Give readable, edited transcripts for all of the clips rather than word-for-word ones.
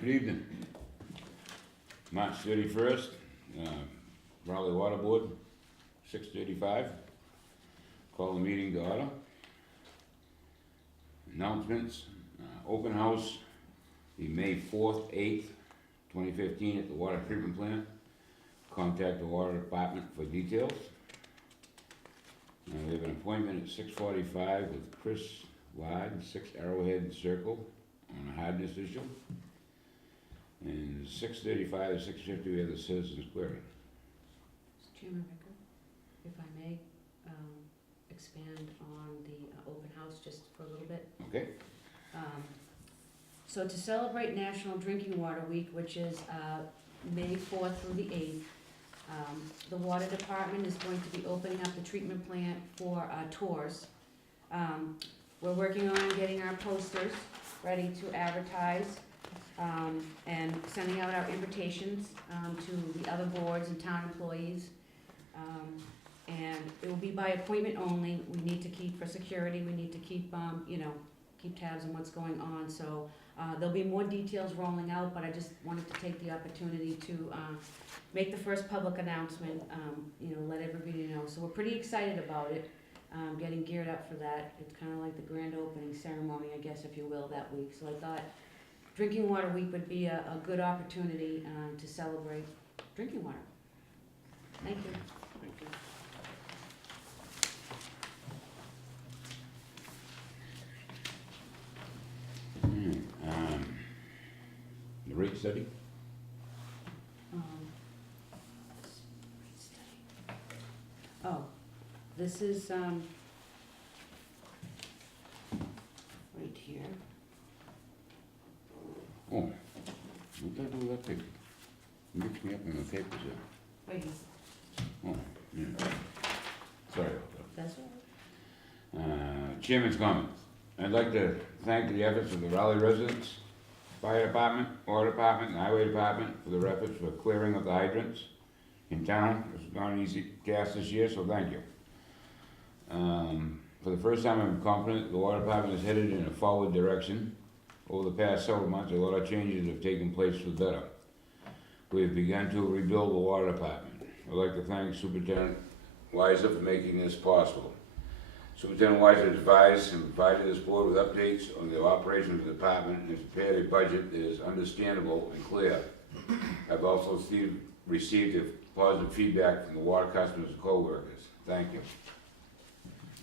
Good evening. March 31st, Raleigh Water Board, 6:35. Call the meeting to order. Announcements, open house, the May 4th, 8th, 2015 at the water treatment plant. Contact the water department for details. We have an appointment at 6:45 with Chris Ward, 6 Arrowhead Circle, on a hardness issue. And 6:35 to 6:50 we have the citizens query. Mr. Chairman, if I may, expand on the open house just for a little bit. Okay? So to celebrate National Drinking Water Week, which is May 4th through the 8th, the water department is going to be opening up the treatment plant for tours. We're working on getting our posters ready to advertise and sending out our invitations to the other boards and town employees. And it will be by appointment only. We need to keep, for security, we need to keep, keep tabs on what's going on. So there'll be more details rolling out, but I just wanted to take the opportunity to make the first public announcement, let everybody know. So we're pretty excited about it, getting geared up for that. It's kind of like the grand opening ceremony, I guess, if you will, that week. So I thought Drinking Water Week would be a good opportunity to celebrate drinking water. Thank you. Thank you. The rate study? Oh, this is, right here. Oh, what the hell is that paper? Mixed me up in the papers there. Wait, Oh, yeah. Sorry about that. that's all right. Chairman's comments. I'd like to thank the efforts of the Raleigh residents, fire department, water department, and highway department for their efforts for clearing of the hydrants in town. It's not an easy task this year, so thank you. For the first time, I'm confident the water department is headed in a forward direction. Over the past several months, a lot of changes have taken place for the better. We have begun to rebuild the water department. I'd like to thank Superintendent Weiser for making this possible. Superintendent Weiser advised and provided this board with updates on the operations of the department and has prepared a budget that is understandable and clear. I've also received positive feedback from the water customers and co-workers. Thank you.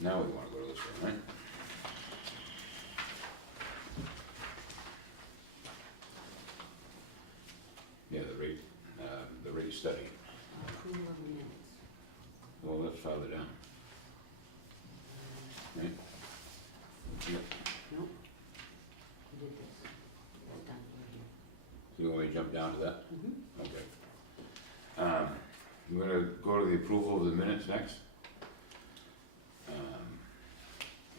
Now we want to go to this one, right? Yeah, the rate study. Approval of the minutes. Well, let's farther down. Right? Yep. Nope. We did this. It's done right here. So you want me to jump down to that? Mm-hmm. Okay. We're gonna go to the approval of the minutes next.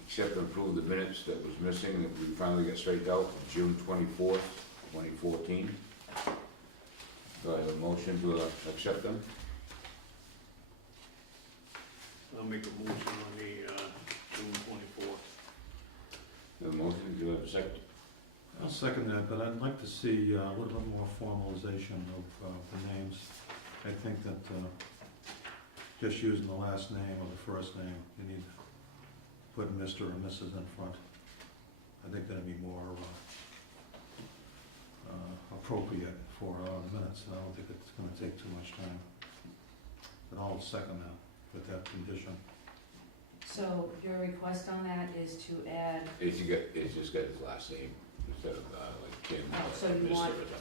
Accept and approve the minutes that was missing, that we finally got straightened out, on June 24th, 2014. Do I have a motion to accept them? I'll make a motion on the June 24th. Have a motion, do I have a second? I'll second that, but I'd like to see a little bit more formalization of the names. I think that just using the last name or the first name, you need to put Mr. or Mrs. in front. I think that'd be more appropriate for the minutes. I don't think it's gonna take too much time. But I'll second that with that condition. So your request on that is to add, It's just got his last name instead of like Kim. Oh, so you Mr. want- or something.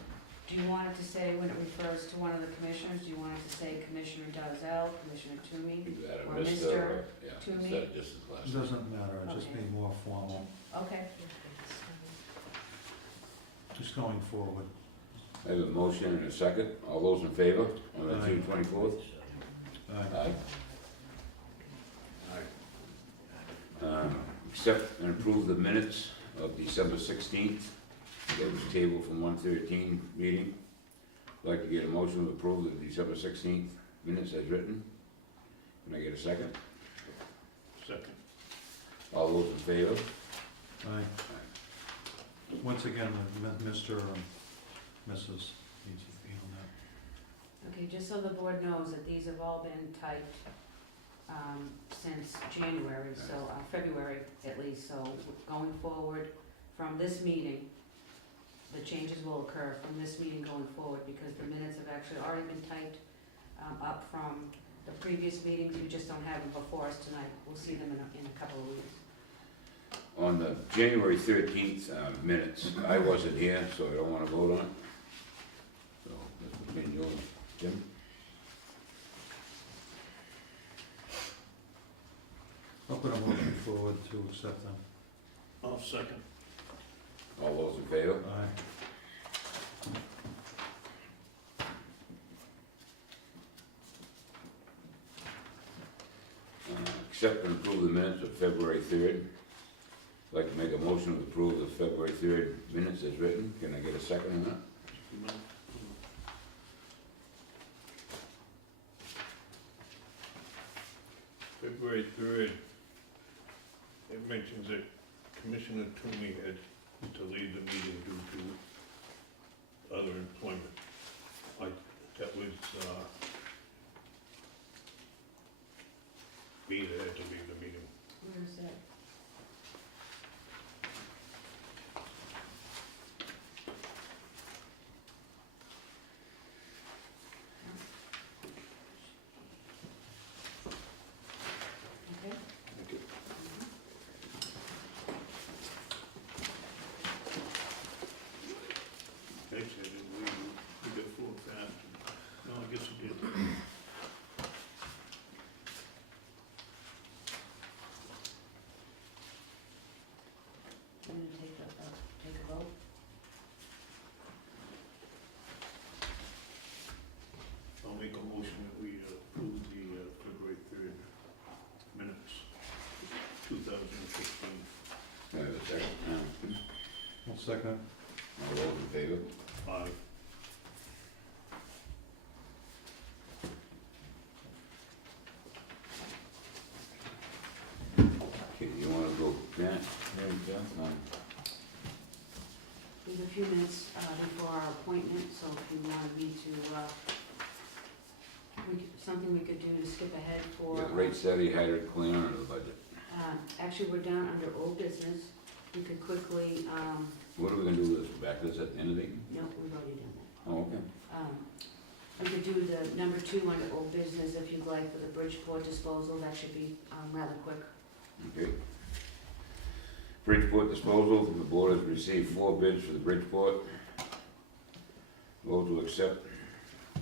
do you want it to say when it refers to one of the commissioners, do you want it to say Commissioner Dalzell, Commissioner Toomey? Either that Or or Mr. or, yeah, Toomey? instead of just his last It name. doesn't matter, it just Okay. be more formal, Okay. just going forward. I have a motion and a second. All those in favor on the Aye. June 24th? Aye. Aye. Accept and approve the minutes of December 16th. That was tabled from 1:13 meeting. I'd like to get a motion to approve the December 16th minutes as written. Can I get a second? Second. All those in favor? Aye. Once again, Mr. Mrs. needs to be on that. Okay, just so the board knows that these have all been typed, since January, so, February at least, so going forward from this meeting, the changes will occur from this meeting going forward, because the minutes have actually already been typed, up from the previous meetings, we just don't have them before us tonight, we'll see them in a couple of weeks. On the January 13th minutes, I wasn't here, so I don't wanna vote on it. So, that's between you and Jim. I'll put a motion forward to accept them. I'll second. All those in favor? Aye. Accept and approve the minutes of February 3rd. I'd like to make a motion to approve the February 3rd minutes as written. Can I get a second on that? February 3rd, it mentions that Commissioner Toomey had to leave the meeting due to other employment. That was, me that had to leave the meeting. Where is that? Okay. Thank you. Actually, I didn't leave, we got full fast. No, I guess we did. I'm gonna take a vote. I'll make a motion that we approve the February 3rd minutes, 2016. Can I have a second? I'll second it. All those in favor? Aye. Okay, you wanna go, Grant? There you go. We have a few minutes before our appointment, so if you wanted me to, something we could do to skip ahead for. Got rate study, hydrant cleaner, and the budget. Actually, we're down under old business. We could quickly, What are we gonna do with this? Back this at the end of the meeting? no, we've already done that. Oh, okay. We could do the number 2 under old business if you'd like for the Bridgeport disposal. That should be rather quick. Okay. Bridgeport disposal, the board has received 4 bids for the Bridgeport. Vote to accept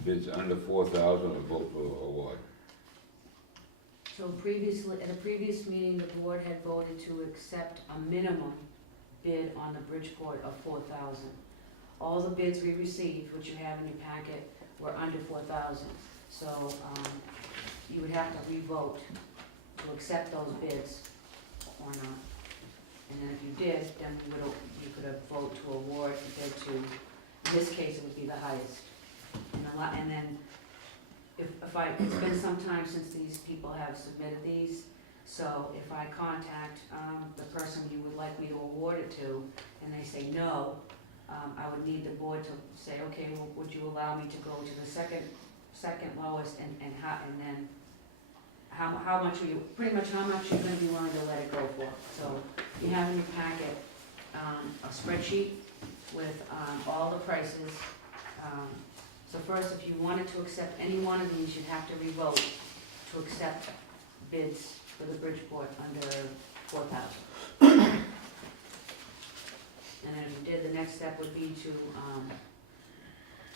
bids under 4,000 or vote to award. So previously, at a previous meeting, the board had voted to accept a minimum bid on the Bridgeport of 4,000. All the bids we received, which you have in your packet, were under 4,000. So, you would have to re-vote to accept those bids or not. And then if you did, then you could have voted to award the bid to, in this case, it would be the highest. And then, it's been some time since these people have submitted these, so if I contact, the person you would like me to award it to, and they say no, I would need the board to say, okay, well, would you allow me to go to the second lowest, and then how much are you, pretty much how much you're gonna be willing to let it go for. So, you have in your packet, a spreadsheet with, all the prices. So first, if you wanted to accept any one of these, you'd have to re-vote to accept bids for the Bridgeport under 4,000. And then if you did, the next step would be to,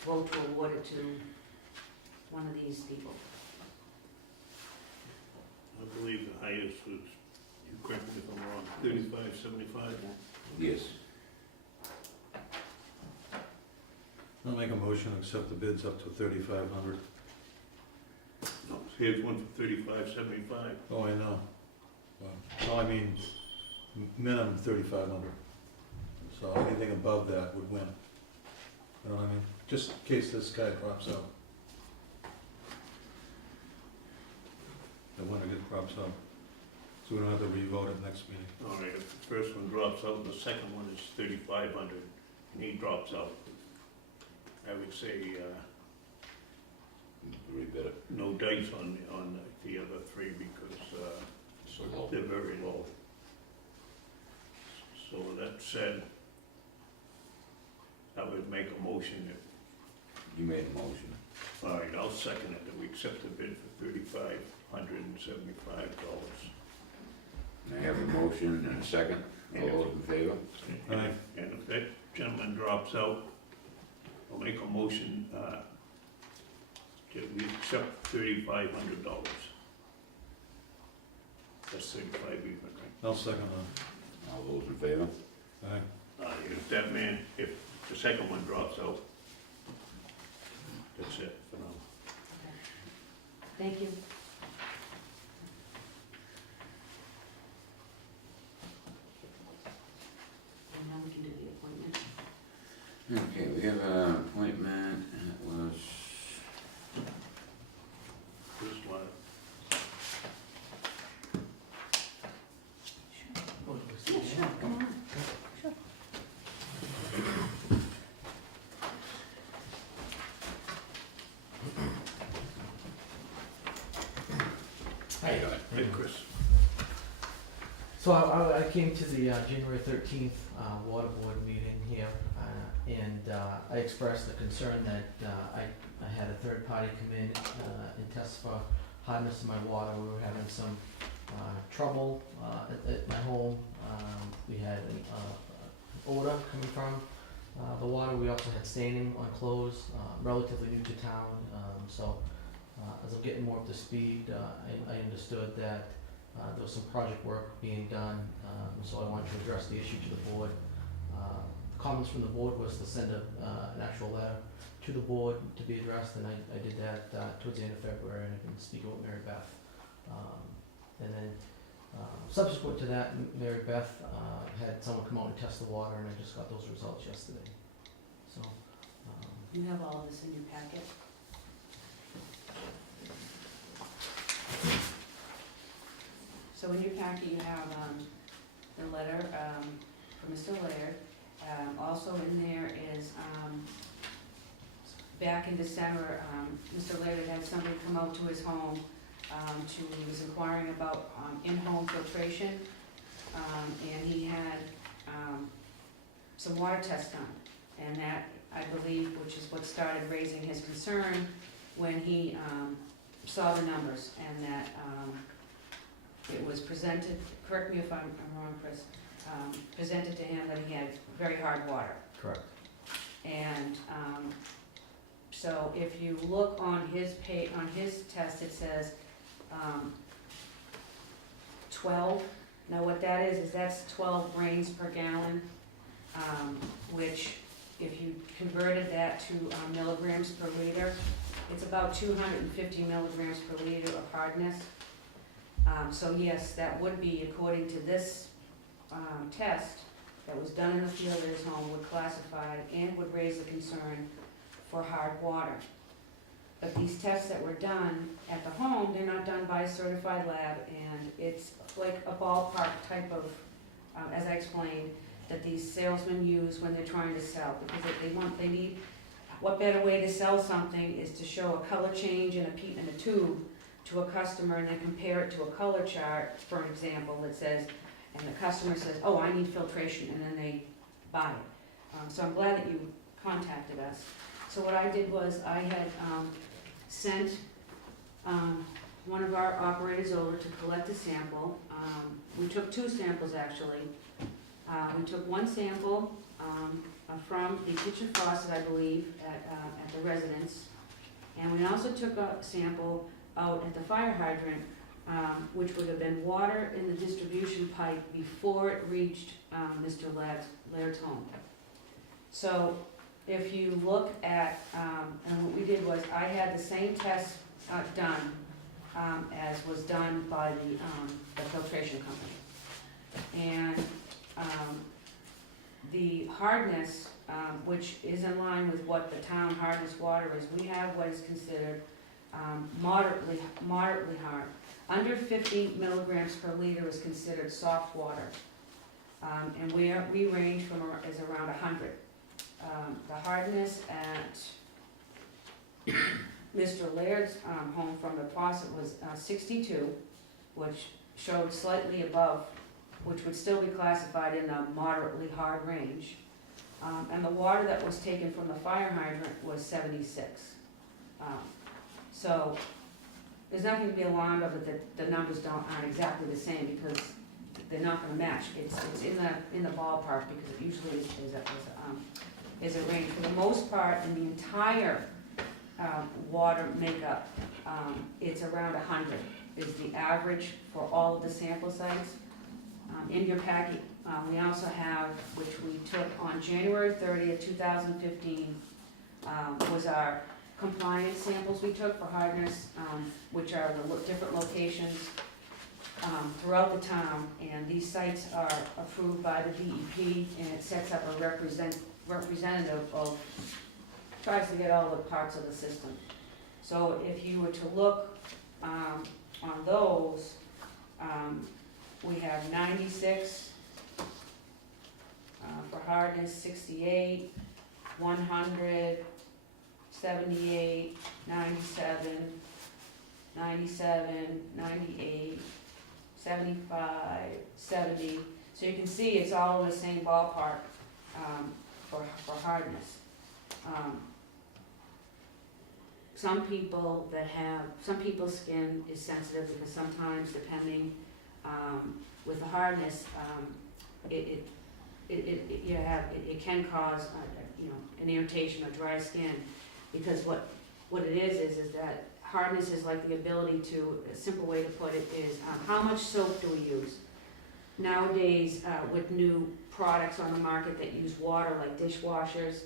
vote to award it to one of these people. I believe the highest was, you correct me if I'm wrong, 35.75. Yes. I'll make a motion to accept the bids up to 3,500. No, here's one for 35.75. Oh, I know. No, I mean, minimum 3,500. So anything above that would win. You know what I mean? Just in case this guy drops out. The winner drops out. So we don't have to re-vote it next meeting. All right, if the first one drops out, the second one is 3,500, and he drops out. I would say, Rebid it, no dice on the other three because, so low. they're very low. So that said, I would make a motion that, You made a motion. all right, I'll second it, that we accept the bid for $3,575. I have a motion and a second. All those in favor? Aye. And if that gentleman drops out, I'll make a motion, that we accept $3,500. That's 35 even, right? I'll second that. All those in favor? Aye. If that man, if the second one drops out, that's it for now. Thank you. And now we can do the appointment. Okay, we have an appointment, and it was, First one, Yeah, sure, come on. Sure. how you doing? hey, Chris. So I came to the January 13th Water Board meeting here, and I expressed the concern that I had a third party come in and test for hardness of my water. We were having some trouble at my home. We had an odor coming from the water. We also had staining on clothes, relatively new to town. So as I'm getting more up to speed, I understood that there was some project work being done, so I wanted to address the issue to the board. Comments from the board was to send an actual letter to the board to be addressed, and I did that towards the end of February, and I've been speaking with Mary Beth. And then subsequent to that, Mary Beth had someone come out and test the water, and I just got those results yesterday. So, You have all of this in your packet. So in your packet, you have the letter from Mr. Laird. Also in there is, back in December, Mr. Laird had somebody come out to his home he was inquiring about in-home filtration, and he had some water tests done. And that, I believe, which is what started raising his concern when he saw the numbers, and that it was presented, correct me if I'm wrong, Chris, presented to him that he had very hard water. correct. And so if you look on his on his test, it says 12. Now what that is that's 12 grains per gallon, which if you converted that to milligrams per liter, it's about 250 milligrams per liter of hardness. So yes, that would be, according to this test that was done in the field at his home, would classify and would raise the concern for hard water. But these tests that were done at the home, they're not done by a certified lab, and it's like a ballpark type of, as I explained, that these salesmen use when they're trying to sell, because they need, what better way to sell something is to show a color change in a tube to a customer and then compare it to a color chart, for example, that says, and the customer says, oh, I need filtration, and then they buy it. So I'm glad that you contacted us. So what I did was I had sent one of our operators over to collect a sample. We took 2 samples actually. We took one sample from the kitchen faucet, I believe, at the residence. And we also took a sample out at the fire hydrant, which would have been water in the distribution pipe before it reached Mr. Laird's home. So if you look at, and what we did was I had the same test done as was done by the filtration company. And the hardness, which is in line with what the town hardness water is, we have what is considered moderately hard. Under 50 milligrams per liter is considered soft water, and we range from as around 100. the hardness at Mr. Laird's, home from the faucet was 62, which showed slightly above, which would still be classified in the moderately hard range. And the water that was taken from the fire hydrant was 76. So, there's nothing to be alarmed of, that the numbers aren't exactly the same, because they're not gonna match. It's in the ballpark, because it usually is a range. For the most part, in the entire water makeup, it's around 100 is the average for all of the sample sites. In your packet, we also have, which we took on January 30th, 2015, was our compliance samples we took for hardness, which are the different locations throughout the town, and these sites are approved by the DEP, and it sets up a representative of, tries to get all the parts of the system. So if you were to look on those, we have 96 for hardness, 68, 100, 78, 97, 97, 98, 75, 70. So you can see it's all in the same ballpark for hardness. Some people's skin is sensitive, because sometimes, depending with the hardness, it can cause an irritation or dry skin, because what it is that hardness is like the ability to, a simple way to put it is, how much soap do we use? Nowadays, with new products on the market that use water, like dishwashers,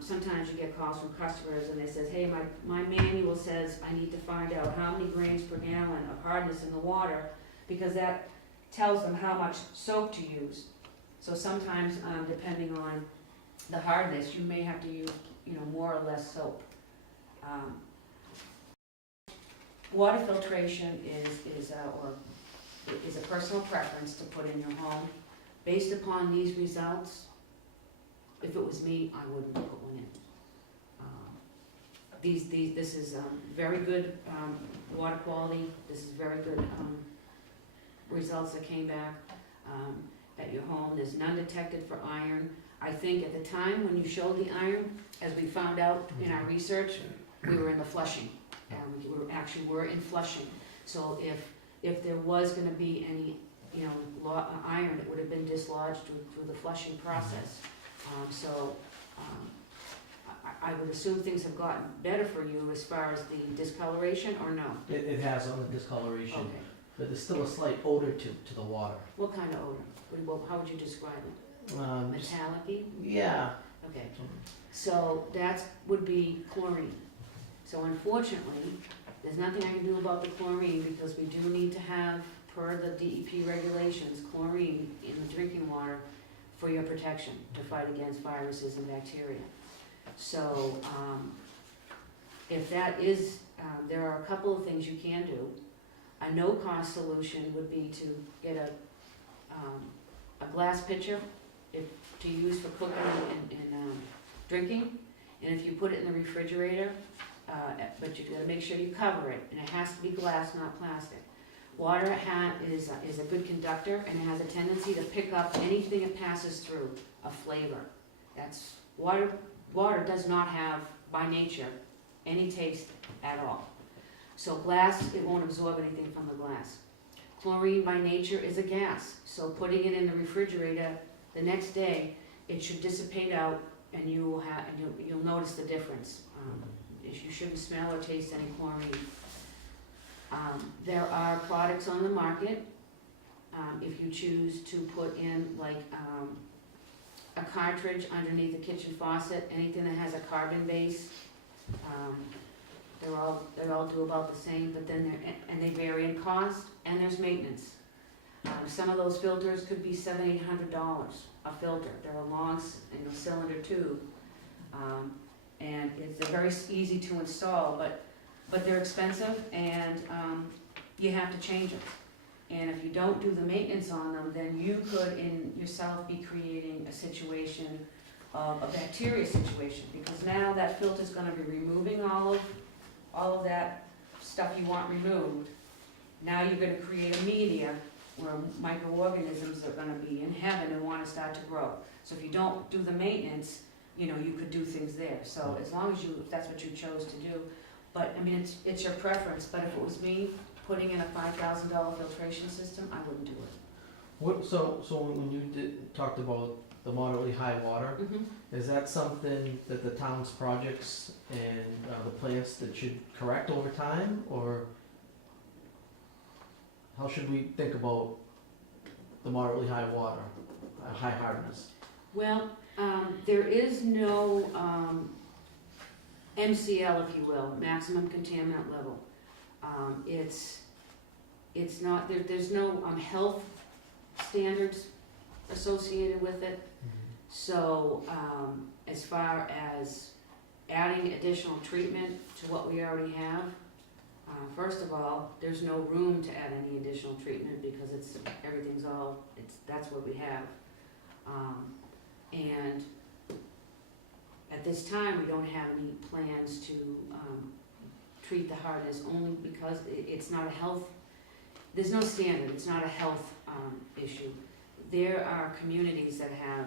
sometimes you get calls from customers and they says, hey, my manual says I need to find out how many grains per gallon of hardness in the water, because that tells them how much soap to use. So sometimes, depending on the hardness, you may have to use, more or less soap. Water filtration is a personal preference to put in your home. Based upon these results, if it was me, I wouldn't put one in. This is very good water quality. This is very good results that came back at your home. There's none detected for iron. I think at the time when you showed the iron, as we found out in our research, we were in the Flushing. We were in Flushing. So if there was going to be any iron, it would have been dislodged through the Flushing process. I would assume things have gotten better for you as far as the discoloration, or no? It has on the discoloration, Okay. but there's still a slight odor to the water. What kind of odor? How would you describe it? Just- Metallic-y? Yeah. Okay. So that would be chlorine. So unfortunately, there's nothing I can do about the chlorine, because we do need to have, per the DEP regulations, chlorine in the drinking water for your protection, to fight against viruses and bacteria. So if that is, there are a couple of things you can do. A no-cost solution would be to get a glass pitcher to use for cooking and drinking, and if you put it in the refrigerator, but you gotta make sure you cover it, and it has to be glass, not plastic. Water is a good conductor, and it has a tendency to pick up anything it passes through, a flavor. That's water. Water does not have, by nature, any taste at all. So glass, it won't absorb anything from the glass. Chlorine by nature is a gas, so putting it in the refrigerator the next day, it should dissipate out, and you'll notice the difference. You shouldn't smell or taste any chlorine. There are products on the market, if you choose to put in like a cartridge underneath the kitchen faucet, anything that has a carbon base, they all do about the same, but then they vary in cost, and there's maintenance. Some of those filters could be $700-800 a filter. They're a long cylinder tube, and they're very easy to install, but they're expensive, and you have to change them. And if you don't do the maintenance on them, then you could in yourself be creating a situation of a bacteria situation, because now that filter's gonna be removing all of that stuff you want removed. Now you're gonna create a media where microorganisms are gonna be in heaven and wanna start to grow. So if you don't do the maintenance, you could do things there. So as long as if that's what you chose to do. But, I mean, it's your preference, but if it was me putting in a $5,000 filtration system, I wouldn't do it. So when you talked about the moderately high water, is that something that the town's projects and the plants that should correct over time, or how should we think about the moderately high water, high hardness? Well, there is no MCL, if you will, maximum contaminant level. It's not, there's no health standards associated with it. So as far as adding additional treatment to what we already have, first of all, there's no room to add any additional treatment because that's what we have. And at this time, we don't have any plans to treat the hardness, only because it's not a health, there's no standard, it's not a health issue. There are communities that have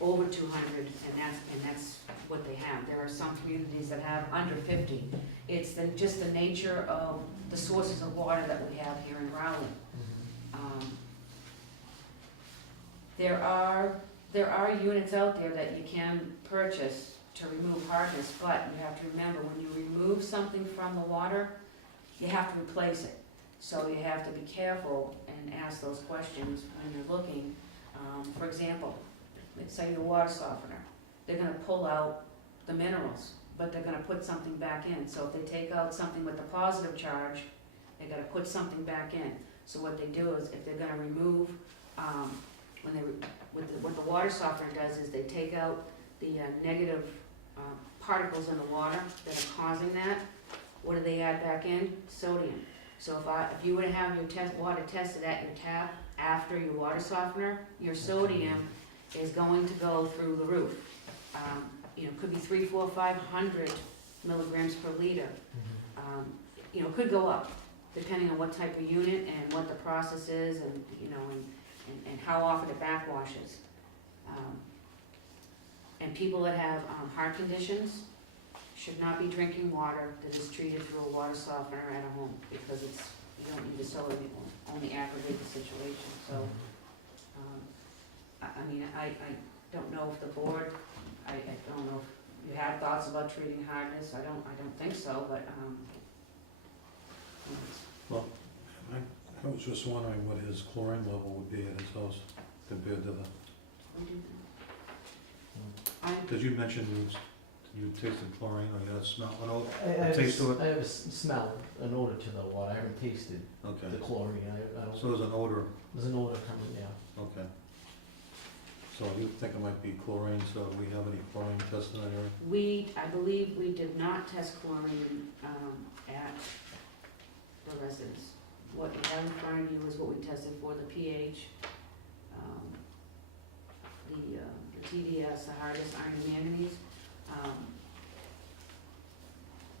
over 200, and that's what they have. There are some communities that have under 50. It's just the nature of the sources of water that we have here in Rowley. There are units out there that you can purchase to remove hardness, but you have to remember, when you remove something from the water, you have to replace it. So you have to be careful and ask those questions when you're looking. For example, let's say your water softener. They're gonna pull out the minerals, but they're gonna put something back in. So if they take out something with a positive charge, they gotta put something back in. So what they do is, if they're gonna remove, what the water softener does is they take out the negative particles in the water that are causing that. What do they add back in? Sodium. So if you were to have your water tested at your tap after your water softener, your sodium is going to go through the roof. Could be 300, 400, 500 milligrams per liter. Could go up depending on what type of unit and what the process is, and how often it backwashes. And people that have heart conditions should not be drinking water that is treated through a water softener at a home, because you don't need the sodium, it will only aggravate the situation. So, I don't know if the board, I don't know if you had thoughts about treating hardness. I don't think so, but Well, I was just wondering what his chlorine level would be at his house compared to the, did you mention you tasted chlorine, or you had a smell, a taste to it? I have a smell, an odor to the water. I haven't tasted Okay, the chlorine. I don't. so there's an odor, There's an odor coming, yeah. okay. So you think it might be chlorine, so do we have any chlorine tests in that area? I believe we did not test chlorine at the residence. What you have in front of you is what we tested for: the pH, the TDS, the hardness, iron and manganese.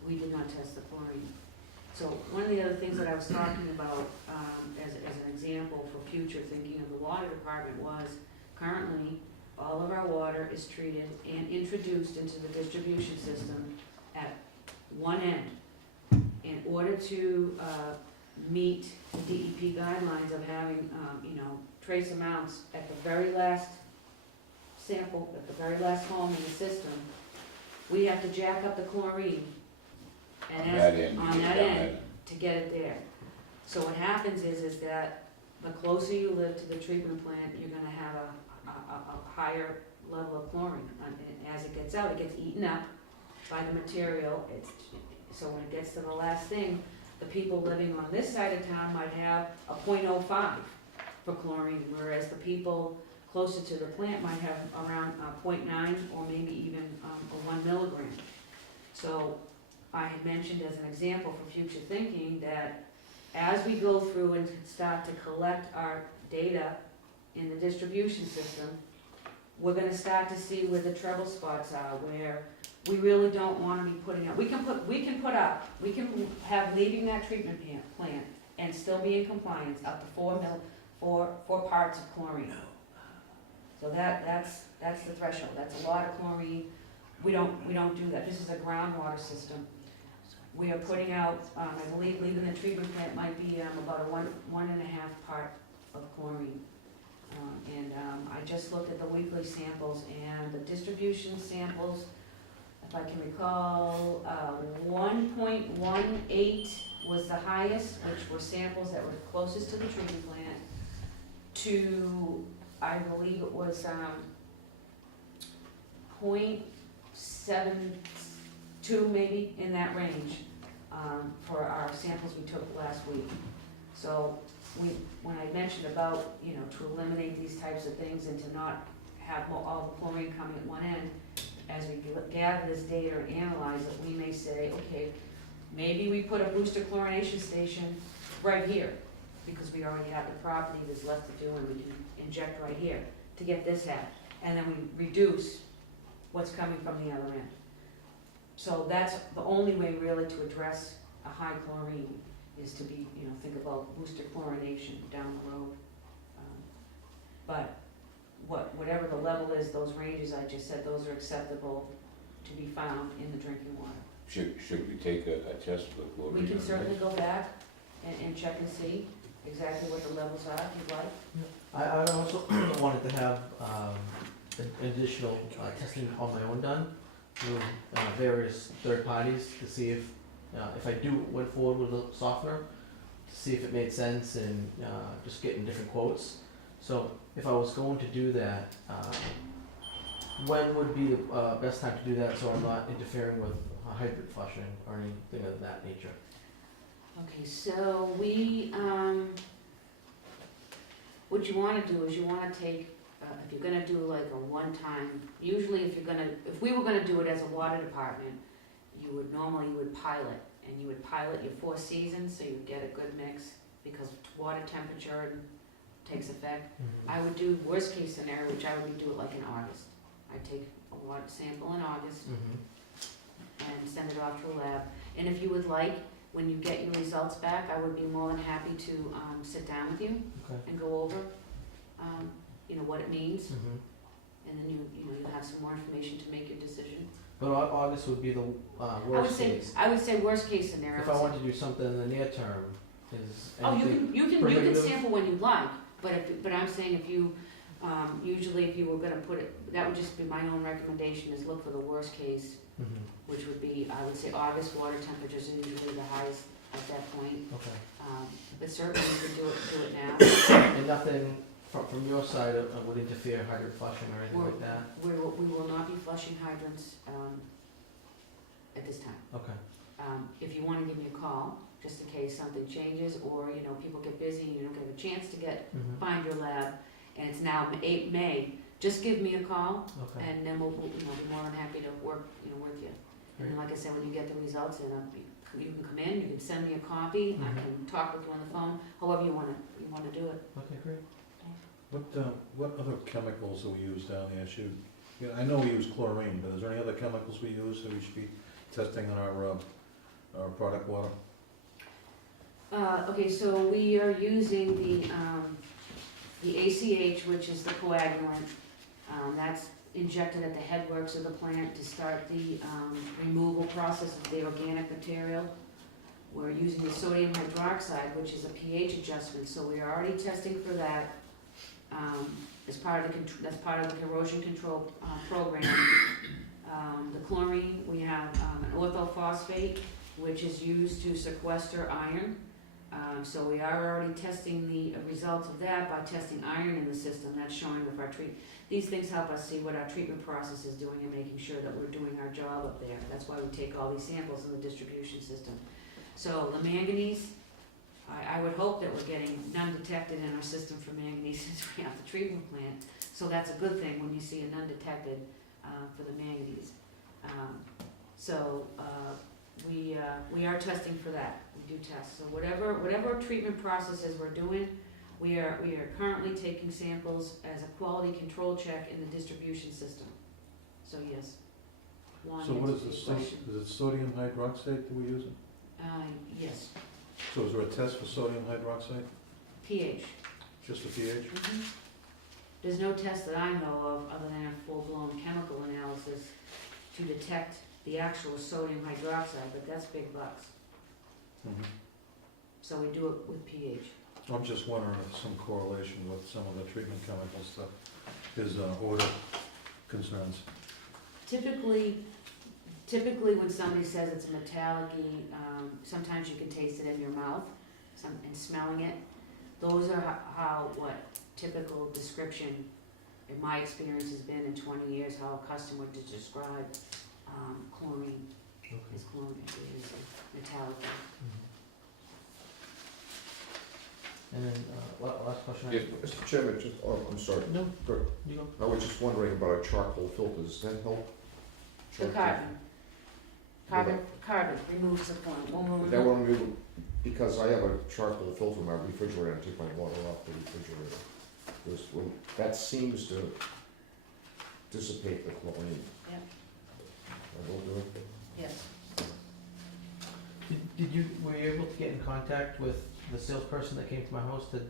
We did not test the chlorine. So one of the other things that I was talking about as an example for future thinking of the water department was, currently all of our water is treated and introduced into the distribution system at one end. In order to meet the DEP guidelines of having trace amounts at the very last sample, at the very last home in the system, we have to jack up the chlorine On that end. on that end to get it there. So what happens is that the closer you live to the treatment plant, you're gonna have a higher level of chlorine. And as it gets out, it gets eaten up by the material. So when it gets to the last thing, the people living on this side of town might have a 0.05 for chlorine, whereas the people closer to the plant might have around 0.9 or maybe even a 1 milligram. So I had mentioned as an example for future thinking that as we go through and start to collect our data in the distribution system, we're gonna start to see where the trouble spots are, where we really don't wanna be putting up, we can have leaving that treatment plant and still be in compliance up to 4 parts of chlorine. So that's the threshold, that's a lot of chlorine, we don't do that, this is a groundwater system. We are putting out, I believe leaving the treatment plant might be, about a 1.5 part of chlorine. I just looked at the weekly samples and the distribution samples, if I can recall, 1.18 was the highest, which were samples that were closest to the treatment plant, to, I believe it was, 0.72 maybe, in that range, for our samples we took last week. So, when I mentioned about, to eliminate these types of things and to not have all the chlorine coming at one end, as we gather this data and analyze it, we may say, okay, maybe we put a booster chlorination station right here, because we already have the property that's left to do, and we can inject right here to get this out, and then we reduce what's coming from the other end. So that's the only way really to address a high chlorine, is to be, think about booster chlorination down the road. But whatever the level is, those ranges I just said, those are acceptable to be found in the drinking water. Should we take a test for chlorine? We can certainly go back and check and see exactly what the levels are, if you'd like. I also wanted to have additional testing on my own done through various third parties to see if I went forward with a softener, to see if it made sense, and just getting different quotes. So if I was going to do that, when would be the best time to do that, so I'm not interfering with hybrid flushing or anything of that nature? Okay, so what you wanna do is you wanna take, if you're gonna do like a one-time, usually if we were gonna do it as a water department, you would pilot, and you would pilot your 4 seasons, so you would get a good mix, because water temperature takes effect. I would do worst case scenario, which I would do it like in August. I'd take a water sample in August and send it off to a lab. And if you would like, when you get your results back, I would be more than happy to sit down with you and go over, what it means, and then you'll have some more information to make your decision. But August would be the worst case. I would say worst case scenario. If I want to do something in the near term, is Oh, anything you can prohibitive? sample when you like, but I'm saying if you, usually if you were gonna put it, that would just be my own recommendation, is look for the worst case, which would be, I would say August, water temperatures are usually the highest at that point. Okay. But certainly you could do it now. And nothing from your side would interfere hydrant flushing or anything like that? We will not be flushing hydrants, at this time. Okay. If you wanna give me a call, just in case something changes, or, people get busy and you don't get a chance to find your lab, and it's now May, just give me a call, Okay. and then we'll be more than happy to work with you. And then, like I said, when you get the results in, you can come in, you can send me a copy, I can talk with you on the phone, however you wanna do it. Okay, great. What other chemicals do we use down there? I know we use chlorine, but is there any other chemicals we use that we should be testing in our product water? Okay, so we are using the ACH, which is the coagulant. That's injected at the headworks of the plant to start the removal process of the organic material. We're using the sodium hydroxide, which is a pH adjustment, so we are already testing for that. That's part of the corrosion control program. The chlorine, we have an orthophosphate, which is used to sequester iron. So we are already testing the results of that by testing iron in the system. That's showing if our these things help us see what our treatment process is doing and making sure that we're doing our job up there. That's why we take all these samples in the distribution system. So the manganese, I would hope that we're getting none detected in our system for manganese since we have the treatment plant. So that's a good thing when you see a none detected for the manganese. We are testing for that. We do test. So whatever treatment processes we're doing, We are currently taking samples as a quality control check in the distribution system. So yes. Long So what is answer to this, your question. is it sodium hydroxide that we're using? Yes, So is there a test for sodium hydroxide, pH. just the pH? There's no test that I know of other than a full-blown chemical analysis to detect the actual sodium hydroxide, but that's big bucks. Mhm. So we do it with pH. I'm just wondering if some correlation with some of the treatment chemicals that his odor concerns. Typically when somebody says it's metallic-y, sometimes you can taste it in your mouth, and smelling it. Those are what typical description, in my experience, has been in 20 years, how a customer would describe chlorine. Okay. Is chlorine, is metallic. And then, last question. Yes. Mr. Chairman, just, oh, I'm sorry. No, Good. you go. I was just wondering about our charcoal filter, does that help? The carbon removes the point. That one, because I have a charcoal filter in my refrigerator, and I take my water off the refrigerator. That seems to dissipate the chlorine. Yeah. I will do it. Yes. Were you able to get in contact with the salesperson that came to my house to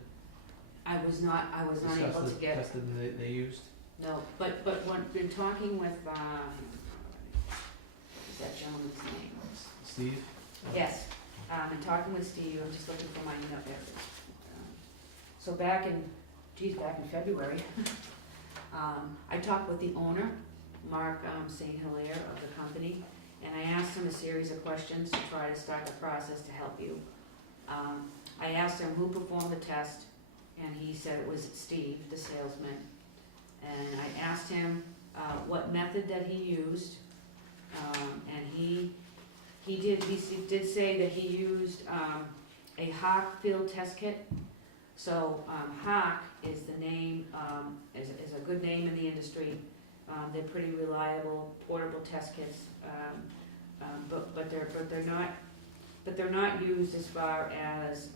I was not discuss able the to get, test that they used? no, but when, been talking with, is that gentleman's name? Steve? Yes, and talking with Steve, I'm just looking for my note there. So back in February, I talked with the owner, Mark St. Hilaire of the company, and I asked him a series of questions to try to start the process to help you. I asked him who performed the test, and he said it was Steve, the salesman. And I asked him what method that he used, and he did say that he used a Hawk field test kit. So Hawk is the name, is a good name in the industry. They're pretty reliable portable test kits, but they're not used as far as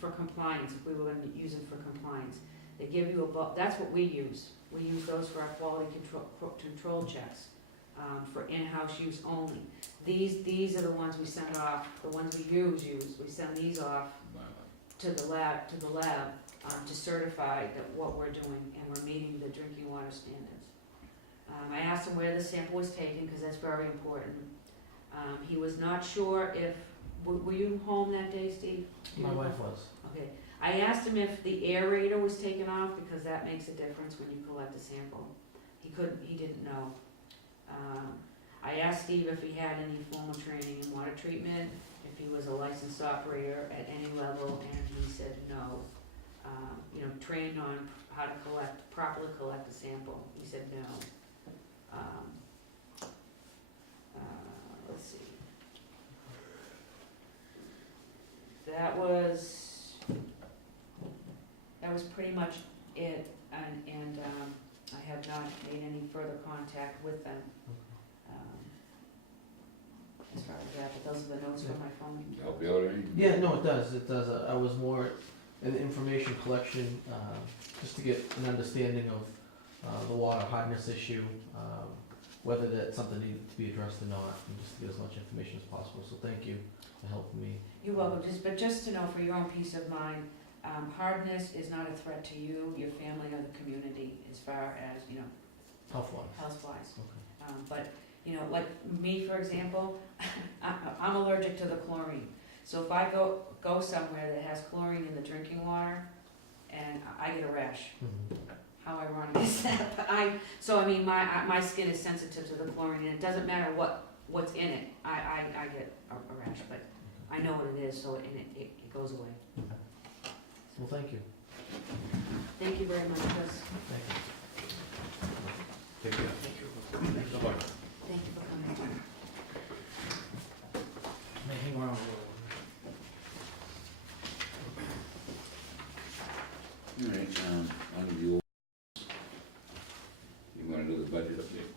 for compliance. If we were going to use them for compliance, they give you that's what we use. We use those for our quality control checks. For in-house use only. These are the ones we send off, the ones we use, we send these off to the lab to certify that what we're doing and we're meeting the drinking water standards. I asked him where the sample was taken, because that's very important. He was not sure if, were you home that day, Steve? My wife was. Okay, I asked him if the aerator was taken off, because that makes a difference when you collect a sample. He didn't know. I asked Steve if he had any formal training in water treatment, if he was a licensed operator at any level, and he said no. Trained on how to properly collect a sample. He said no. Let's see. That was pretty much it, and I have not made any further contact with them. As far as that, but those are the notes from my phone. Help you out any? Yeah, no, it does. I was more in information collection, just to get an understanding of the water hardness issue, whether that's something needed to be addressed or not, and just to get as much information as possible. So thank you for helping me. You're welcome, just to know for your own peace of mind, hardness is not a threat to you, your family, or the community as far as, Health-wise. health-wise. Okay. But, like me, for example, I'm allergic to the chlorine. So if I go somewhere that has chlorine in the drinking water, and I get a rash. Mhm. How ironic is that? But my skin is sensitive to the chlorine, and it doesn't matter what's in it. I get a rash, but I know what it is, so it goes away. Well, thank you. Thank you very much, Chris. Thank you. Take care. Thank you for coming. Hang around. All right, under the old, you wanna do the budget update?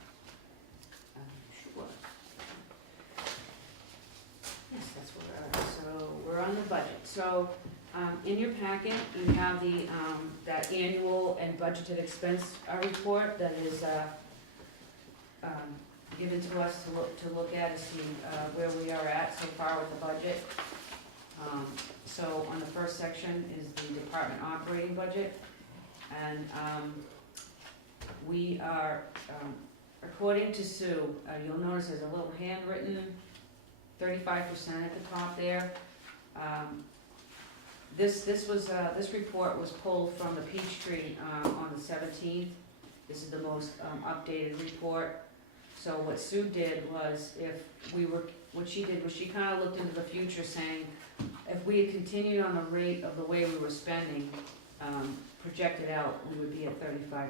Sure. Yes, that's where we are. So we're on the budget. So In your packet, you have that annual and budgeted expense report that is given to us to look at and see where we are at so far with the budget. So on the first section is the department operating budget, and we are, according to Sue, you'll notice there's a little handwritten 35% at the top there. This report was pulled from the Peachtree on the 17th. This is the most updated report. So what Sue did was, what she did was she kind of looked into the future, saying, if we had continued on the rate of the way we were spending, projected out, we would be at 35%.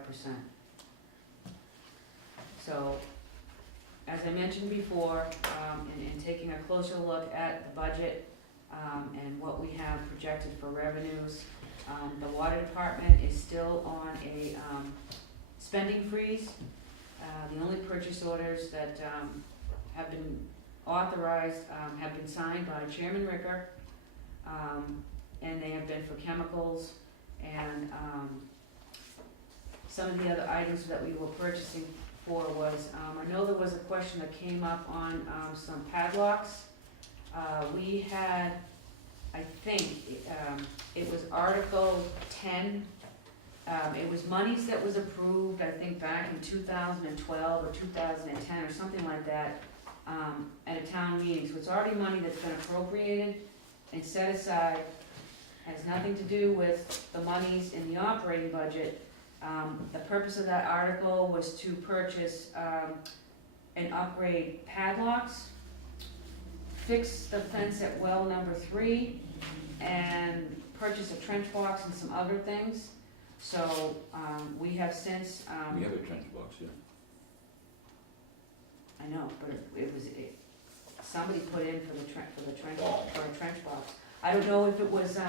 So, as I mentioned before, in taking a closer look at the budget and what we have projected for revenues, the water department is still on a spending freeze. The only purchase orders that have been authorized have been signed by Chairman Ricker, and they have been for chemicals and some of the other items that we were purchasing for was, I know there was a question that came up on some padlocks. We had, I think, it was Article 10. It was monies that was approved, I think, back in 2012 or 2010 or something like that, at a town meeting. So it's already money that's been appropriated and set aside, has nothing to do with the monies in the operating budget. The purpose of that article was to purchase and upgrade padlocks, fix the fence at well number 3, and purchase a trench box and some other things. So, we have since, We have a trench box, yeah. I know, but somebody put in for a trench box. I don't know if it was,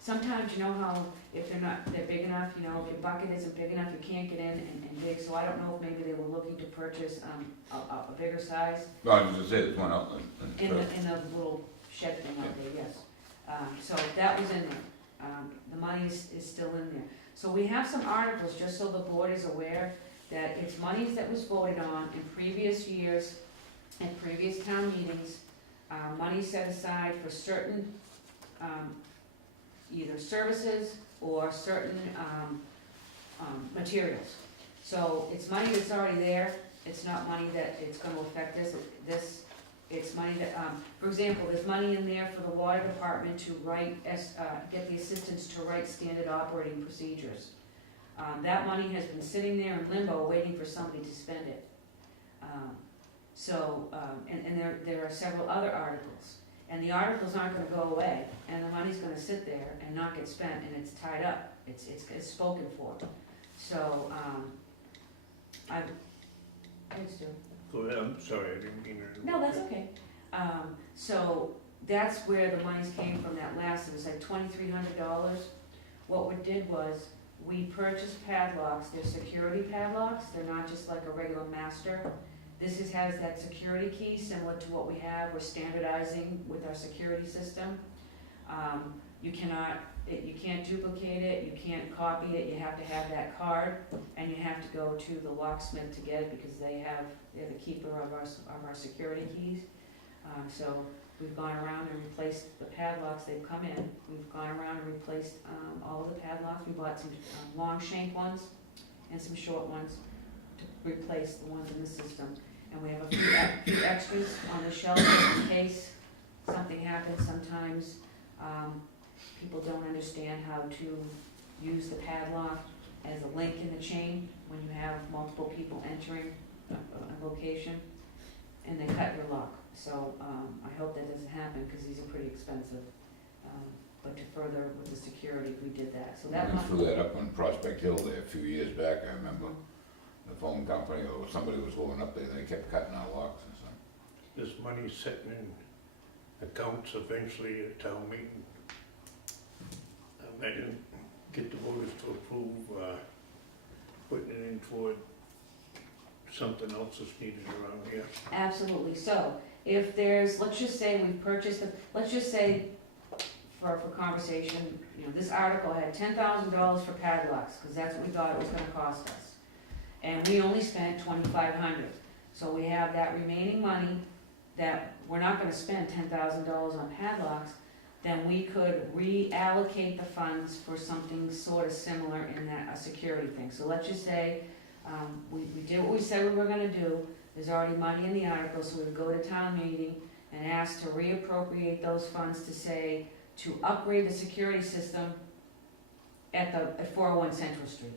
sometimes you know how if they're big enough, you know, if your bucket isn't big enough, you can't get in and dig, so I don't know if maybe they were looking to purchase, a bigger size Well, I was gonna say, there's one out in the little shed thing out there, yes. So that was in there, the money is still in there. So we have some articles, just so the board is aware, that it's monies that was voted on in previous years, at previous town meetings, money set aside for certain, either services or certain, materials. So it's money that's already there, it's not money that it's gonna affect it's money that, for example, there's money in there for the water department to write, get the assistants to write standard operating procedures. That money has been sitting there in limbo, waiting for somebody to spend it. And there are several other articles, and the articles aren't gonna go away, and the money's gonna sit there and not get spent, and it's tied up, it's spoken for. So, thanks, Stu. Go ahead, I'm sorry, I didn't mean to. No, that's okay. So that's where the monies came from, that last, it was like $2,300. What we did was, we purchased padlocks, they're security padlocks, they're not just like a regular master. This has that security key similar to what we have, we're standardizing with our security system. You can't duplicate it, you can't copy it, you have to have that card, and you have to go to the locksmith to get it because they're the keeper of our security keys. So we've gone around and replaced the padlocks, they've come in, we've gone around and replaced all of the padlocks. We bought some long shank ones and some short ones to replace the ones in the system. And we have a few extras on the shelf in case something happens. Sometimes people don't understand how to use the padlock as a link in the chain when you have multiple people entering a location, and they cut your lock. So I hope that doesn't happen, because these are pretty expensive. But to further with the security, we did that. So that We money. threw that up on Prospect Hill there a few years back, I remember. The phone company or somebody was going up there, they kept cutting our locks and stuff. This money's sitting in accounts eventually at town meeting. I imagine get the voters to approve, putting it in toward something else that's needed around here. Absolutely. So if there's, let's just say we've purchased, let's just say for conversation, you know, this article had $10,000 for padlocks, cause that's what we thought it was gonna cost us. And we only spent $2,500, so we have that remaining money that we're not gonna spend $10,000 on padlocks, then we could reallocate the funds for something sort of similar in that, a security thing. So let's just say, we did what we said we were gonna do, there's already money in the article, so we would go to town meeting and ask to reappropriate those funds to say, to upgrade the security system at 401 Central Street.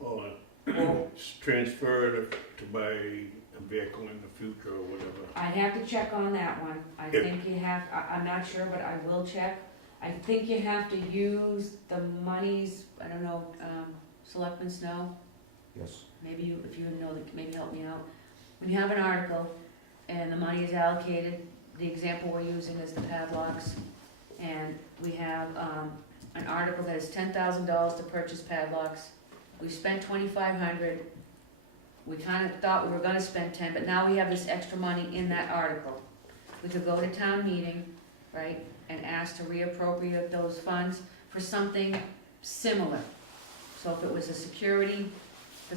Or Or transfer to buy a vehicle in the future or whatever. I'd have to check on that one. I Yep. think you have, I'm not sure, but I will check. I think you have to use the monies, I don't know, Selectman Snow, Yes. maybe you, if you know, maybe help me out. When you have an article and the money is allocated, the example we're using is the padlocks, and we have, an article that is $10,000 to purchase padlocks. We spent $2,500. We kind of thought we were gonna spend 10, but now we have this extra money in that article. We could go to town meeting, right, and ask to reappropriate those funds for something similar. So if it was the security, we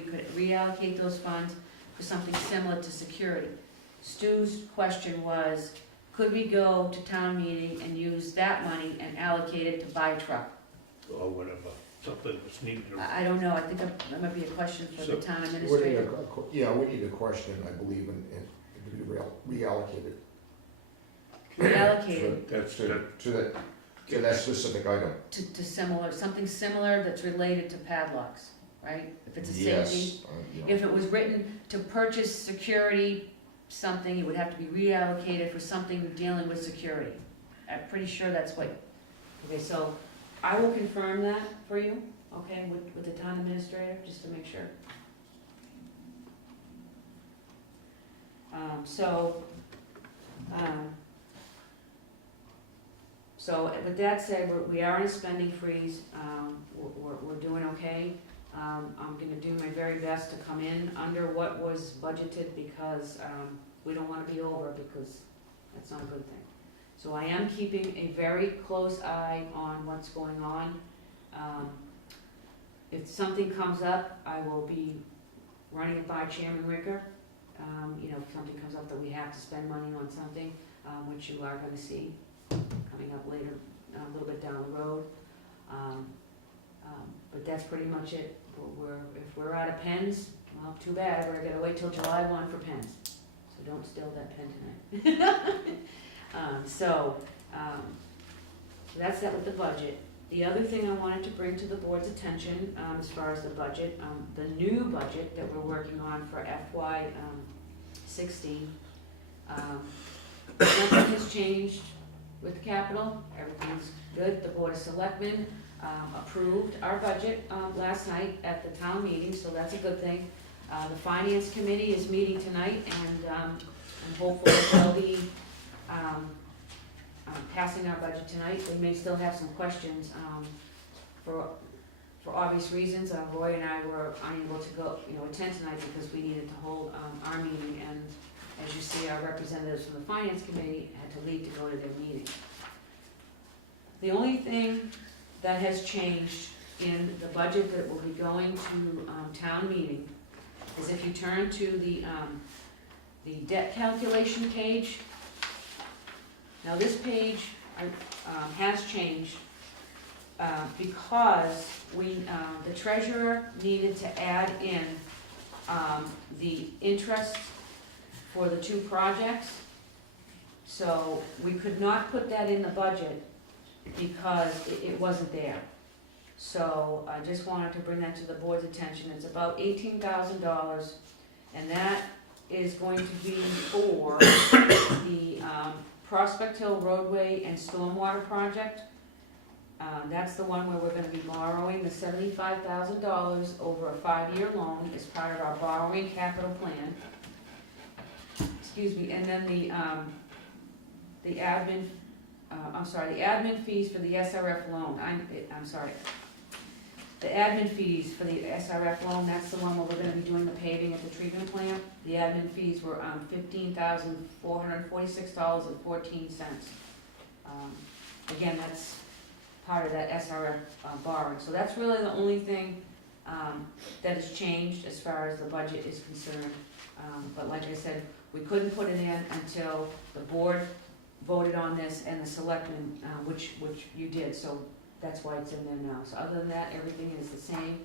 could reallocate those funds for something similar to security. Stu's question was, could we go to town meeting and use that money and allocate it to buy a truck? Or whatever, something that's needed. I don't know, I think that might be a question for the So- town We need administrator. yeah, we need a question, I believe, and to be reallocated Reallocated That's, to that specific item. to similar, something similar that's related to padlocks, right? If it's a safety. Yes. You know. If it was written to purchase security, something, it would have to be reallocated for something dealing with security. I'm pretty sure that's what, okay, so I will confirm that for you, okay, with the town administrator, just to make sure. So with that said, we are in a spending freeze, we're doing okay. I'm gonna do my very best to come in under what was budgeted because, we don't wanna be over because that's not a good thing. So I am keeping a very close eye on what's going on. If something comes up, I will be running it by Chairman Ricker. You know, if something comes up that we have to spend money on something, which you are gonna see coming up later, a little bit down the road. But that's pretty much it. If we're out of pens, well, too bad, we're gonna wait till July 1 for pens. So don't steal that pen tonight. So that's that with the budget. The other thing I wanted to bring to the board's attention, as far as the budget, the new budget that we're working on for FY 16, nothing has changed with capital, everything's good. The Board of Selectmen approved our budget last night at the town meeting, so that's a good thing. The Finance Committee is meeting tonight, and hopefully they'll be passing our budget tonight. We may still have some questions for obvious reasons. Roy and I were unable to go, attend tonight because we needed to hold our meeting, and as you see, our representatives from the Finance Committee had to leave to go to their meeting. The only thing that has changed in the budget that will be going to town meeting is if you turn to the debt calculation page. Now this page has changed because the treasurer needed to add in the interest for the two projects. So we could not put that in the budget because it wasn't there. So I just wanted to bring that to the board's attention. It's about $18,000, and that is going to be for the Prospect Hill roadway and stormwater project. That's the one where we're gonna be borrowing the $75,000 over a 5-year loan as part of our borrowing capital plan. Excuse me, and then the admin, the admin fees for the SRF loan, I'm sorry. The admin fees for the SRF loan, that's the one where we're gonna be doing the paving at the treatment plant. The admin fees were $15,446.14. again, that's part of that SRF borrowing. So that's really the only thing that has changed as far as the budget is concerned. But like I said, we couldn't put it in until the board voted on this and the selectmen, which you did, so that's why it's in there now. So other than that, everything is the same.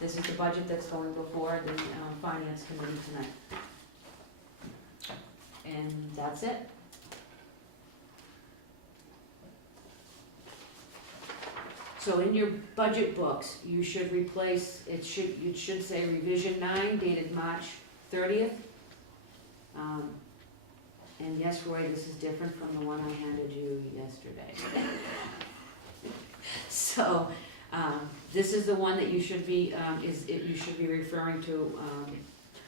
This is the budget that's going before the finance committee tonight. And that's it. So in your budget books, you should replace, it should say revision 9 dated March 30th. And yes, Roy, this is different from the one I handed you yesterday. So, this is the one that you should be, you should be referring to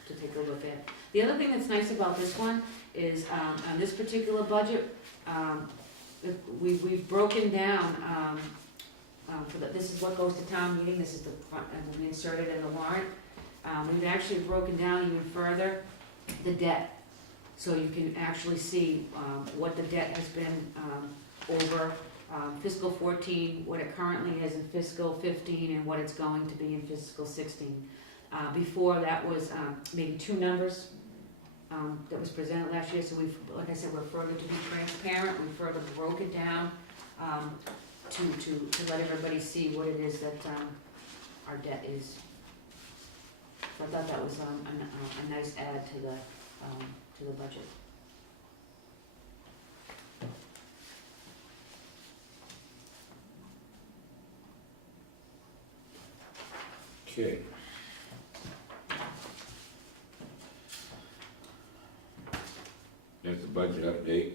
take a look at. The other thing that's nice about this one is, on this particular budget, we've broken down, this is what goes to town meeting, this is the front, and will be inserted in the warrant. We've actually broken down even further the debt, so you can actually see what the debt has been over fiscal 14, what it currently is in fiscal 15, and what it's going to be in fiscal 16. Before that was maybe two numbers that was presented last year, so we've, like I said, we're further to be transparent, we further broke it down to let everybody see what it is that our debt is. So I thought that was a nice add to the budget. Okay. That's the budget update.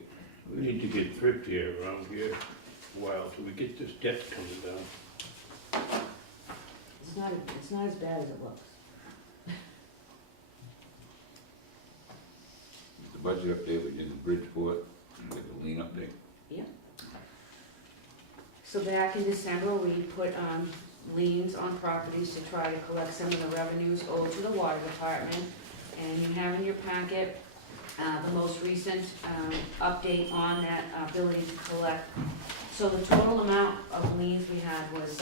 We need to get thriftier around here a while till we get this debt coming down. It's not as bad as it looks. The budget update, we did the Bridgeport, and with the lien update. So back in December, we put liens on properties to try to collect some of the revenues owed to the water department. And you have in your packet the most recent update on that ability to collect. So the total amount of liens we had was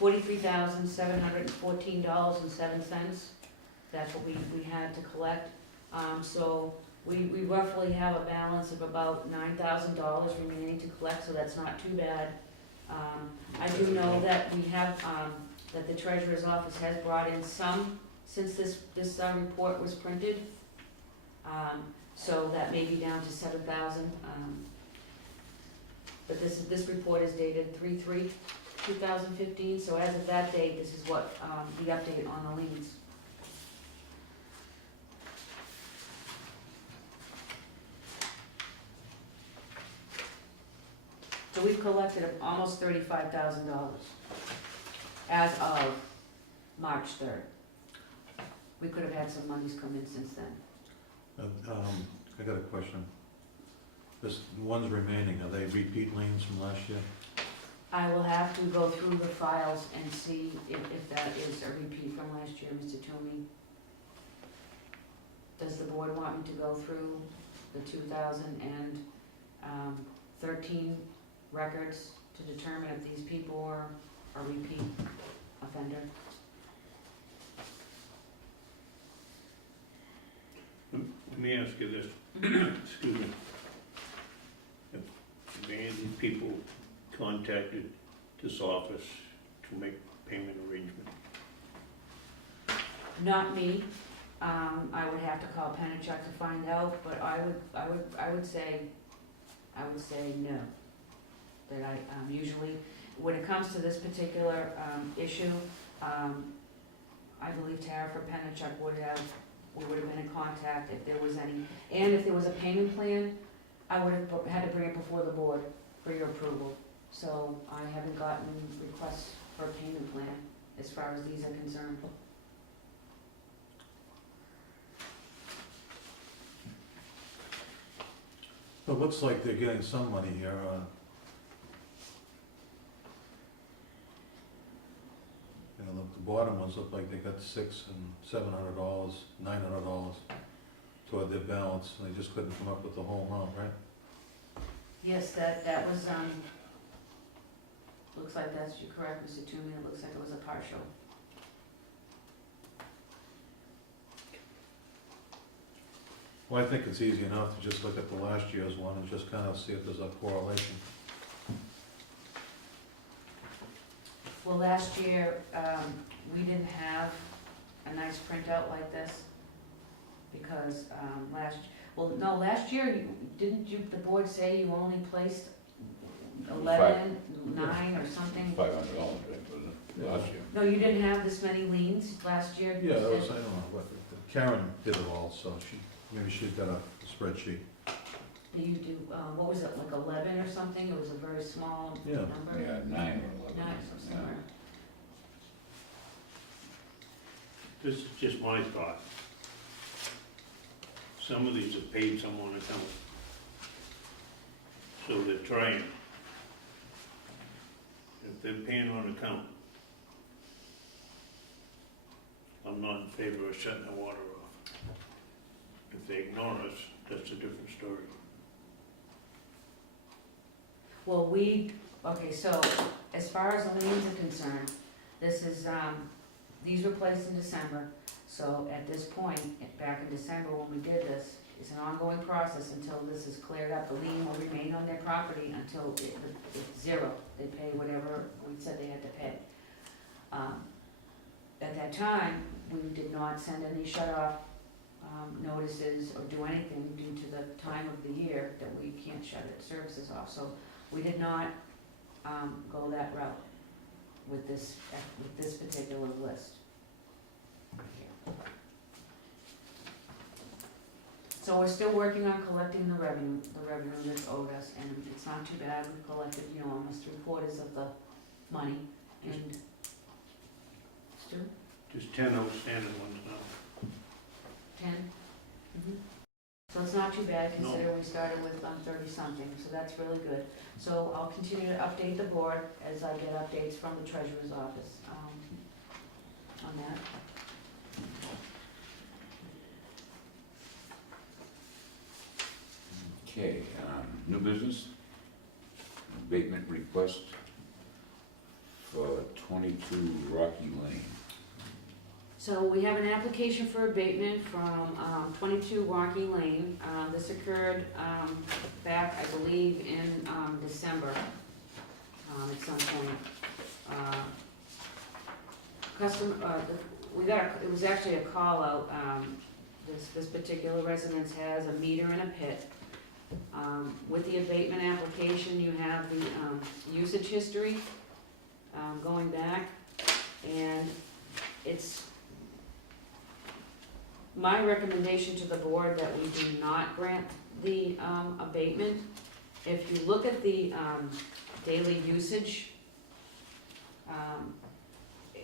$43,714.07. That's what we had to collect. So we roughly have a balance of about $9,000 remaining to collect, so that's not too bad. I do know that we have, that the treasurer's office has brought in some since this report was printed. So that may be down to 7,000. But this report is dated 3/3/2015, so as of that date, this is what, the update on the liens. So we've collected almost $35,000 as of March 3rd. We could have had some monies come in since then. I got a question. This ones remaining, are they repeat liens from last year? I will have to go through the files and see if that is a repeat from last year, Mr. Toomey. Does the board want me to go through the 2013 records to determine if these people are a repeat offender? Let me ask you this, excuse me. Have any of these people contacted this office to make payment arrangement? Not me. I would have to call Penachuk to find out, but I would say no. That I, usually, when it comes to this particular, issue, I believe Tara for Penachuk we would have been in contact if there was any. And if there was a payment plan, I would have had to bring it before the board for your approval. So I haven't gotten requests for a payment plan as far as these are concerned. It looks like they're getting some money here. You know, the bottom ones look like they got $600 and $700, $900 toward their balance, and they just couldn't come up with the whole amount, right? Yes, that was, looks like that's, you're correct, Mr. Toomey, it looks like it was a partial. Well, I think it's easy enough to just look at the last year's one and just kind of see if there's a correlation. Well, last year, we didn't have a nice printout like this, because, last year, didn't you, the board say you only placed 11, 9 or something? $500, I think, wasn't it, last year? No, you didn't have this many liens last year? you Yeah, that was, said? I don't know, what, Karen did it all, so maybe she's got a spreadsheet. You do, what was it, like 11 or something? It was a very small Yeah. number? Yeah, 9 or 11. 9 or somewhere. This is just my thought. Some of these are paid someone account. So they're trying. If they're paying on account, I'm not in favor of shutting the water off. If they ignore us, that's a different story. Well, okay, so as far as the liens are concerned, this is, these were placed in December. So at this point, back in December when we did this, it's an ongoing process until this is cleared up. The lien will remain on their property until it's zero. They pay whatever we said they had to pay. At that time, we did not send any shut-off notices or do anything due to the time of the year that we can't shut it, services off. So we did not go that route with this particular list. So we're still working on collecting the revenue that's owed us, and it's not too bad. We've collected, almost 3/4 of the money, and Stu, Just 10 outstanding ones now. 10? So it's not too bad No. considering we started with 30-something, so that's really good. So I'll continue to update the board as I get updates from the treasurer's office on that. Okay, new business, abatement request for 22 Rocky Lane. So we have an application for abatement from 22 Rocky Lane. This occurred back, I believe, in December at some point. It was actually a call out. This particular residence has a meter and a pit. With the abatement application, you have the usage history going back, and it's my recommendation to the board that we do not grant the abatement. If you look at the daily usage,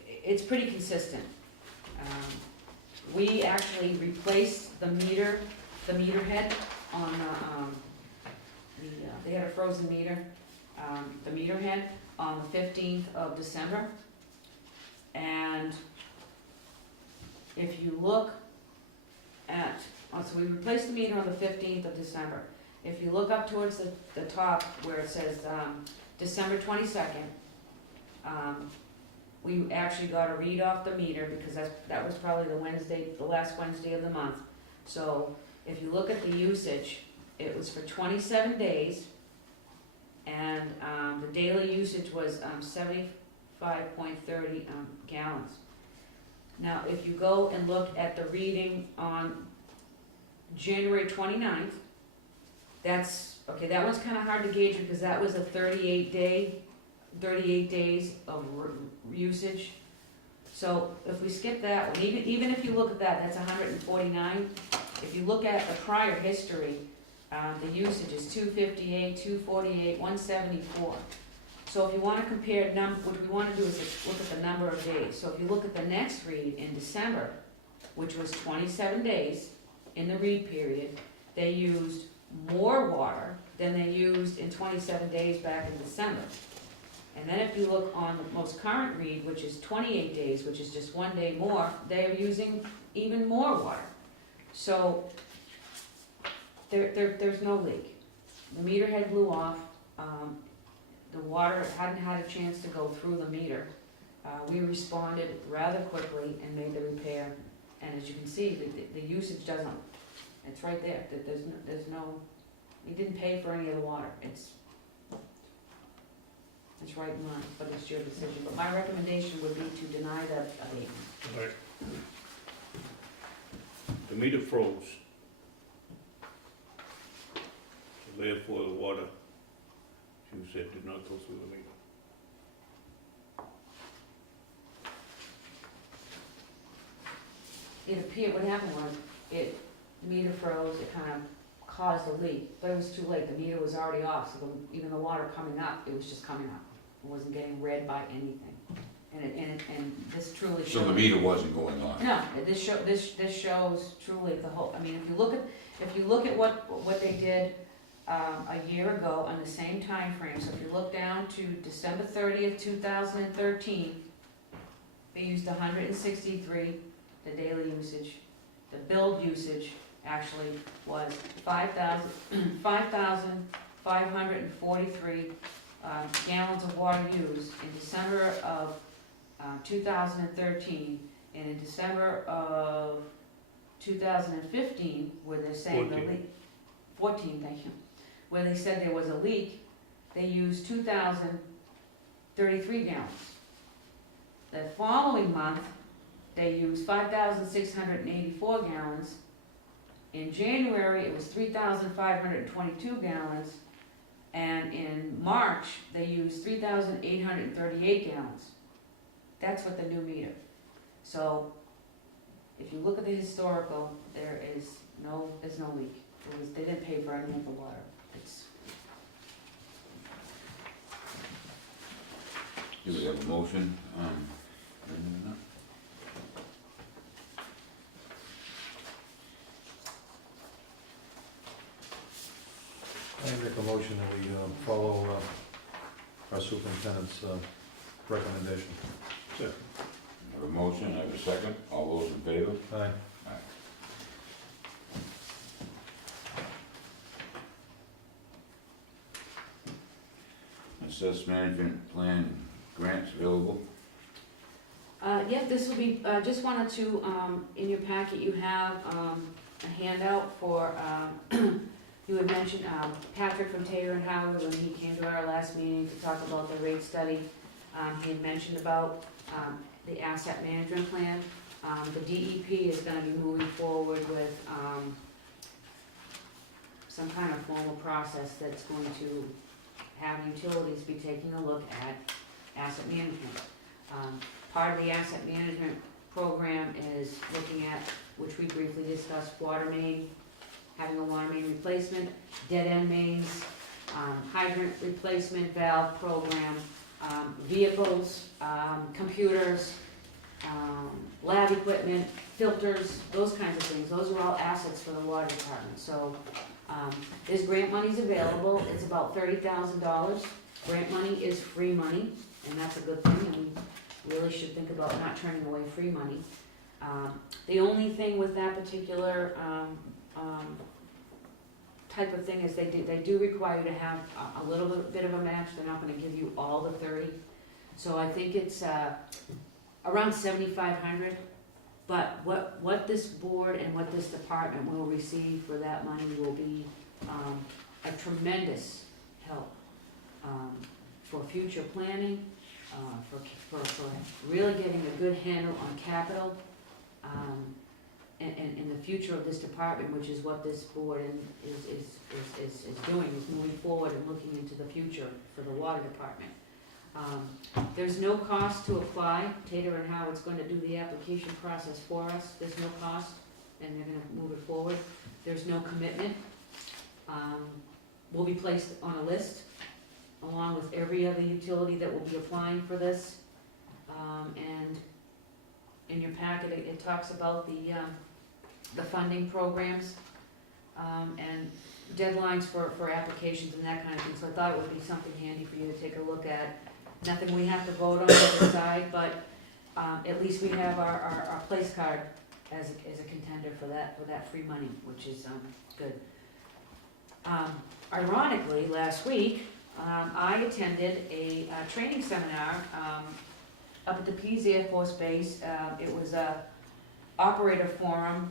it's pretty consistent. We actually replaced the meter head on they had a frozen meter, the meter head on the 15th of December. And if you look at, so we replaced the meter on the 15th of December. If you look up towards the top where it says December 22nd, we actually got a read off the meter because that was probably the last Wednesday of the month. So if you look at the usage, it was for 27 days, and the daily usage was 75.30 gallons. Now, if you go and look at the reading on January 29th, that one's kind of hard to gauge because that was a 38 days of usage. So if we skip that one, even if you look at that, that's 149. If you look at the prior history, the usage is 258, 248, 174. So if you want to compare what we want to do is look at the number of days. So if you look at the next read in December, which was 27 days in the read period, they used more water than they used in 27 days back in December. And then if you look on the most current read, which is 28 days, which is just 1 day more, they're using even more water. So there's no leak. the meter head blew off, the water hadn't had a chance to go through the meter. We responded rather quickly and made the repair, and as you can see, the usage doesn't, it's right there, there's no, you didn't pay for any of the water, it's right in line, but it's your decision. But my recommendation would be to deny the abatement. Right. The meter froze. So therefore, the water, you said, did not go through the meter. It appeared, what happened was, the meter froze, it kind of caused a leak, but it was too late, the meter was already off, so even the water coming up, it was just coming up. It wasn't getting read by anything. And this truly shows. So the meter wasn't going on? No, this shows truly the whole, I mean, if you look at what they did, a year ago on the same time frame. So if you look down to December 30th, 2013, they used 163, the daily usage. The billed usage actually was 5,543 gallons of water used in December of 2013, and in December of 2015, where they're saying the 14. leak, 14, thank you, where they said there was a leak, they used 2,033 gallons. The following month, they used 5,684 gallons. In January, it was 3,522 gallons. And in March, they used 3,838 gallons. That's what the new meter. So, if you look at the historical, there's no leak. They didn't pay for any of the water. Do we have a motion? I make a motion that we follow our superintendent's recommendation. I have a motion, I have a second. All those in favor? Aye. Assess management plan grants available. Yeah, this will be, just wanted to, in your packet, you have a handout for, you had mentioned Patrick from Taylor and Howard, when he came to our last meeting to talk about the rate study. He had mentioned about the asset management plan. The DEP is gonna be moving forward with some kind of formal process that's going to have utilities be taking a look at asset management. Part of the asset management program is looking at, which we briefly discussed, water main, having a water main replacement, dead end mains, hydrant replacement valve program, vehicles, computers, lab equipment, filters, those kinds of things. Those are all assets for the water department. So there's grant monies available. It's about $30,000. Grant money is free money, and that's a good thing, and we really should think about not turning away free money. The only thing with that particular type of thing is they do require you to have a little bit of a match. They're not gonna give you all the 30. So I think it's around 7,500. But what this board and what this department will receive for that money will be a tremendous help for future planning, for really getting a good handle on capital, and the future of this department, which is what this board is doing, is moving forward and looking into the future for the water department. There's no cost to apply. Tater and Howard's going to do the application process for us. There's no cost, and they're going to move it forward. There's no commitment. We'll be placed on a list, along with every other utility that will be applying for this. And in your packet, it talks about the funding programs, and deadlines for applications and that kind of thing. So I thought it would be something handy for you to take a look at. Nothing we have to vote on or decide, but at least we have our place card as a contender for that free money, which is good. ironically, last week, I attended a training seminar up at the Pease Air Force Base. It was a operator forum.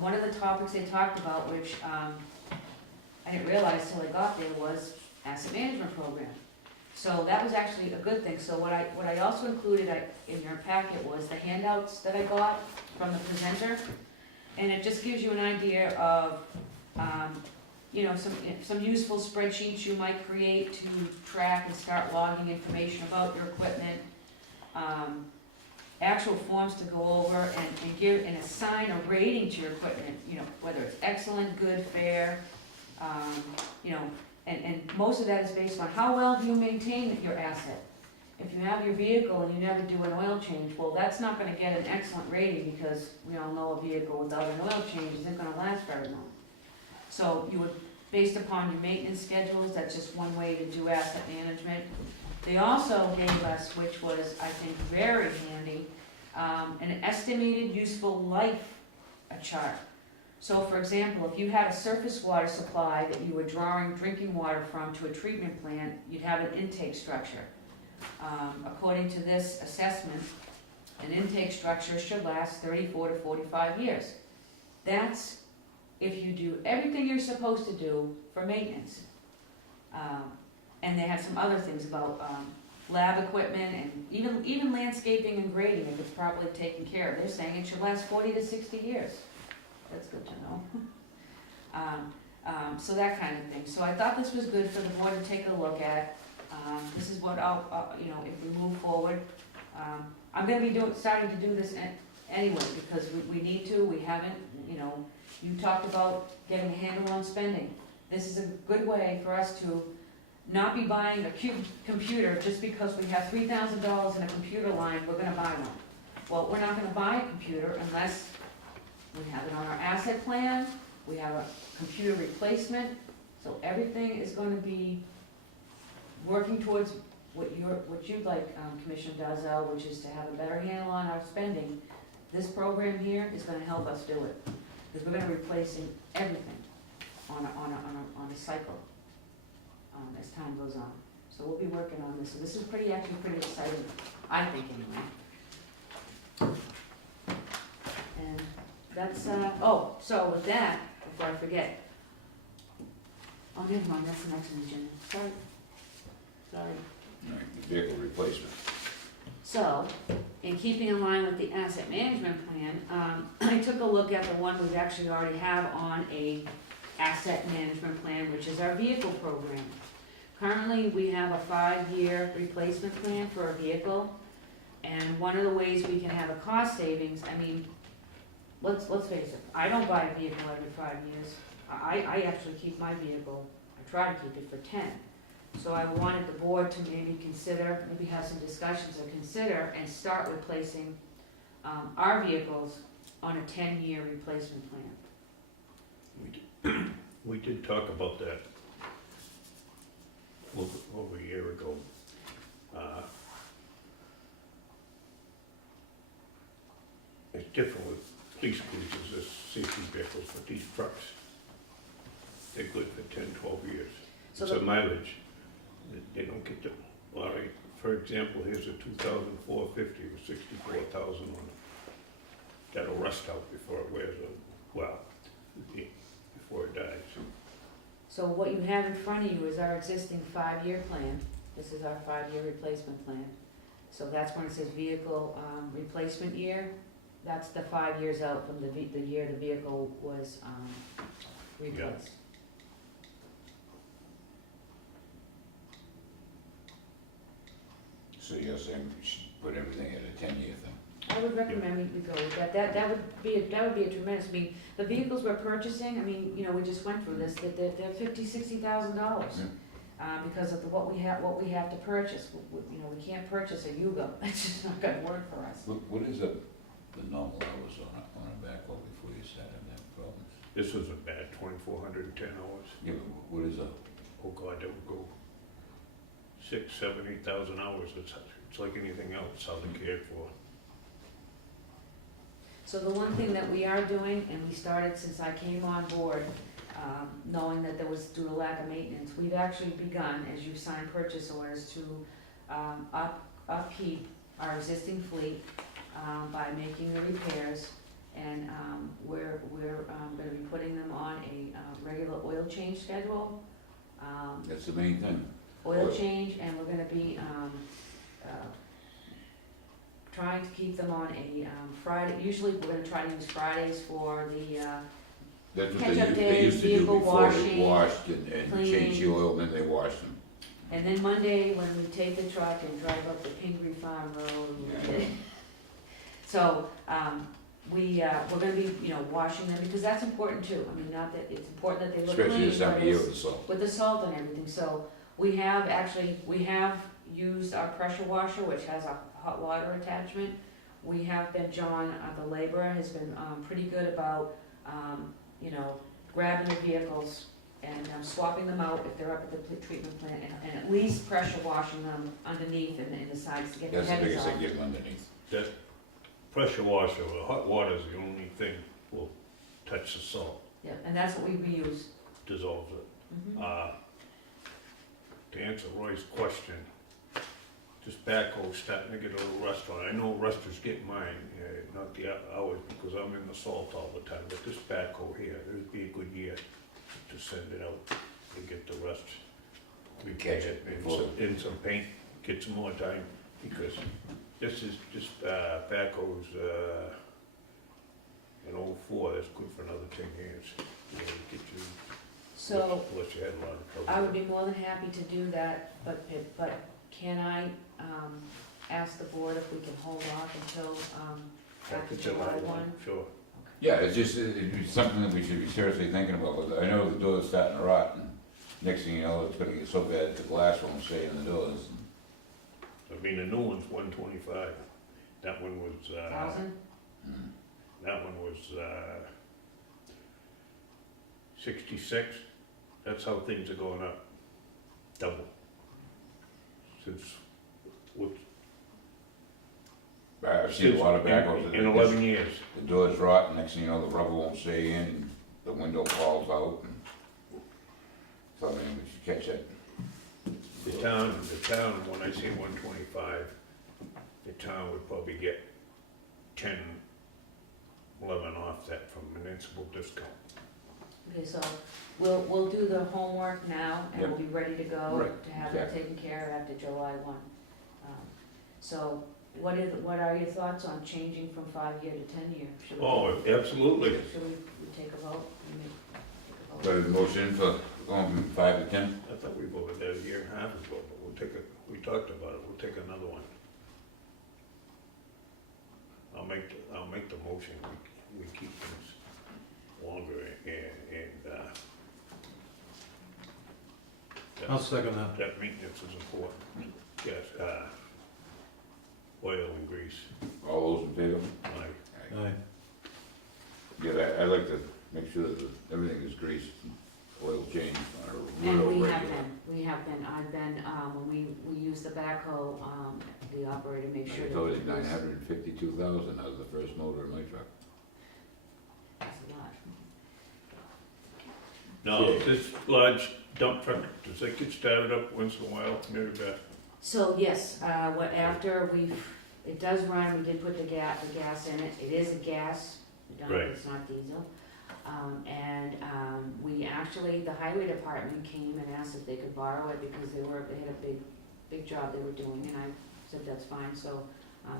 One of the topics they talked about, which I didn't realize till I got there, was asset management program. So that was actually a good thing. So what I also included in your packet was the handouts that I got from the presenter. And it just gives you an idea of, you know, some useful spreadsheets you might create to track and start logging information about your equipment. Actual forms to go over and give and assign a rating to your equipment, you know, whether it's excellent, good, fair, you know, and most of that is based on how well do you maintain your asset. If you have your vehicle and you never do an oil change, well, that's not gonna get an excellent rating, because we all know a vehicle without an oil change isn't gonna last very long. So you would, based upon your maintenance schedules, that's just one way to do asset management. They also gave us, which was, I think, very handy, an estimated useful life chart. So for example, if you had a surface water supply that you were drawing drinking water from to a treatment plant, you'd have an intake structure. According to this assessment, an intake structure should last 34 to 45 years. That's if you do everything you're supposed to do for maintenance. And they have some other things about lab equipment and even landscaping and grading, if it's properly taken care of. They're saying it should last 40 to 60 years. That's good to know. So that kind of thing. So I thought this was good for the board to take a look at. This is what I'll, you know, if we move forward. I'm gonna be starting to do this anyway, because we need to, we haven't, you know, you talked about getting a handle on spending. This is a good way for us to not be buying a computer just because we have $3,000 in a computer line, we're gonna buy one. Well, we're not gonna buy a computer unless we have it on our asset plan, we have a computer replacement, so everything is gonna be working towards what you'd like, Commissioner Dalzell, which is to have a better handle on our spending. This program here is gonna help us do it, because we're gonna be replacing everything on a cycle, as time goes on. So we'll be working on this, so this is actually pretty exciting, I think, anyway. And that's, so with that, before I forget, oh, never mind, that's the next one, Jim, sorry. Right, the vehicle replacement. So, in keeping in line with the asset management plan, I took a look at the one we actually already have on a asset management plan, which is our vehicle program. Currently, we have a 5-year replacement plan for a vehicle, and one of the ways we can have a cost savings, I mean, let's face it, I don't buy a vehicle every 5 years. I actually keep my vehicle, I try to keep it for 10. So I wanted the board to maybe consider, maybe have some discussions or consider and start replacing our vehicles on a 10-year replacement plan. We did talk about that over a year ago. It's different with police cruisers, as safety vehicles, but these trucks, they're good for 10, 12 years. So It's a mileage. They don't get the, all right, for example, here's a 2004 50 with 64,000 on it. That'll rust out before it wears a, well, before it dies. So what you have in front of you is our existing 5-year plan. This is our 5-year replacement plan. So that's when it says vehicle replacement year. That's the 5 years out from the year the vehicle was replaced. So you're saying we should put everything at a 10-year thing? I would recommend we go with that. That would be a tremendous, I mean, the vehicles we're purchasing, I mean, you know, we just went through this, that they're $50,000-$60,000. Because of what we have to purchase. You know, we can't purchase a Yugo. It's just not gonna work for us. What is the normal hours on a backhoe before you start having that problem? This was a bad 2,410 hours. Yeah, but what is a, Oh God, that would go 6, 7, 8,000 hours. It's like anything else, how they're cared for. So the one thing that we are doing, and we started since I came on board, knowing that there was due to lack of maintenance, we've actually begun, as you sign purchase orders, to upkeep our existing fleet by making the repairs. And we're gonna be putting them on a regular oil change schedule. That's the main thing. Oil Oil. change, and we're gonna be trying to keep them on a Friday. Usually, we're gonna try to use Fridays for the That's what Catch-up they used to do vehicle before they washing, washed and changed the cleaning. oil, then they washed them. and then Monday, when we take the truck and drive up the Pingree Farm Road. So, we're gonna be, washing them, because that's important too. I mean, not that, it's important that they look clean, Especially this time but of year it's- with the salt. with the salt and everything, so we have used our pressure washer, which has a hot water attachment. We have been, John, the laborer, has been, pretty good about, grabbing the vehicles and swapping them out if they're up at the treatment plant, and at least pressure washing them underneath and in the sides to get the That's the heavies biggest off. they get them underneath. That pressure washer, the hot water is the only thing will touch the salt, Yeah, and that's what we reuse. dissolves it. Mhm. To answer Roy's question, this backhoe's starting to get a little rust on it. I know rusters get mine, not the ours, because I'm in the salt all the time, but this backhoe here, it'd be a good year to send it out to get the rust. We Catch it and before. in some paint, get some more time, because this backhoe's, an '04, that's good for another 10 years. Get you, So, unless you had a lot of trouble. I would be more than happy to do that, but can I, ask the board if we can hold off until, after July 1? Sure. Yeah, it's something that we should be seriously thinking about. I know the door's starting to rot, and next thing you know, it's gonna get so bad the glass won't stay in the doors. I mean, the new one's 125. That one was, 1,000? Mm. that one was, 66. That's how things are going up. Double. Since, what, I've seen a lot of backhoes. in 11 years. The door's rot, and next thing you know, the rubber won't stay in, the window falls out. So I mean, we should catch it. The town, when I say 125, the town would probably get 10, 11 off that from municipal discount. Okay, so we'll do the homework now, and we'll be ready to go Right, to have it exactly. taken care of after July 1. So what are your thoughts on changing from 5-year to 10-year? Should we- Oh, absolutely. Should we take a vote? Got a motion for going from 5 to 10? I thought we voted that a year and a half ago, but we talked about it, we'll take another one. I'll make the motion, we keep things longer and, I'll second that. that maintenance is important. Yes, oil and grease, All those in favor? like, Aye. Yeah, I like to make sure that everything is greased, and oil changed on a And real we regular. have been, I've been, when we use the backhoe, the operator makes sure I that. told you, we use- 952,000 out of the first motor in my truck. That's a lot. no, this large dump truck, does that get started up once in a while, Mary Beth? So, yes, after it does run, we did put the gas in it, it is a gas, Right. it's not diesel. We actually, the highway department came and asked if they could borrow it because they had a big job they were doing, and I said that's fine, so,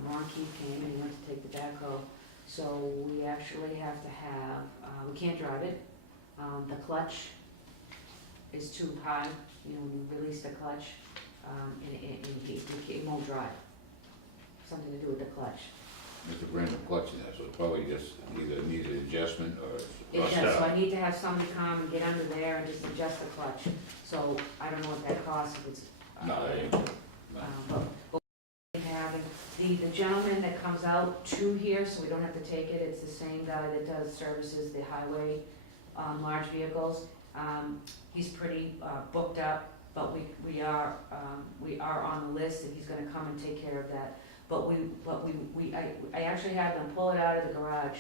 Ron Keith came and he went to take the backhoe. So we actually have to have, we can't drive it, the clutch is too high, when you release the clutch, it won't drive. Something to do with the clutch. It's a brand new clutch in there, so it probably just either needed adjustment or. It does, so I need to have somebody come and get under there and just adjust the clutch. So I don't know what that costs, if it's. No, they ain't. But we have, and the gentleman that comes out to here, so we don't have to take it, it's the same guy that does services the highway, large vehicles. He's pretty, booked up, but we are on the list, and he's gonna come and take care of that. but I actually had them pull it out of the garage.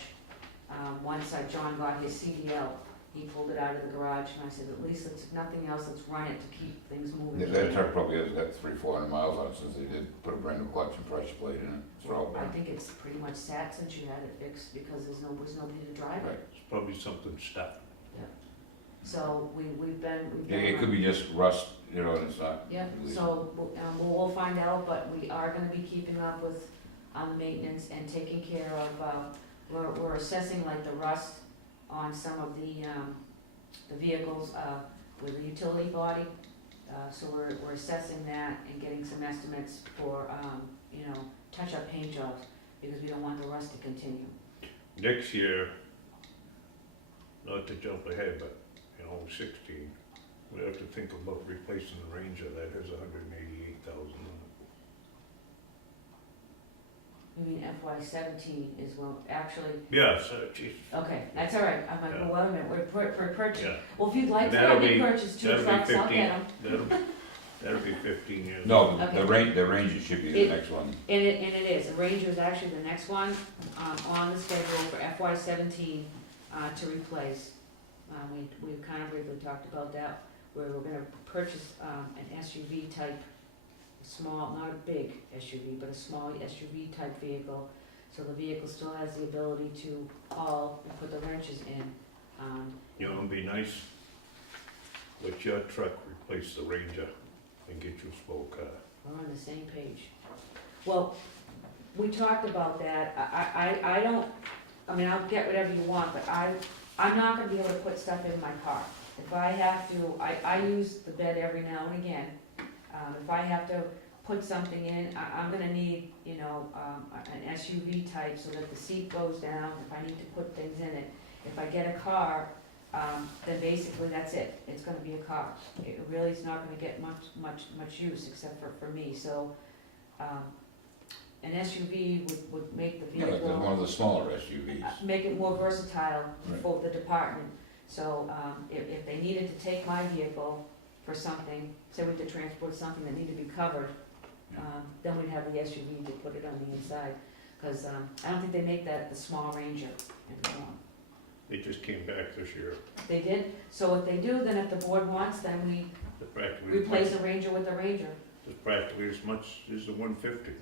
Once John got his CDL, he pulled it out of the garage, and I said, at least it's, nothing else, let's run it to keep things moving. That truck probably has got 300-400 miles on it since they did put a brand new clutch and pressure plate in it. It's all I been. think it's pretty much sat since you had it fixed, because was nobody to drive Right. it. It's probably something stuck. So we've been. It could be just rust, you know, and it's not. Yeah, so we'll find out, but we are gonna be keeping up with, the maintenance and taking care of, we're assessing like the rust on some of the vehicles, with the utility body. So we're assessing that and getting some estimates for, touch-up paint jobs, because we don't want the rust to continue. Next year, not to jump ahead, but, 16, we have to think about replacing the Ranger that has 188,000 You mean FY17 is, well, actually, in it. Yeah, so, geez, okay, that's all right. I'm like, Yeah. well, wait a minute, we're purchasing. yeah, Well, if you'd like to That'll have me be- purchase 2 that'll be trucks, I'll 15. get them. that'll be 15 years. No, Okay. the Ranger should be the It- next one. And it is, the Ranger is actually the next one, on the schedule for FY17, to replace. We've kind of briefly talked about that, where we're gonna purchase, an SUV type, small, not a big SUV, but a small SUV type vehicle. So the vehicle still has the ability to haul and put the wrenches in. It'd be nice, let your truck replace the Ranger and get you a small car. We're on the same page. Well, we talked about that. I don't, I'll get whatever you want, but I'm not gonna be able to put stuff in my car. If I have to, I use the bed every now and again. If I have to put something in, I'm gonna need, an SUV type so that the seat goes down, if I need to put things in it. If I get a car, then basically that's it, it's gonna be a car. It really is not gonna get much use except for me, so, an SUV would make the Yeah, like vehicle. one of the smaller SUVs. Make it more versatile Right. for the department. So, if they needed to take my vehicle for something, say we had to transport something that needed to be covered, then we'd have the SUV to put it on the inside. Cause, I don't think they make the small Ranger anymore. They just came back this year. They did, so if they do, then if the board wants, then we They're practically, replace the Ranger with the Ranger. it's practically as much as the 150.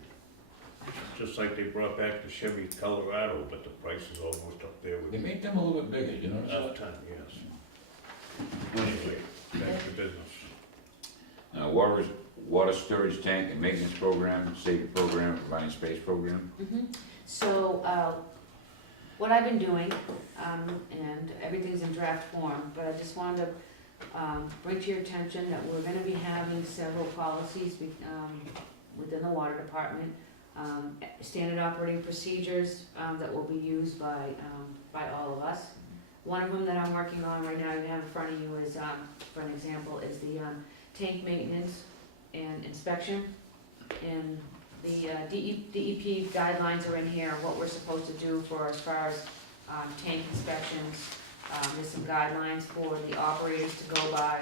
Just like they brought back the Chevy Colorado, but the price is almost up there with They make them a little bit bigger, you know? out of time, yes. Anyway, back to business. Water storage tank and maintenance program, safety program, providing space program. So, what I've been doing, and everything's in draft form, but I just wanted to bring to your attention that we're gonna be having several policies within the water department, standard operating procedures that will be used by all of us. One of them that I'm working on right now, you have in front of you is, for an example, is the tank maintenance and inspection. And the DEP guidelines are in here, what we're supposed to do for as far as tank inspections. There's some guidelines for the operators to go by,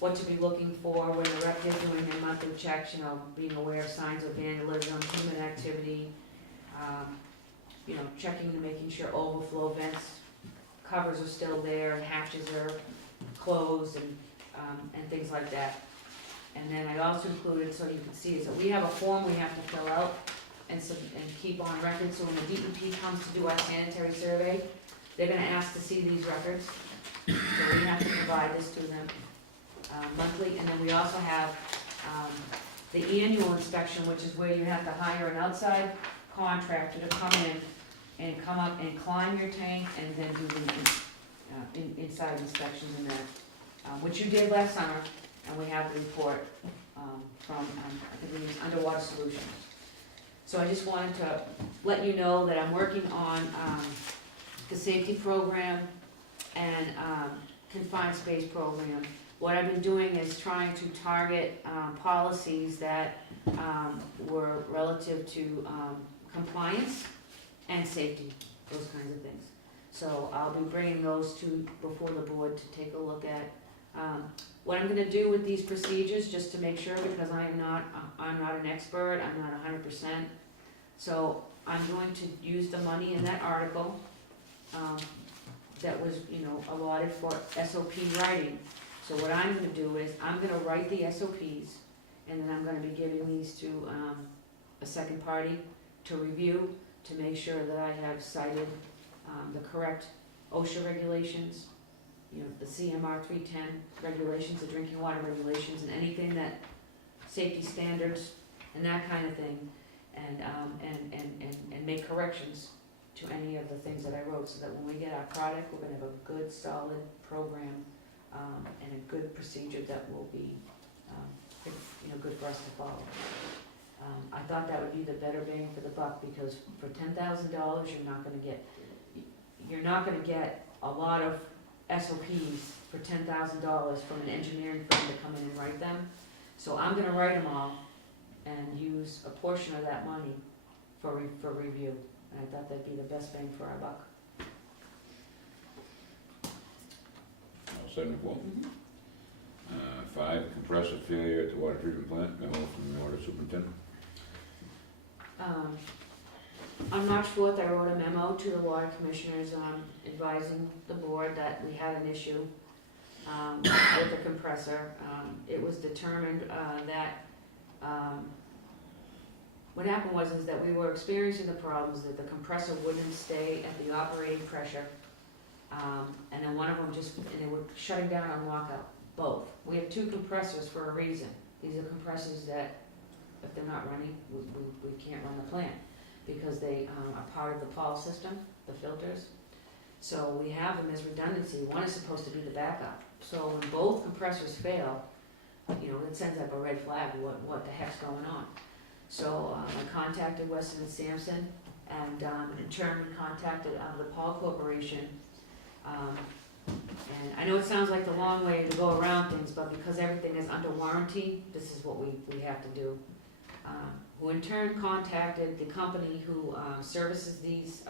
what to be looking for when the rep is doing their monthly checks, being aware of signs of vandalism, human activity, checking and making sure overflow vents, covers are still there, hatches are closed, and things like that. And then I also included, so you can see, so we have a form we have to fill out and keep on record, so when the DEP comes to do our sanitary survey, they're gonna ask to see these records. So we have to provide this to them monthly, and then we also have the annual inspection, which is where you have to hire an outside contractor to come in and come up and climb your tank and then do the inside inspections and that, which you did last summer, and we have the report from, I think we use Underwater Solutions. So I just wanted to let you know that I'm working on the safety program and confined space program. What I've been doing is trying to target policies that were relative to compliance and safety, those kinds of things. So I'll be bringing those before the board to take a look at What I'm gonna do with these procedures, just to make sure, because I'm not an expert, I'm not 100%. So I'm going to use the money in that article, that was, allotted for SOP writing. So what I'm gonna do is, I'm gonna write the SOPs, and then I'm gonna be giving these to, a second party to review, to make sure that I have cited, the correct OSHA regulations, the CMR 310 regulations, the drinking water regulations, and anything that, safety standards, and that kind of thing, and make corrections to any of the things that I wrote, so that when we get our product, we're gonna have a good, solid program, and a good procedure that will be, good for us to follow. I thought that would be the better bang for the buck, because for $10,000, you're not gonna get a lot of SOPs for $10,000 from an engineering firm to come in and write them. So I'm gonna write them all and use a portion of that money for review. And I thought that'd be the best bang for our buck. All set and full. 5, compressor failure at the water treatment plant, memo from the water superintendent. On March 4th, I wrote a memo to the water commissioners, advising the board that we had an issue, with the compressor. It was determined, that, what happened was that we were experiencing the problems that the compressor wouldn't stay at the operating pressure. And then one of them and it would shutting down on lockout, both. We have 2 compressors for a reason. These are compressors that, if they're not running, we can't run the plant, because they, are part of the PAL system, the filters. So we have them as redundancy. One is supposed to be the backup. So when both compressors fail, it sends up a red flag, what the heck's going on? So, I contacted Weston and Sampson, and, in turn, we contacted, the Paul Corporation. And I know it sounds like the long way to go around things, but because everything is under warranty, this is what we have to do. Who in turn contacted the company who, services these,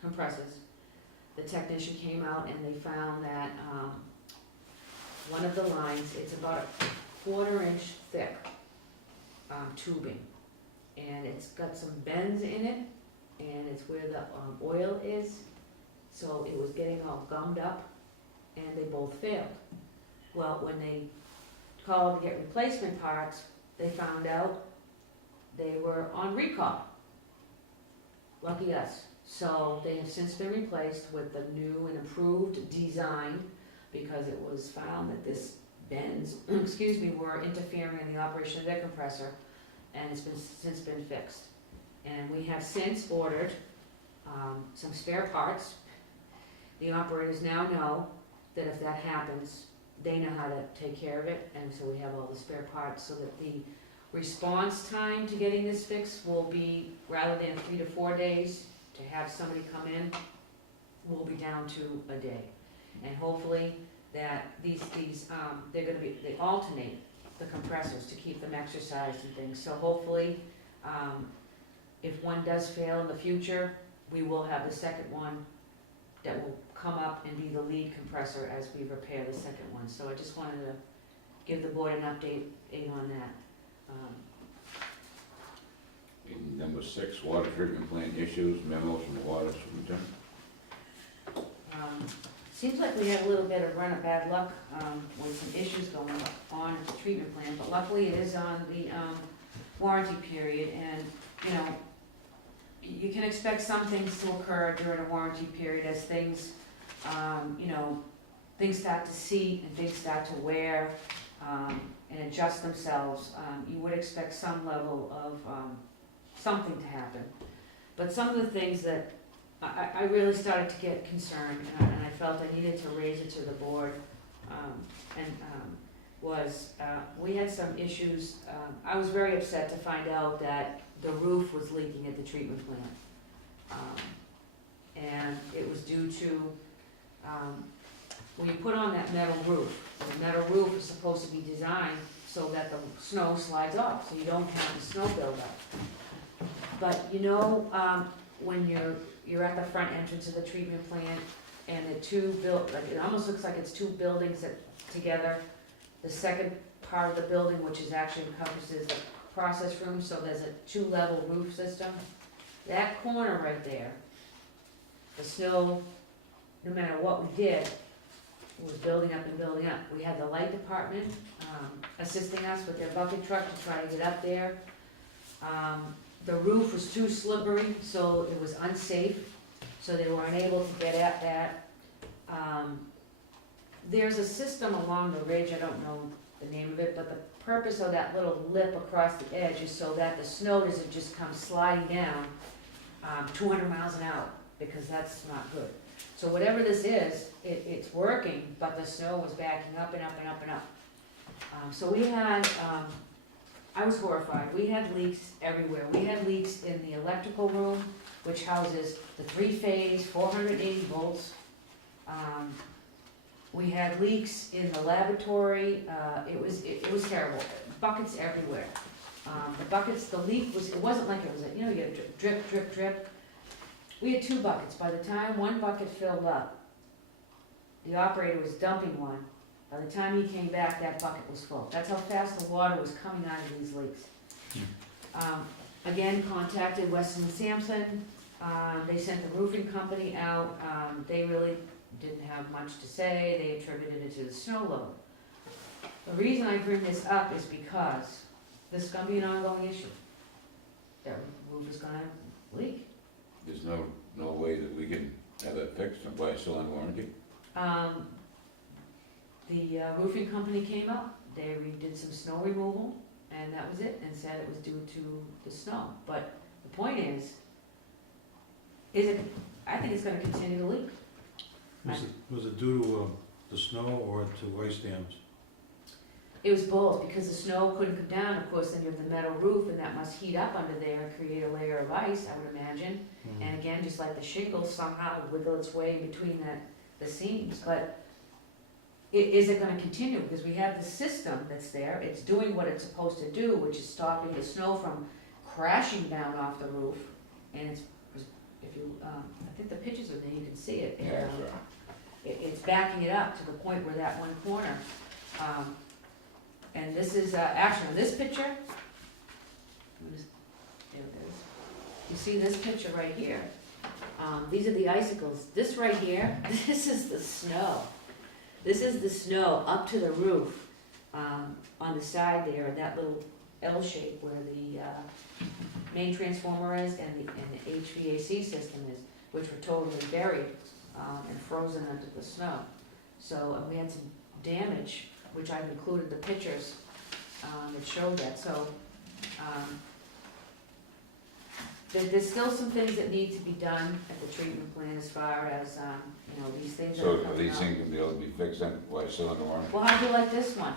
compressors. The technician came out and they found that, one of the lines, it's about a 1/4 inch thick, tubing, and it's got some bends in it, and it's where the, oil is, so it was getting all gummed up, and they both failed. Well, when they called to get replacement parts, they found out they were on recall. Lucky us. So they have since been replaced with the new and improved design, because it was found that this bends, were interfering in the operation of their compressor, and it's since been fixed. And we have since ordered, some spare parts. The operators now know that if that happens, they know how to take care of it, and so we have all the spare parts, so that the response time to getting this fixed will be, rather than 3 to 4 days to have somebody come in, will be down to a day. And hopefully that they alternate the compressors to keep them exercised and things. So hopefully, if one does fail in the future, we will have the second one that will come up and be the lead compressor as we repair the second one. So I just wanted to give the board an update on that. Number 6, water treatment plant issues, memo from the water superintendent. Seems like we have a little bit of run of bad luck, with some issues going on at the treatment plant, but luckily it is on the, warranty period, and, you can expect some things to occur during a warranty period as things, things start to seat and things start to wear, and adjust themselves. You would expect some level of, something to happen. But some of the things that I really started to get concerned, and I felt I needed to raise it to the board, we had some issues. I was very upset to find out that the roof was leaking at the treatment plant. And it was due to, when you put on that metal roof, the metal roof is supposed to be designed so that the snow slides off, so you don't have the snow buildup. But when you're at the front entrance of the treatment plant, and the two like, it almost looks like it's two buildings that, together. The second part of the building, which is actually encompasses the process room, so there's a two-level roof system. That corner right there, the snow, no matter what we did, was building up and building up. We had the light department, assisting us with their bucket truck to try to get up there. The roof was too slippery, so it was unsafe, so they were unable to get at that. There's a system along the ridge, I don't know the name of it, but the purpose of that little lip across the edge is so that the snow doesn't just come sliding down 200 miles an hour, because that's not good. So whatever this is, it's working, but the snow was backing up and up and up and up. So we had, I was horrified, we had leaks everywhere. We had leaks in the electrical room, which houses the three-phase, 480 volts. We had leaks in the laboratory, it was terrible, buckets everywhere. The buckets, the leak was, it wasn't like it was, you get drip, drip, drip. We had two buckets. By the time one bucket filled up, the operator was dumping one. By the time he came back, that bucket was full. That's how fast the water was coming out of these leaks. Again, contacted Weston and Sampson. They sent the roofing company out. They really didn't have much to say. They attributed it to the snow load. The reason I bring this up is because this is gonna be an ongoing issue. That roof is gonna leak. There's no way that we can have that fixed and buy still on warranty? The roofing company came up, they did some snow removal, and that was it, and said it was due to the snow. But the point is I think it's gonna continue to leak. Was it due to the snow or to ice dams? It was both, because the snow couldn't come down, of course, then you have the metal roof, and that must heat up under there and create a layer of ice, I would imagine. And again, just like the shingles, somehow wiggle its way in between the seams. But is it gonna continue? Because we have the system that's there, it's doing what it's supposed to do, which is stopping the snow from crashing down off the roof. And it's, if you, I think the pictures are there, you can see it. Yeah, It's backing it up to the point where that one corner, and this is, actually, on this picture, there it is. You see this picture right here? These are the icicles. This right here, this is the snow. This is the snow up to the roof, on the side there, that little L shape where the main transformer is and the HVAC system is, which were totally buried and frozen under the snow. So we had some damage, which I've included the pictures that showed that. So there's still some things that need to be done at the treatment plant as far as, these things that are So coming these out. things can be able to be fixed and why still under warranty? Well, how'd you like this one?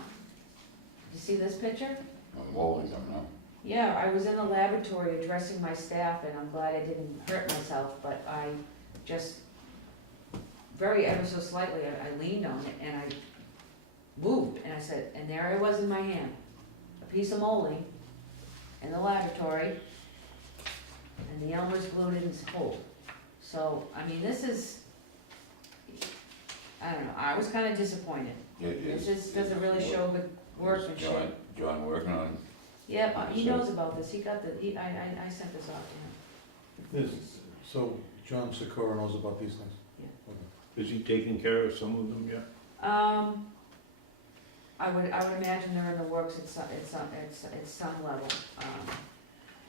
You see this picture? I'm molding them now. Yeah, I was in the laboratory addressing my staff, and I'm glad I didn't hurt myself, but I just, ever so slightly, I leaned on it, and I moved, and I said, and there I was in my hand, a piece of molding in the laboratory, and the Elmer's glue didn't hold. So, I mean, this is, I don't know, I was kinda disappointed. This just doesn't really show good workmanship. John working on it? Yeah, he knows about this, I sent this off to him. So John Sikora knows about these things? Yeah. Okay. Is he taking care of some of them yet? I would imagine they're in the works at some level.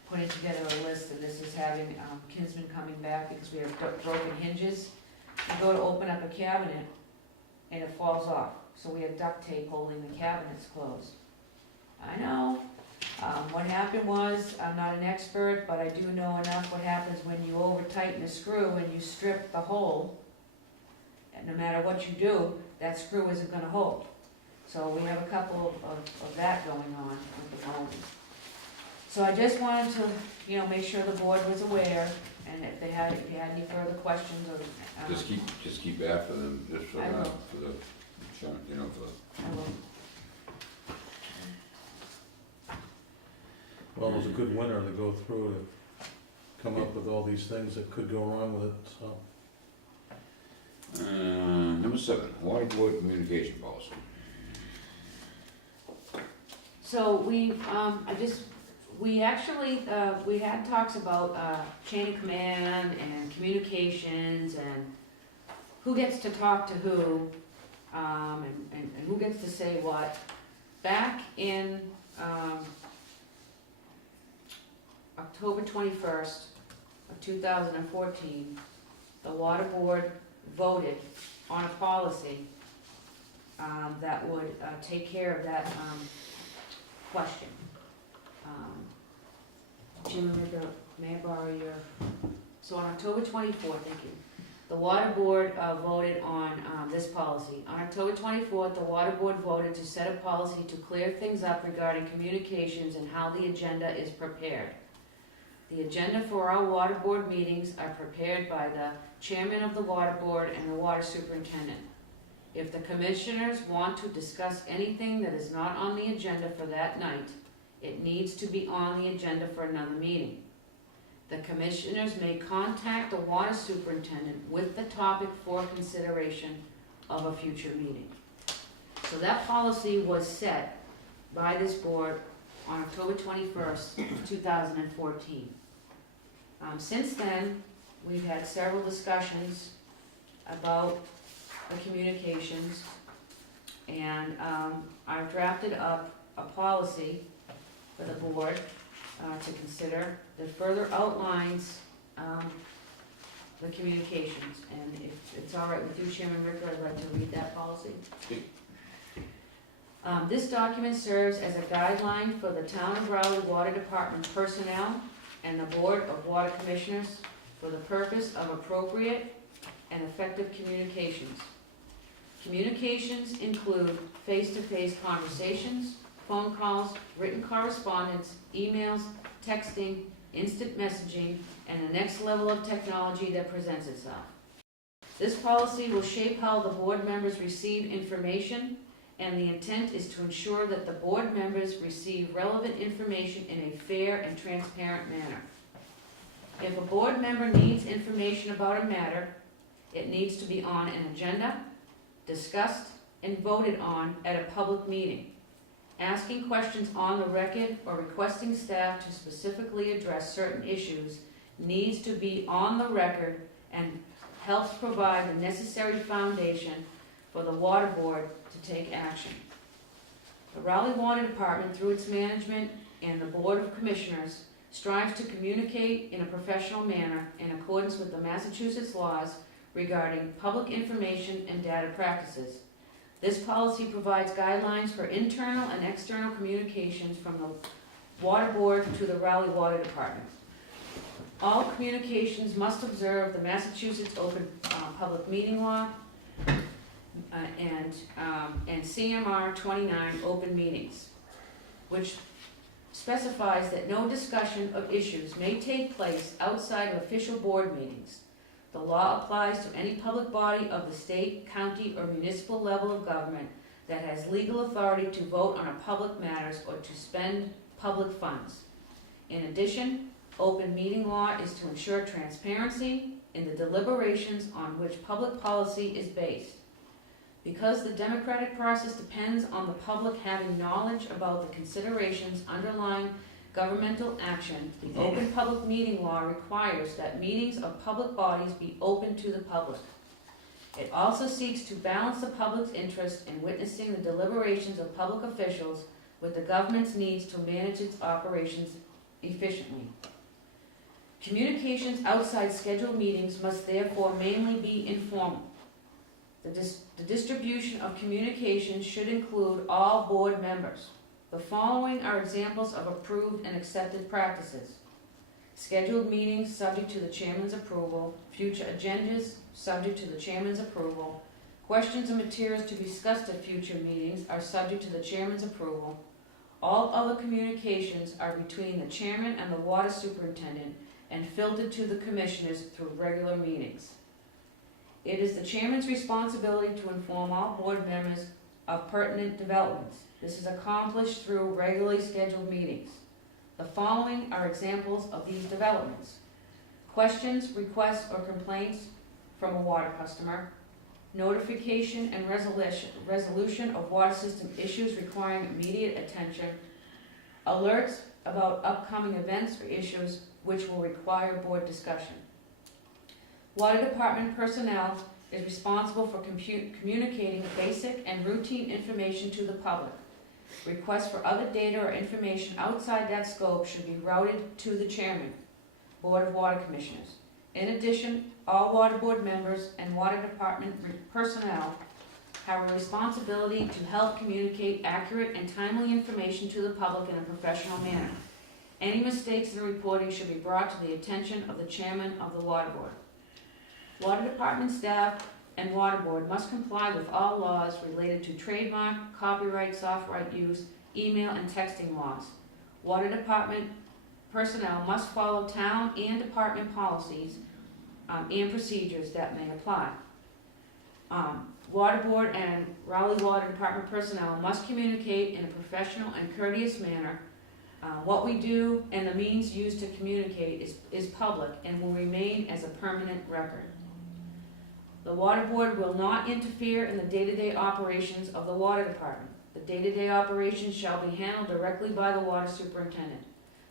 Putting together a list, and this is having Kinsman coming back because we have broken hinges. You go to open up a cabinet, and it falls off, so we have duct tape holding the cabinets closed. I know. What happened was, I'm not an expert, but I do know enough what happens when you over tighten a screw and you strip the hole. And no matter what you do, that screw isn't gonna hold. So we have a couple of that going on at the moment. So I just wanted to, make sure the board was aware, and if you had any further questions or. Just keep after them, just for I the, will. for the, I will. Well, it was a good winter to go through to come up with all these things that could go wrong with it, so. 7, water board communication policy. So we actually, we had talks about, chain of command and communications and who gets to talk to who, and who gets to say what. Back in, October 21st of 2014, the water board voted on a policy, that would, take care of that, question. Jim, may I borrow your, so on October 24th, thank you, the water board voted on this policy. On October 24th, the water board voted to set a policy to clear things up regarding communications and how the agenda is prepared. The agenda for our water board meetings are prepared by the chairman of the water board and the water superintendent. If the commissioners want to discuss anything that is not on the agenda for that night, it needs to be on the agenda for another meeting. The commissioners may contact the water superintendent with the topic for consideration of a future meeting. So that policy was set by this board on October 21st, 2014. Since then, we've had several discussions about the communications, and I've drafted up a policy for the board to consider that further outlines the communications. And if it's all right with you, Chairman Ricker, I'd like to read that policy. This document serves as a guideline for the Town of Raleigh Water Department personnel and the Board of Water Commissioners for the purpose of appropriate and effective communications. Communications include face-to-face conversations, phone calls, written correspondence, emails, texting, instant messaging, and the next level of technology that presents itself. This policy will shape how the board members receive information, and the intent is to ensure that the board members receive relevant information in a fair and transparent manner. If a board member needs information about a matter, it needs to be on an agenda, discussed, and voted on at a public meeting. Asking questions on the record or requesting staff to specifically address certain issues needs to be on the record and helps provide the necessary foundation for the water board to take action. The Raleigh Water Department, through its management and the Board of Commissioners, strives to communicate in a professional manner in accordance with the Massachusetts laws regarding public information and data practices. This policy provides guidelines for internal and external communications from the Water Board to the Raleigh Water Department. All communications must observe the Massachusetts Open Public Meeting Law and CMR 29 open meetings, which specifies that no discussion of issues may take place outside of official board meetings. The law applies to any public body of the state, county, or municipal level of government that has legal authority to vote on a public matters or to spend public funds. In addition, open meeting law is to ensure transparency in the deliberations on which public policy is based. Because the democratic process depends on the public having knowledge about the considerations underlying governmental action, the open public meeting law requires that meetings of public bodies be open to the public. It also seeks to balance the public's interest in witnessing the deliberations of public officials with the government's needs to manage its operations efficiently. Communications outside scheduled meetings must therefore mainly be informal. The distribution of communications should include all board members. The following are examples of approved and accepted practices. Scheduled meetings subject to the chairman's approval, future agendas subject to the chairman's approval, questions and materials to be discussed at future meetings are subject to the chairman's approval. All other communications are between the chairman and the water superintendent and filtered to the commissioners through regular meetings. It is the chairman's responsibility to inform all board members of pertinent developments. This is accomplished through regularly scheduled meetings. The following are examples of these developments. Questions, requests, or complaints from a water customer. notification and resolution of water system issues requiring immediate attention, alerts about upcoming events or issues which will require board discussion. Water Department personnel is responsible for communicating basic and routine information to the public. Requests for other data or information outside that scope should be routed to the chairman, Board of Water Commissioners. In addition, all water board members and water department personnel have a responsibility to help communicate accurate and timely information to the public in a professional manner. Any mistakes in the reporting should be brought to the attention of the chairman of the water board. Water department staff and water board must comply with all laws related to trademark, copyright, software use, email, and texting laws. Water department personnel must follow town and department policies and procedures that may apply. Water board and Raleigh Water Department personnel must communicate in a professional and courteous manner. What we do and the means used to communicate is public and will remain as a permanent record. The water board will not interfere in the day-to-day operations of the water department. The day-to-day operations shall be handled directly by the water superintendent.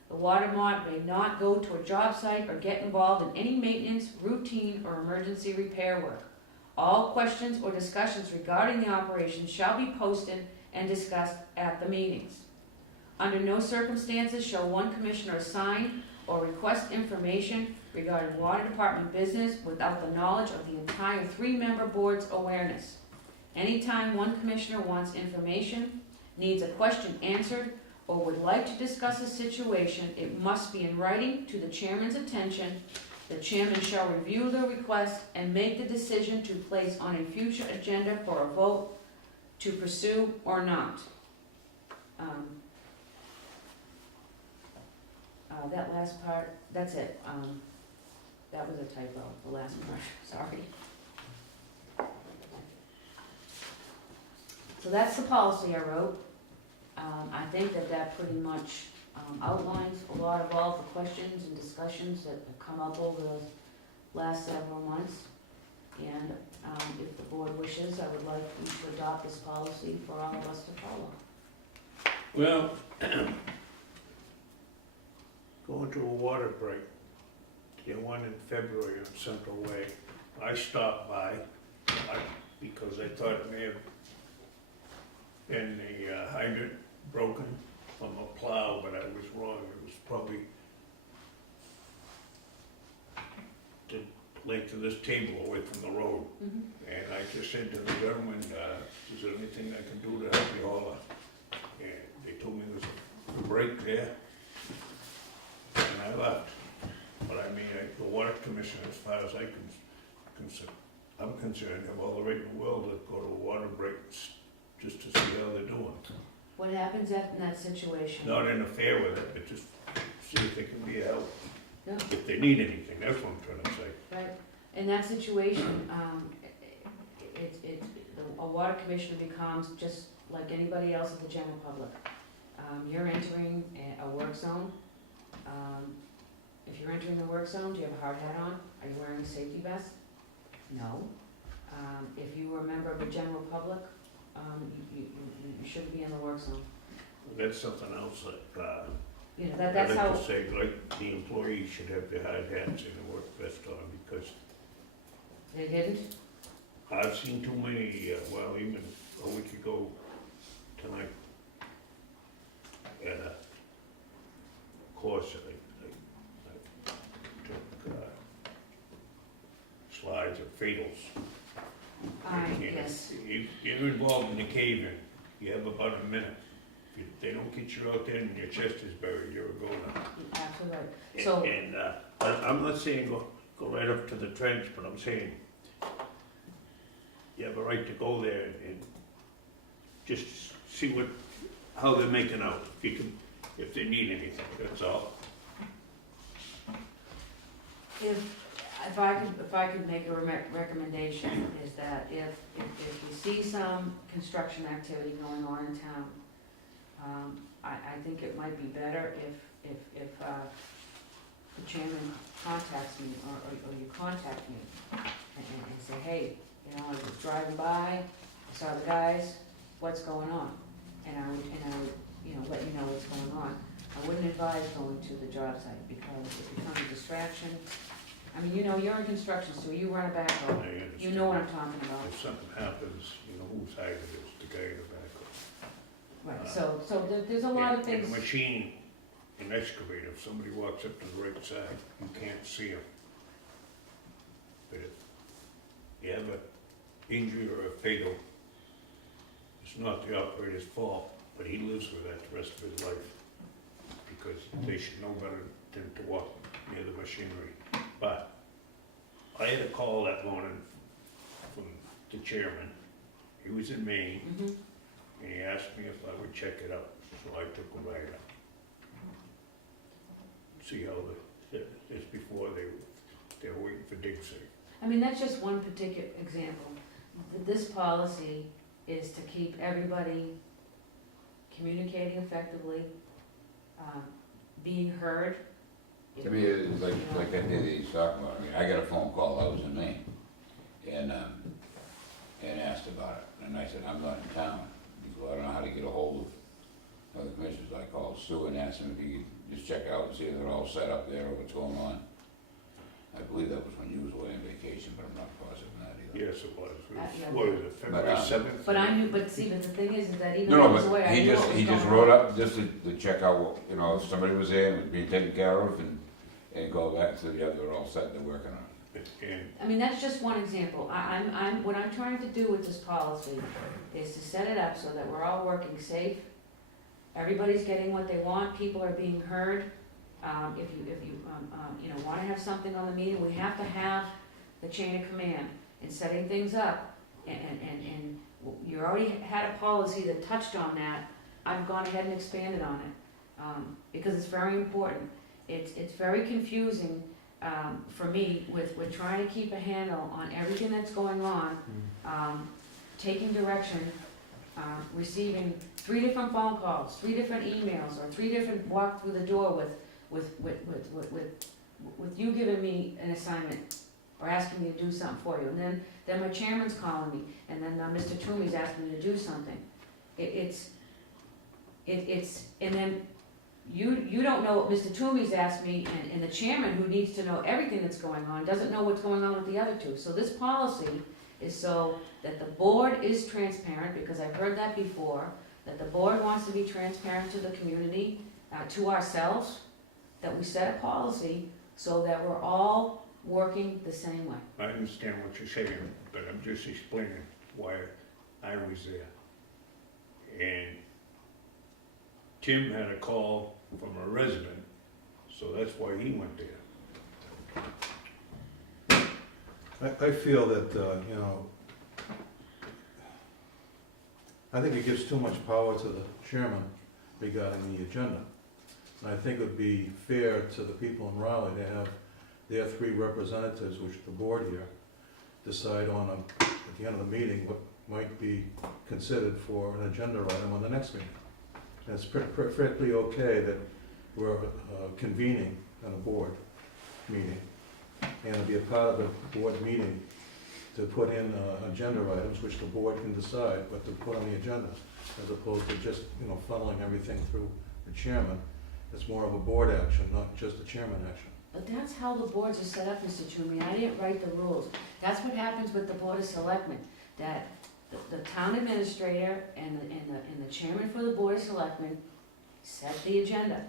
The water mod may not go to a job site or get involved in any maintenance, routine, or emergency repair work. All questions or discussions regarding the operation shall be posted and discussed at the meetings. Under no circumstances shall one commissioner assign or request information regarding water department business without the knowledge of the entire three-member board's awareness. Anytime one commissioner wants information, needs a question answered, or would like to discuss a situation, it must be in writing to the chairman's attention. The chairman shall review the request and make the decision to place on a future agenda for a vote to pursue or not. That last part, that's it. That was a typo, the last part, sorry. So that's the policy I wrote. I think that pretty much outlines a lot of all the questions and discussions that have come up over the last several months. And if the board wishes, I would like you to adopt this policy for all of us to follow. Well, going to a water break, the one in February on Central Way, I stopped by, because I thought it may have been the hydrant broken from a plow, but I was wrong. It was probably the length of this table away from the road. Mm-hmm. And I just said to the gentleman, is there anything I can do to help you haul? And they told me there's a break there, and I left. But I mean, the water commission, as far as I'm concerned, have all the right in the world to go to a water break just to see how they're doing. What happens in that situation? Not interfere with it, but just see if they can be a help. Yeah. If they need anything, that's what I'm trying to say. Right, in that situation, a water commissioner becomes just like anybody else in the general public. You're entering a work zone. If you're entering the work zone, do you have a hard hat on? Are you wearing a safety vest? No. If you were a member of the general public, you shouldn't be in the work zone. That's something else that, You know, that's how. I'd like to say, like, the employees should have their hard hats and their work vest on, because They didn't? I've seen too many, well, even a week ago tonight, at a course, I took slides of fatals. And Yes. if you're involved in the cave-in, you have about a minute. If they don't get you out there and your chest is buried, you're a goner. Absolutely right. So- And I'm not saying go right up to the trench, but I'm saying you have a right to go there and just see how they're making out, if they need anything, that's all. If I could make a recommendation, is that if you see some construction activity going on in town, I think it might be better if the chairman contacts me, or you contact me, and say, hey, you know, driving by, I saw the guys, what's going on? And I would, you know, let you know what's going on. I wouldn't advise going to the job site because it becomes a distraction. I mean, you know, you're in construction, so you run a backhoe, I you know what I'm talking about. If something happens, you know whose side it is, the guy in the back. Right, so there's a lot of In things. a machine, an excavator, if somebody walks up to the right side, you can't see them. But if you have an injury or a fatal, it's not the operator's fault, but he lives with that the rest of his life. Because they should know better than to walk near the machinery. But I had a call that morning from the chairman. He was in Maine, Mhm. and he asked me if I would check it out, so I took a ride up. See how it's before they were waiting for dig site. I mean, that's just one particular example. This policy is to keep everybody communicating effectively, being heard. To me, it's like that day that he's talking about, I mean, I got a phone call, I was in Maine, and asked about it, and I said, I'm not in town, because I don't know how to get a hold of the commissioners. I called Sue and asked him if he could just check out and see if they're all set up there, or what's going on. I believe that was when you was away on vacation, but I'm not positive on that either. Yes, it was. Yeah. What was it, February 7th? But I knew, but see, but the thing is that even No, though I was but away, I he knew what just, was he just going wrote on. up just to check out, what, you know, if somebody was there and was being taken care of, and go back and say, yeah, they're all set, they're working on it. And I mean, that's just one example. What I'm trying to do with this policy is to set it up so that we're all working safe. Everybody's getting what they want, people are being heard. If you know, wanna have something on the meeting, we have to have the chain of command in setting things up. And you already had a policy that touched on that. I've gone ahead and expanded on it, because it's very important. It's very confusing, for me with trying to keep a handle on everything that's going on, taking direction, receiving 3 different phone calls, 3 different emails, or 3 different walk through the door with you giving me an assignment or asking me to do something for you, and then my chairman's calling me, and then Mr. Toomey's asking me to do something. It's and then you don't know what Mr. Toomey's asked me, and the chairman, who needs to know everything that's going on, doesn't know what's going on with the other 2. So this policy is so that the board is transparent, because I've heard that before, that the board wants to be transparent to the community, to ourselves, that we set a policy so that we're all working the same way. I understand what you're saying, but I'm just explaining why I was there. And Tim had a call from a resident, so that's why he went there. I feel that, you know, I think it gives too much power to the chairman regarding the agenda. And I think it would be fair to the people in Raleigh to have their 3 representatives, which the board here, decide on, at the end of the meeting, what might be considered for an agenda item on the next meeting. And it's perfectly okay that we're convening on a board meeting, and to be a part of the board meeting to put in agenda items, which the board can decide what to put on the agenda, as opposed to just, you know, funneling everything through the chairman. It's more of a board action, not just a chairman action. But that's how the boards are set up, Mr. Toomey. I didn't write the rules. That's what happens with the Board of Selectmen, that the town administrator and the chairman for the Board of Selectmen set the agenda.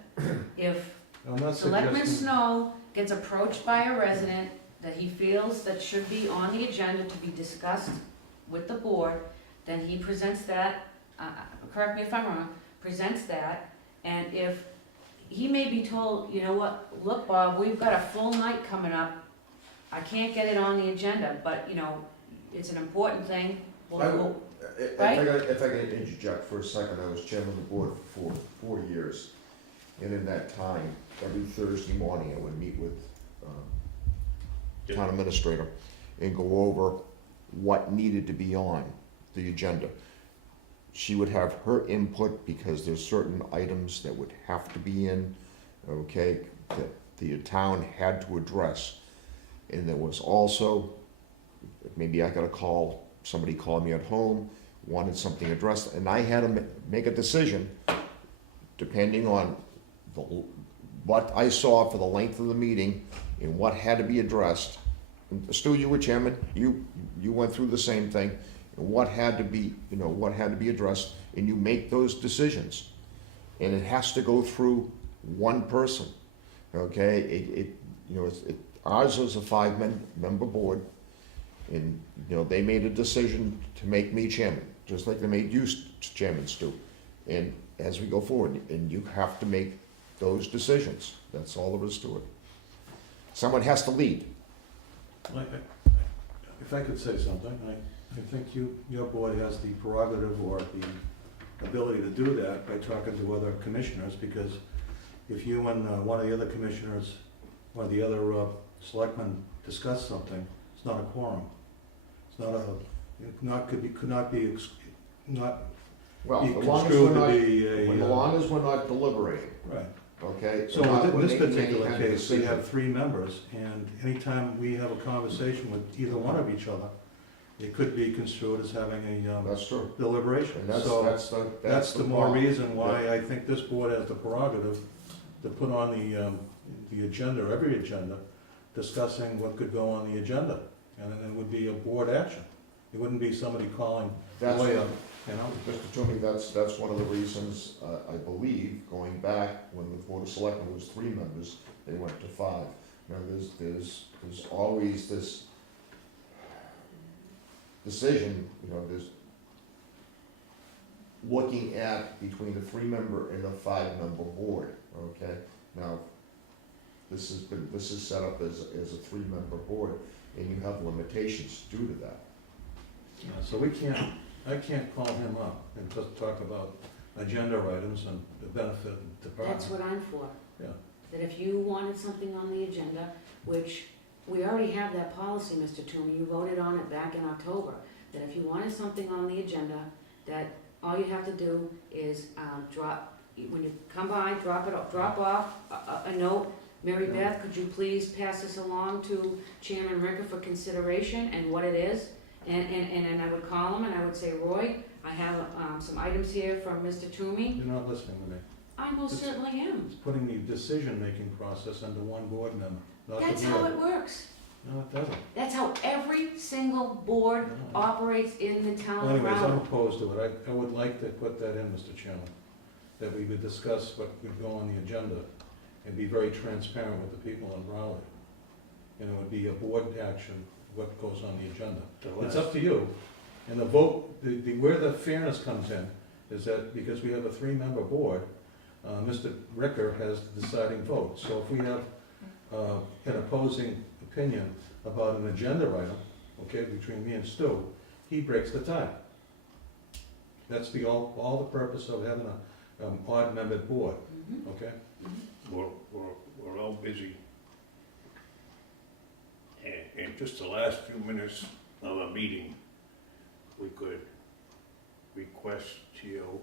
If I'm not Selectman suggesting, Snow gets approached by a resident that he feels that should be on the agenda to be discussed with the board, then he presents that, correct me if I'm wrong, presents that, and if he may be told, you know what, look, Bob, we've got a full night coming up, I can't get it on the agenda, but, you know, it's an important thing, If Right? I could interject for a second, I was chairman of the board for 4 years. And in that time, every Thursday morning, I would meet with town administrator and go over what needed to be on the agenda. She would have her input because there's certain items that would have to be in, okay, that the town had to address. And there was also, maybe I got a call somebody called me at home, wanted something addressed, and I had to make a decision depending on what I saw for the length of the meeting and what had to be addressed. And Stu, you were chairman, you went through the same thing, and what had to be, what had to be addressed, and you make those decisions. And it has to go through one person, okay? Ours is a 5-member board, and, they made a decision to make me chairman, just like they made you chairman, Stu. And as we go forward, and you have to make those decisions, that's all there is to it. Someone has to lead. If I could say something, I think your board has the prerogative or the ability to do that by talking to other commissioners, because if you and one of the other commissioners, one of the other selectmen discuss something, it's not a quorum. It's not could not be Well, be as long as construed we're to not, be a. as long as we're not deliberating, Right. okay? So We're not in this making any particular kind of case, we decision. have 3 members, and anytime we have a conversation with either one of each other, it could be construed as having a That's true. deliberation. And So that's the more problem. reason why I think this board has the prerogative to put on the agenda, or every agenda, discussing what could go on the agenda. And then it would be a board action. It wouldn't be somebody calling That's, way up, Mr. Toomey, that's one of the reasons, I believe, going back when the Board of Selectmen was 3 members, they went to 5. Now, there's always this decision, there's looking at between the 3-member and the 5-member board, okay? Now, this is set up as a 3-member board, and you have limitations due to that. So I can't call him up and just talk about agenda items and the benefit of the department. That's what I'm for. Yeah. That if you wanted something on the agenda, which we already have that policy, Mr. Toomey, you voted on it back in October, that if you wanted something on the agenda, that all you have to do is when you come by, drop off a note. Mary Beth, could you please pass this along to Chairman Ricker for consideration and what it is? And I would call him and I would say, Roy, I have some items here from Mr. Toomey. You're not listening to me. I most certainly am. It's putting the decision-making process under one board member, not the board. That's how it works. No, it doesn't. That's how every single board No. operates in the town Well, of anyways, I'm Broward. opposed to it. I would like to put that in, Mr. Chairman, that we would discuss what would go on the agenda and be very transparent with the people in Raleigh. And it would be a board action, what goes on the agenda. It's up to you. And the vote, where the fairness comes in is that because we have a 3-member board, Mr. Ricker has the deciding vote. So if we have an opposing opinion about an agenda item, okay, between me and Stu, he breaks the tie. That's all the purpose of having an odd-membered board, Mhm. okay? We're all busy. And just the last few minutes of a meeting, we could request to you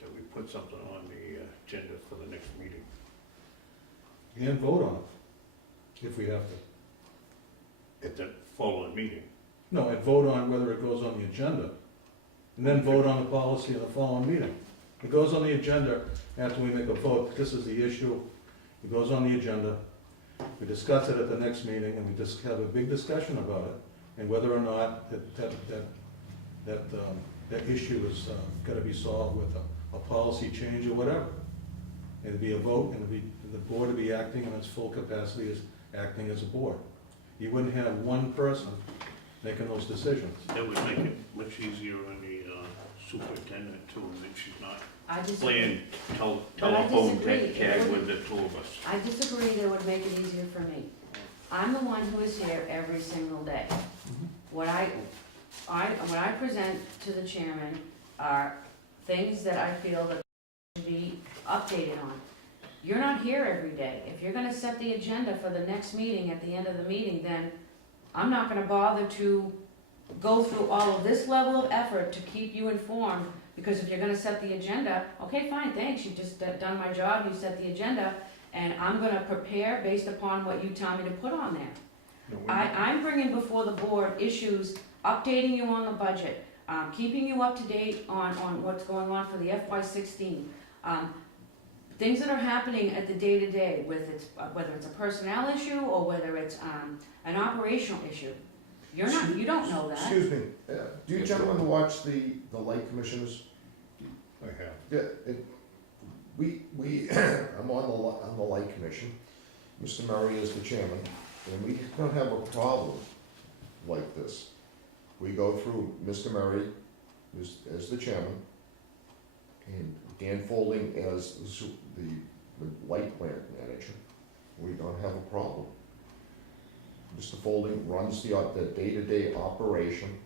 that we put something on the agenda for the next meeting. And vote on it, if we have to. At the following meeting. No, and vote on whether it goes on the agenda, and then vote on the policy in the following meeting. It goes on the agenda after we make a vote, this is the issue, it goes on the agenda, we discuss it at the next meeting, and we just have a big discussion about it, and whether or not that issue is gotta be solved with a policy change or whatever. It'd be a vote, and the board would be acting in its full capacity as acting as a board. You wouldn't have one person making those decisions. That would make it much easier on the superintendent too, and that she's not I disagree. playing But I telephone disagree. tag with the 2 of us. I disagree that it would make it easier for me. I'm the one who is here every single day. What I present to the chairman are things that I feel that should be updated on. You're not here every day. If you're gonna set the agenda for the next meeting at the end of the meeting, then I'm not gonna bother to go through all of this level of effort to keep you informed, because if you're gonna set the agenda, okay, fine, thanks, you've just done my job, you set the agenda, and I'm gonna prepare based upon what you tell me to put on there. I'm bringing before the board issues updating you on the budget, keeping you up to date on what's going on for the FY16. Things that are happening at the day-to-day, with its, whether it's a personnel issue or whether it's an operational issue. You don't know that. Excuse me, do you gentlemen watch the light commissioners? I have. Yeah, I'm on the light commission, Mr. Murray is the chairman, and we don't have a problem like this. We go through Mr. Murray as the chairman, and Dan Folding as the light plant manager. We don't have a problem. Mr. Folding runs the day-to-day operation.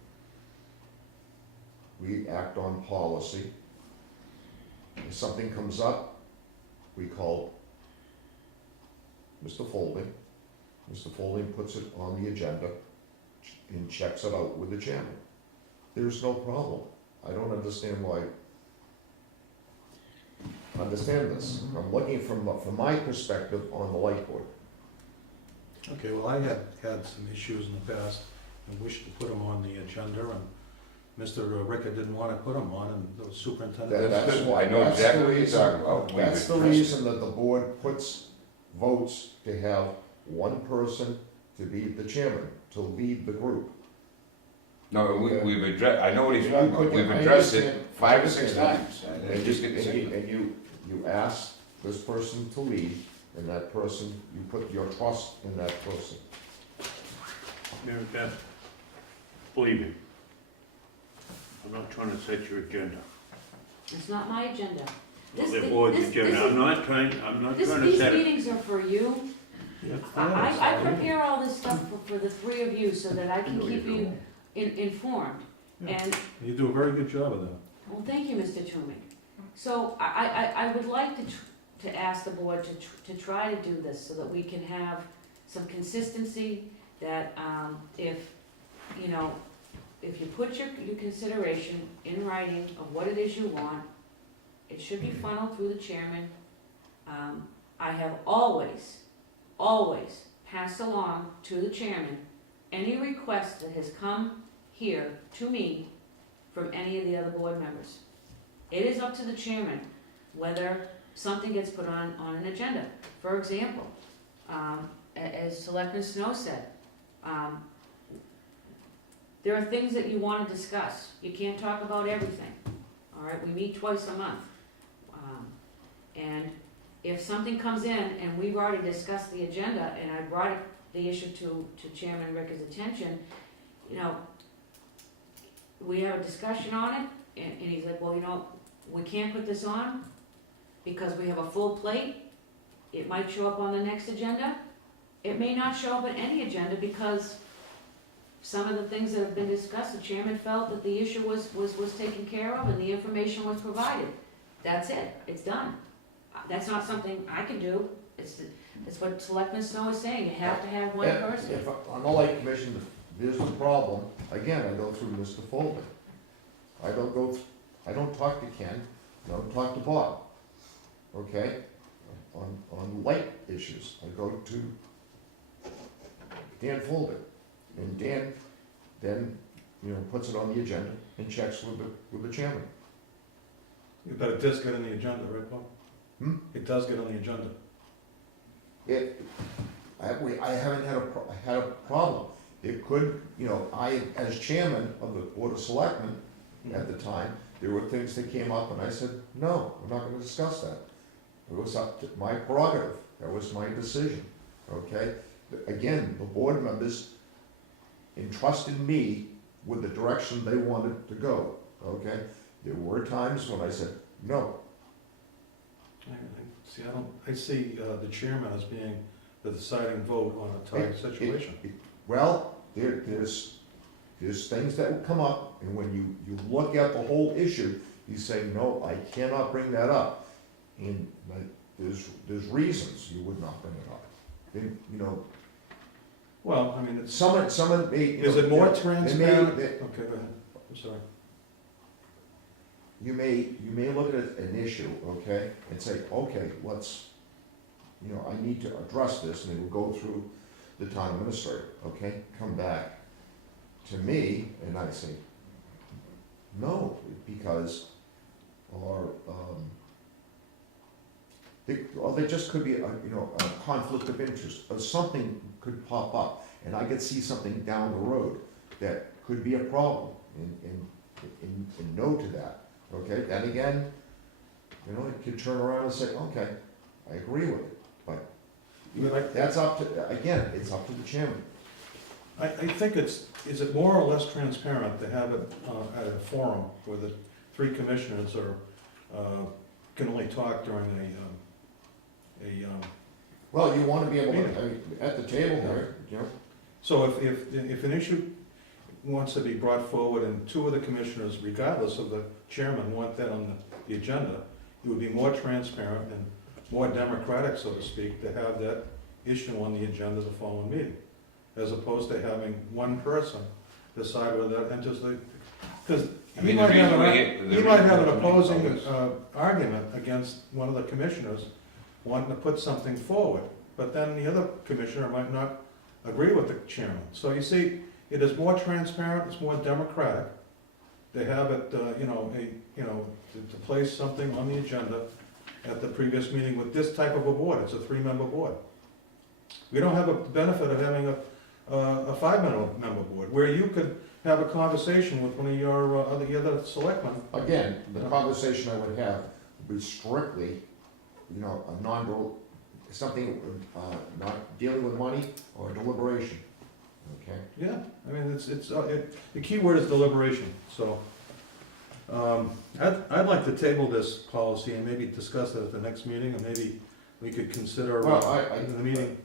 We act on policy. If something comes up, we call Mr. Folding. Mr. Folding puts it on the agenda and checks it out with the chairman. There's no problem. I don't understand why. Understand this. I'm looking from my perspective on the light board. Okay, well, I had some issues in the past and wished to put them on the agenda, and Mr. Ricker didn't want to put them on, and the superintendent. That's I know that's exactly the what you're reason- talking about. We've That's the addressed it. reason that the board votes to have one person to be the chairman, to lead the group. No, we've addressed, I know what he's You talking about, put- we've I addressed it understand. 5 or 6 I understand times. And And it just gets you ask this person to lead, and that person, you put your trust in that person. Mary Beth, believe me, I'm not trying to set your agenda. It's not my agenda. Well, This- the board's this- agenda, this I'm is- not trying to These set it. meetings are for you. I prepare all this stuff for the three of you so that I can keep you informed. Yeah. And, You do a very good job of that. well, thank you, Mr. Toomey. So I would like to ask the board to try to do this so that we can have some consistency, that if, you know, if you put your consideration in writing of what it is you want, it should be funneled through the chairman. I have always passed along to the chairman any request that has come here to me from any of the other board members. It is up to the chairman whether something gets put on an agenda. For example, as Selectman Snow said, there are things that you want to discuss. You can't talk about everything, all right? We meet twice a month. And if something comes in and we've already discussed the agenda and I brought the issue to Chairman Ricker's attention, you know, we have a discussion on it, and he's like, well, you know, we can't put this on because we have a full plate. It might show up on the next agenda. It may not show up on any agenda because some of the things that have been discussed, the chairman felt that the issue was taken care of and the information was provided. That's it, it's done. That's not something I can do. It's what Selectman Snow is saying, you have to have one person. If on the light commission, if there's a problem, again, I go through Mr. Folding. I don't talk to Ken, I don't talk to Bob, okay? On light issues, I go to Dan Folding, and Dan then, you know, puts it on the agenda and checks with the chairman. But it does get on the agenda, right, Bob? It does get on the agenda. I haven't had a problem. It could, you know, as chairman of the Board of Selectmen at the time, there were things that came up and I said, no, we're not gonna discuss that. It was up to my prerogative, that was my decision, okay? Again, the board members entrusted me with the direction they wanted to go, okay? There were times when I said, no. I see the chairman as being the deciding vote on a tight situation. Well, there's things that will come up, and when you look at the whole issue, you say, no, I cannot bring that up. And there's reasons you would not bring it up. And, you know, Well, I mean, it's, someone may, you is know, it more they transparent? may- Okay, go ahead, I'm sorry. you may look at an issue, okay, and say, okay, let's, you know, I need to address this, and it will go through the town administrator, okay, come back. to me, and I say, no, because, there just could be a conflict of interest, or something could pop up, and I could see something down the road that could be a problem, and no to that, okay? Then again, it could turn around and say, okay, I agree with it, but that's up to, again, it's up to the chairman. I think is it more or less transparent to have it at a forum where the three commissioners can only talk during Well, you wanna be able to, at the table there, so if an issue wants to be brought forward and two of the commissioners, regardless of the chairman, want that on the agenda, it would be more transparent and more democratic, so to speak, to have that issue on the agenda the following meeting, as opposed to having one person decide whether that enters the, because I he mean, might have an reason opposing argument against one of the commissioners wanting to put something forward, but then the other commissioner might not agree with the chairman. So you see, it is more transparent, it's more democratic to have it, to place something on the agenda at the previous meeting with this type of a board. It's a three-member board. We don't have a benefit of having a five-member board, where you could have a conversation with one of your the other selectmen. Again, the conversation I would have would be strictly, a something, not dealing with money or deliberation, okay? Yeah, I mean, the key word is deliberation, so. I'd like to table this policy and maybe discuss it at the next meeting, and maybe we could consider Well, in the meeting.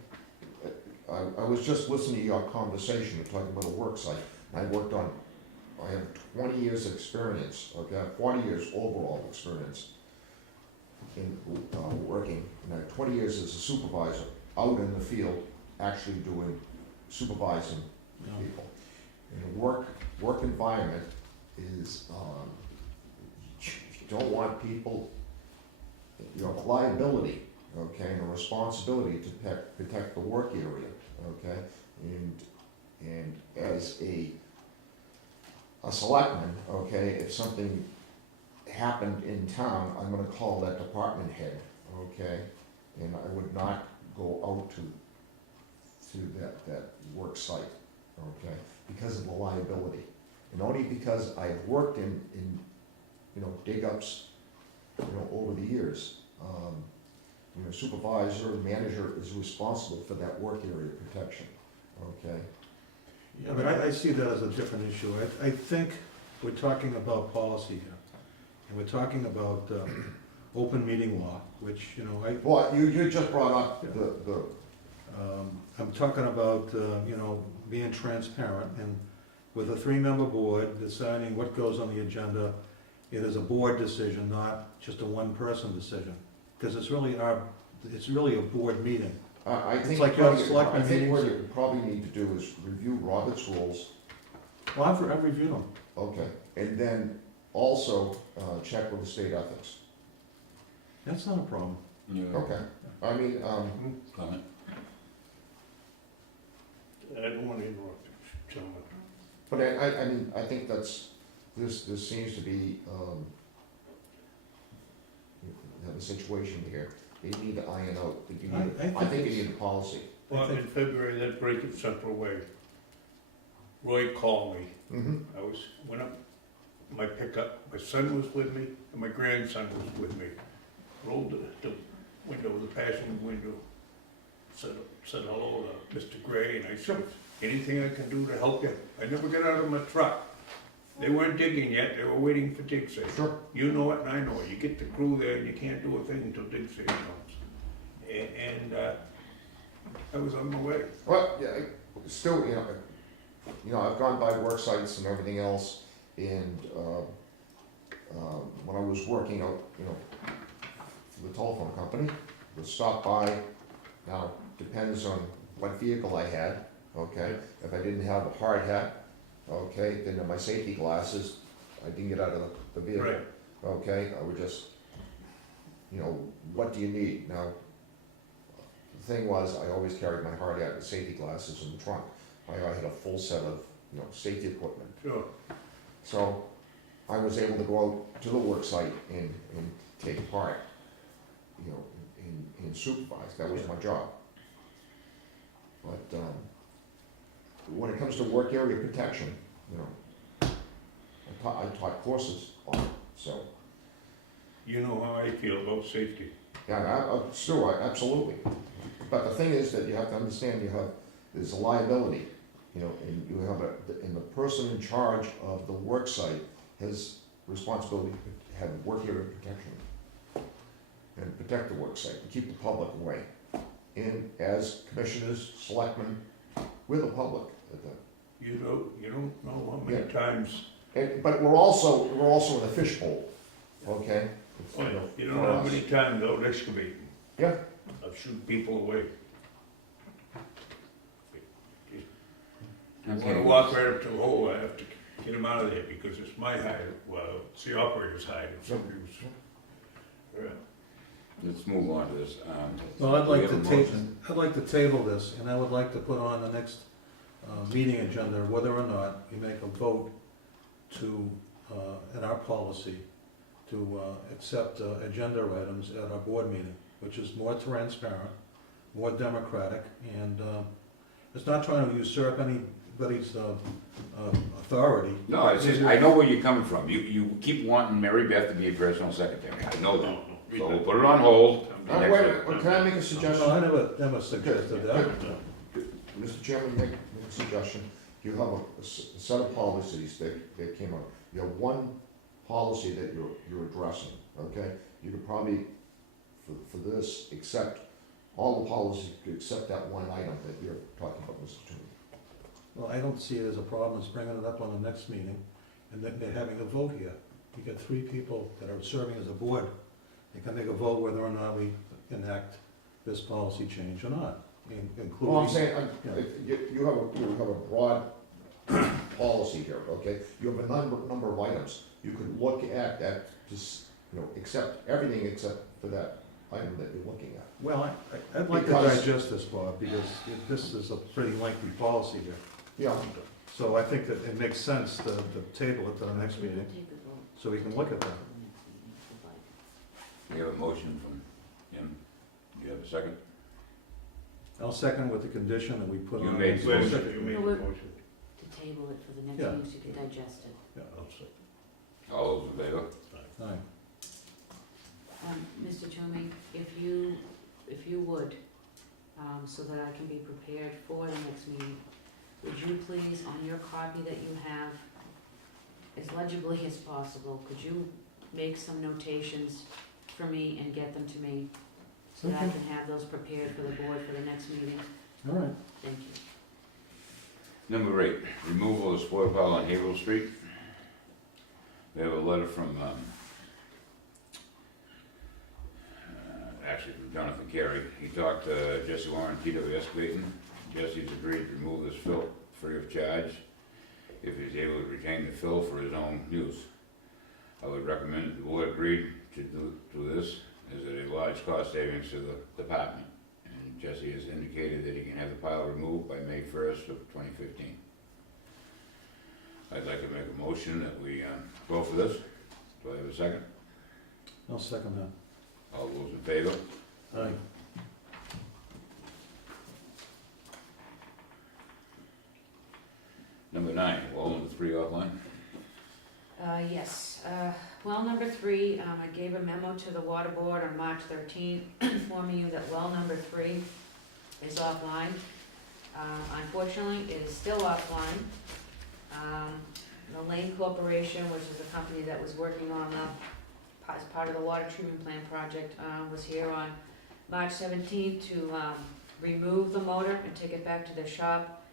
I was just listening to your conversation, you're talking about a work site, and I have 20 years of experience, okay, 40 years overall experience in working, and I have 20 years as a supervisor, out in the field, actually supervising people. And the work environment is, you don't want people, liability, okay, and a responsibility to protect the work area, okay? And as a selectman, okay, if something happened in town, I'm gonna call that department head, okay? And I would not go out to that work site, okay, because of the liability. And only because I've worked in dig-ups, over the years. Supervisor, manager is responsible for that work area protection, okay? Yeah, but I see that as a different issue. I think we're talking about policy here, and we're talking about open meeting law, which, Well, you just brought up I'm talking about, being transparent, and with a three-member board deciding what goes on the agenda, it is a board decision, not just a one-person decision, because it's really a board meeting. I think, like your I selectmen think what meetings. you probably need to do is review Robert's rules, Well, I've reviewed them. okay, and then also check with the state ethics, That's not a problem. okay? I mean, Comment? I don't want to interrupt you, gentlemen. but I think this seems to be, have a situation here, they need to iron out, I think you need a policy. Well, in February, that break at Central Way, Roy called me. Mm-hmm. Went up my pickup, my son was with me, and my grandson was with me. Rolled the window, the passenger window, said hello to Mr. Gray, and I said, anything I can do to help you? I never got out of my truck. They weren't digging yet, they were waiting for dig safe. Sure. You know it and I know it, you get the crew there and you can't do a thing until dig safe comes. And I was on my way. Well, yeah, still, I've gone by work sites and everything else, and when I was working out, for the telephone company, would stop by. Now, depends on what vehicle I had, okay? If I didn't have a hard hat, okay, then in my safety glasses, I didn't get out of the vehicle. Right. Okay, I would just, what do you need? Now, the thing was, I always carried my hard hat and safety glasses in the trunk. I had a full set of, safety equipment. Sure. So I was able to go out to the work site and take part, and supervise. That was my job. But when it comes to work area protection, I taught courses on it, so. You know how I feel about safety. Yeah, Stu, absolutely. But the thing is that you have to understand, there's a liability, and you have and the person in charge of the work site has responsibility to have work area protection and protect the work site and keep the public away. And as commissioners, selectmen, we're the public at that. You don't know how many times, But we're also in a fishbowl, okay? you don't know how many times out excavating. Yeah. I've shoot people away. I wanna walk right up to the hole, I have to get them out of there because it's my hide, well, it's the operator's hide if somebody was. Yeah. Let's move on to this. Well, I'd like we to have a table, motion? I'd like to table this, and I would like to put on the next meeting agenda whether or not we make a vote to, in our policy, to accept agenda items at our board meeting, which is more transparent, more democratic, and it's not trying to usurp anybody's authority. No, it's just, I know where you're coming from. You keep wanting Mary Beth to be a personal secretary. I know that. So we'll put it on hold. Wait, can I make a suggestion? No, I never suggested that. Mr. Chairman, make a suggestion. You have a set of policies that came up. You have one policy that you're addressing, okay? You could probably, for this, accept all the policies, except that one item that you're talking about, Mr. Chairman. Well, I don't see it as a problem, it's bringing it up on the next meeting, and then they're having a vote here. You got 3 people that are serving as a board. They can make a vote whether or not we enact this policy change or not, including. Well, I'm saying, Yeah. you have a broad policy here, okay? You have a number of items. You could look at that, just, accept everything except for that item that you're looking at. Well, I'd like to Because- digest this, Bob, because this is a pretty lengthy policy here. Yeah, So I think that it makes sense to table it to the next meeting, Take a vote. so we can look at that. We have a motion from him. Do you have a second? I'll second with the condition that we put You on. made the motion. You made the motion. To table it for the next Yeah. meeting so you can digest it. I'll say. All those in favor? Aye. Mr. Toomey, if you would, so that I can be prepared for the next meeting, would you please, on your copy that you have, as legibly as possible, could you make some notations for me and get them to me, so that I can have those prepared for the board for the next meeting? All right. Thank you. Number 8, removal of spoil pile on Haverhill Street. We have a letter from, actually from Jonathan Carey. He talked to Jesse Warren, TW Excavating. Jesse's agreed to remove this fill free of charge if he's able to retain the fill for his own use. I would recommend that the board agree to do this, as it a large cost savings to the department. And Jesse has indicated that he can have the pile removed by May 1st of 2015. I'd like to make a motion that we go for this. Do I have a second? I'll second that. All those in favor? Aye. Number 9, well number 3 offline. Yes, well number 3, I gave a memo to the water board on March 13th, informing you that well number 3 is offline. Unfortunately, it is still offline. The Lane Corporation, which is the company that was working on as part of the water treatment plant project, was here on March 17th to remove the motor and take it back to their shop.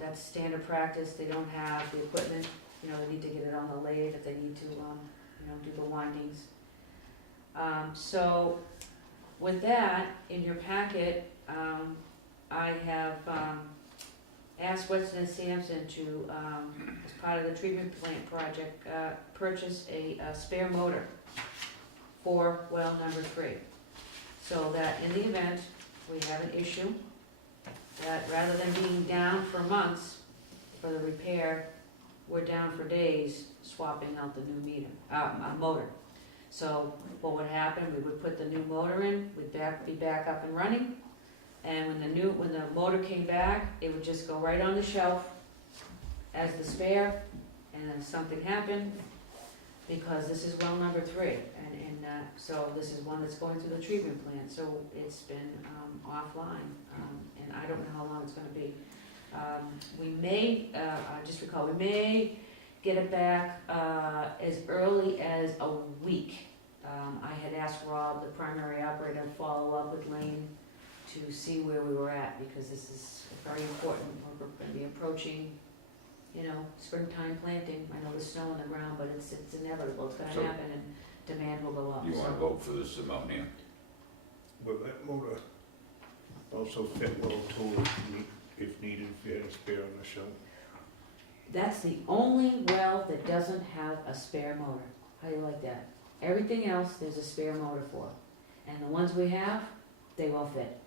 That's standard practice. They don't have the equipment. They need to get it on the lathe if they need to, do the windings. So with that, in your packet, I have asked Weston & Sampson to, as part of the treatment plant project, purchase a spare motor for well number 3. So that in the event we have an issue, that rather than being down for months, for the repair, we're down for days swapping out the new meter, motor. So what would happen, we would put the new motor in, we'd be back up and running, and when the motor came back, it would just go right on the shelf as the spare, and if something happened, because this is well number 3, and so this is one that's going through the treatment plant, so it's been offline, and I don't know how long it's gonna be. We may, just recall, we may get it back as early as a week. I had asked Rob, the primary operator, to follow up with Lane to see where we were at, because this is very important. We're gonna be approaching, springtime planting. I know there's snow on the ground, but it's inevitable, it's gonna So- happen, and demand will go up. You wanna So vote for this amount here? Will that motor also fit well too if needed, if you had a spare on the shelf? that's the only well that doesn't have a spare motor. How do you like that? Everything else, there's a spare motor for, and the ones we have, they will fit.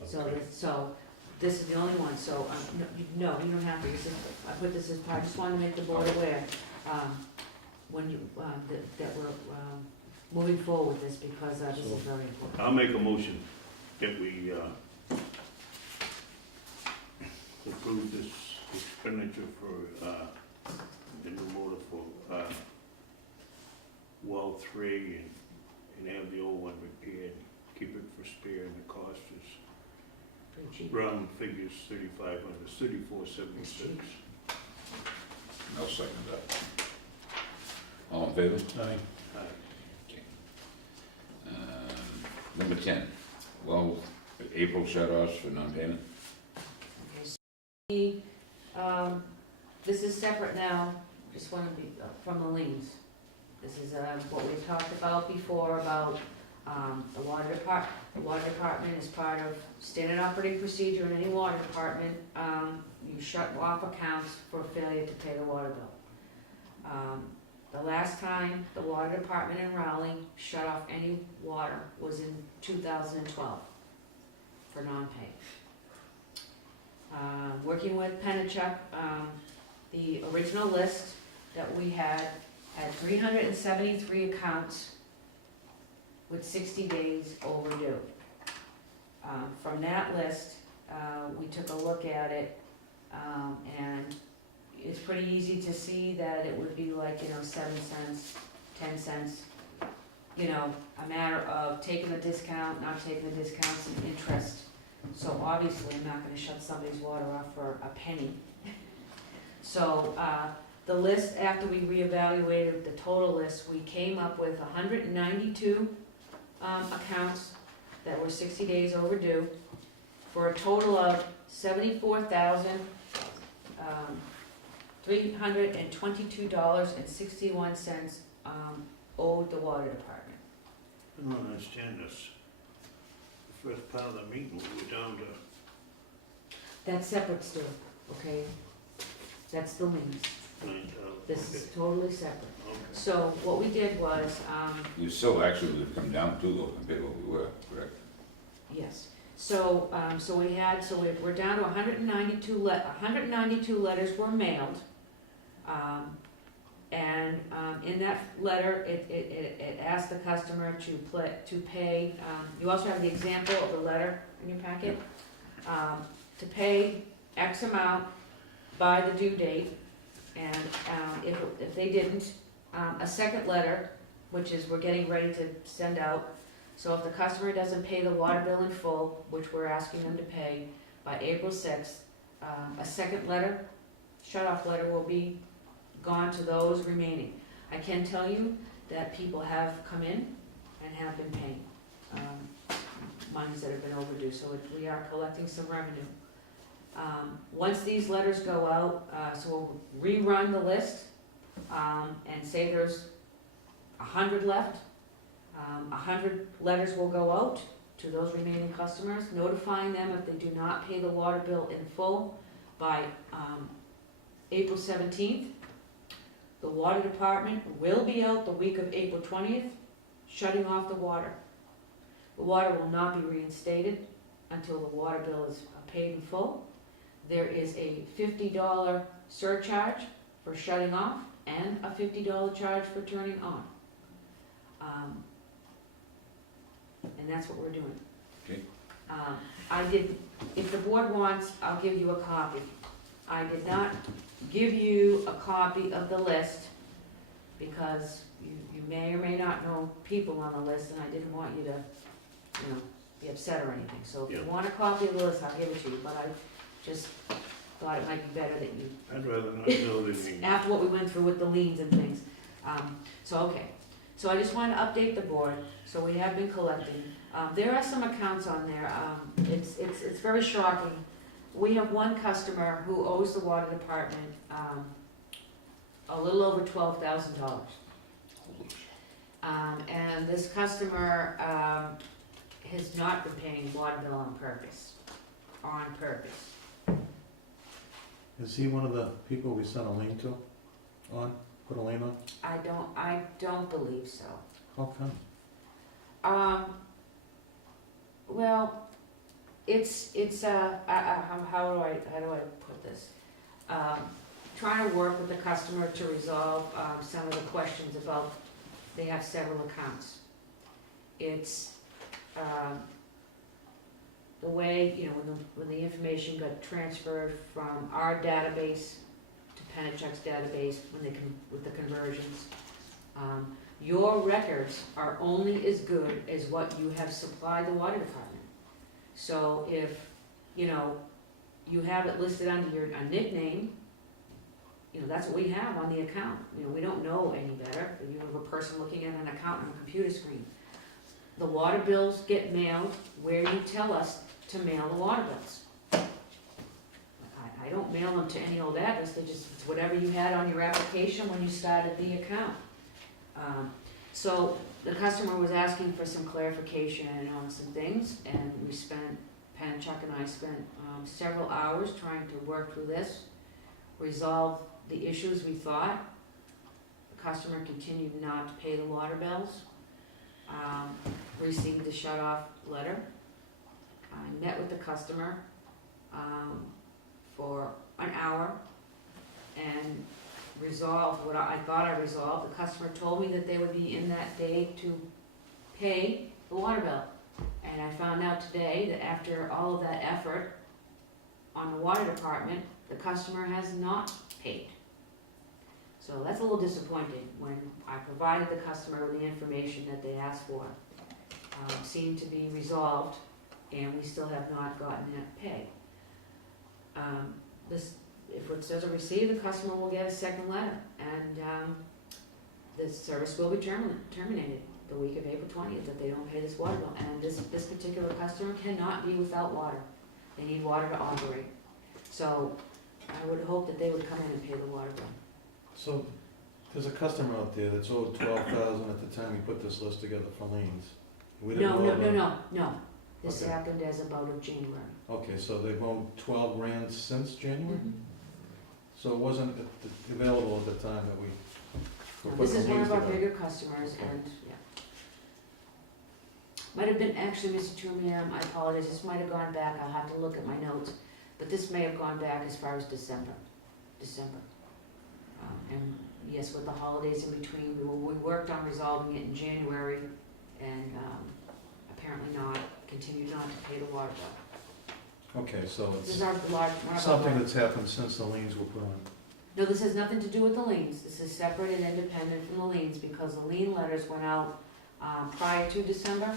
Okay. So this is the only one, so, no, you don't have to, I put this as part, I just wanted to make the board aware, when you, that we're, moving forward with this, because, this is very important. I'll make a motion that we, approve this expenditure for, the new motor for, Water3 and have the old one repaired, keep it for spare, and the cost is Pretty cheap. round figures $3,500, $34.76. I'll second that. All in favor? Aye. Number 10, well, April shut-offs for non-payment. Okay, so this is separate now, just want to be, from the liens. This is, what we've talked about before, about, the water department. The water department is part of standard operating procedure in any water department. You shut off accounts for failure to pay the water bill. The last time the water department in Raleigh shut off any water was in 2012 for non-pay. Working with Penachuk, the original list that we had 373 accounts with 60 days overdue. From that list, we took a look at it, and it's pretty easy to see that it would be like, 7 cents, 10 cents, a matter of taking the discount, not taking the discounts, and interest. So obviously, I'm not gonna shut somebody's water off for a penny. So, the list, after we reevaluated the total list, we came up with 192 accounts that were 60 days overdue, for a total of $74,322.61 owed the water department. I don't understand this. The first part of the meeting, we were down to, That's separate still, okay? That's the liens. This is totally separate. Okay. So what we did was, You still actually would have come down too, though, compared to what we were, correct? yes, so, we're down to 192 letters were mailed. And in that letter, it asked the customer to pay, you also have the example of the letter in your packet. To pay X amount by the due date, and if they didn't, a second letter, which is we're getting ready to send out. So if the customer doesn't pay the water bill in full, which we're asking them to pay by April 6th, a second letter, shut-off letter, will be gone to those remaining. I can tell you that people have come in and have been paying monies that have been overdue, so we are collecting some revenue. Once these letters go out, so we'll rerun the list, and say there's 100 left, 100 letters will go out to those remaining customers, notifying them if they do not pay the water bill in full by April 17th. The water department will be out the week of April 20th, shutting off the water. The water will not be reinstated until the water bill is paid in full. there is a $50 surcharge for shutting off and a $50 charge for turning on. And that's what we're doing. Okay. I did, if the board wants, I'll give you a copy. I did not give you a copy of the list because you may or may not know people on the list, and I didn't want you to, be upset or anything. So if you Yeah. want a copy of the list, I'll give it to you, but I just thought it might be better that you, I'd rather not know than me. after what we went through with the liens and things. Okay, so I just wanted to update the board, so we have been collecting. There are some accounts on there, it's very shocking. We have one customer who owes the water department, a little over $12,000. And this customer, has not been paying water bill on purpose. Is he one of the people we sent a lien to, put a lien on? I don't believe so. How come? Well, it's, how do I put this? Trying to work with the customer to resolve, some of the questions about, they have several accounts. It's, the way, when the information got transferred from our database to Penachuk's database, with the conversions, your records are only as good as what you have supplied the water department. So if, you have it listed under a nickname, that's what we have on the account. We don't know any better. You have a person looking at an account on a computer screen. The water bills get mailed where you tell us to mail the water bills. I don't mail them to any old address, it's whatever you had on your application when you started the account. So the customer was asking for some clarification on some things, and Chuck and I spent several hours trying to work through this, resolve the issues we thought. The customer continued not to pay the water bills, received the shut-off letter. I met with the customer for an hour and resolved what I thought I resolved. The customer told me that they would be in that day to pay the water bill. And I found out today that after all of that effort on the water department, the customer has not paid. So that's a little disappointing. When I provided the customer with the information that they asked for, seemed to be resolved, and we still have not gotten that pay. If it says a receipt, the customer will get a second letter, and the service will be terminated the week of April 20th if they don't pay this water bill. And this particular customer cannot be without water. They need water to operate. So I would hope that they would come in and pay the water bill. So, there's a customer out there that's owed $12,000 at the time we put this list together for liens. We didn't know No. This Okay. happened as about of January. Okay, so they've owed $12,000 since January? So it wasn't available at the time that we were This putting is the one liens of our together? bigger customers, and, yeah. Might have been, actually, Mr. Truman, I apologize, this might have gone back, I'll have to look at my notes, but this may have gone back as far as December. And yes, with the holidays in between, we worked on resolving it in January, and apparently continued not to pay the water bill. Okay, so This it's is our one of our something large- that's happened since the liens were put on. No, this has nothing to do with the liens. This is separate and independent from the liens, because the lien letters went out prior to December.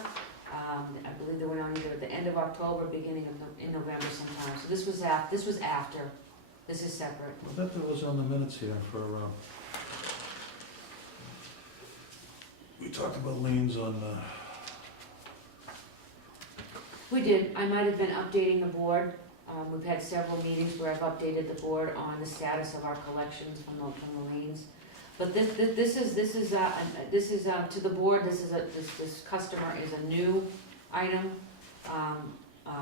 I believe they went out either at the end of October, beginning of in November sometime. So this was after. This is separate. I thought that was on the minutes here for, we talked about liens on, We did. I might have been updating the board. We've had several meetings where I've updated the board on the status of our collections from the liens. But this is to the board. This customer is a new item.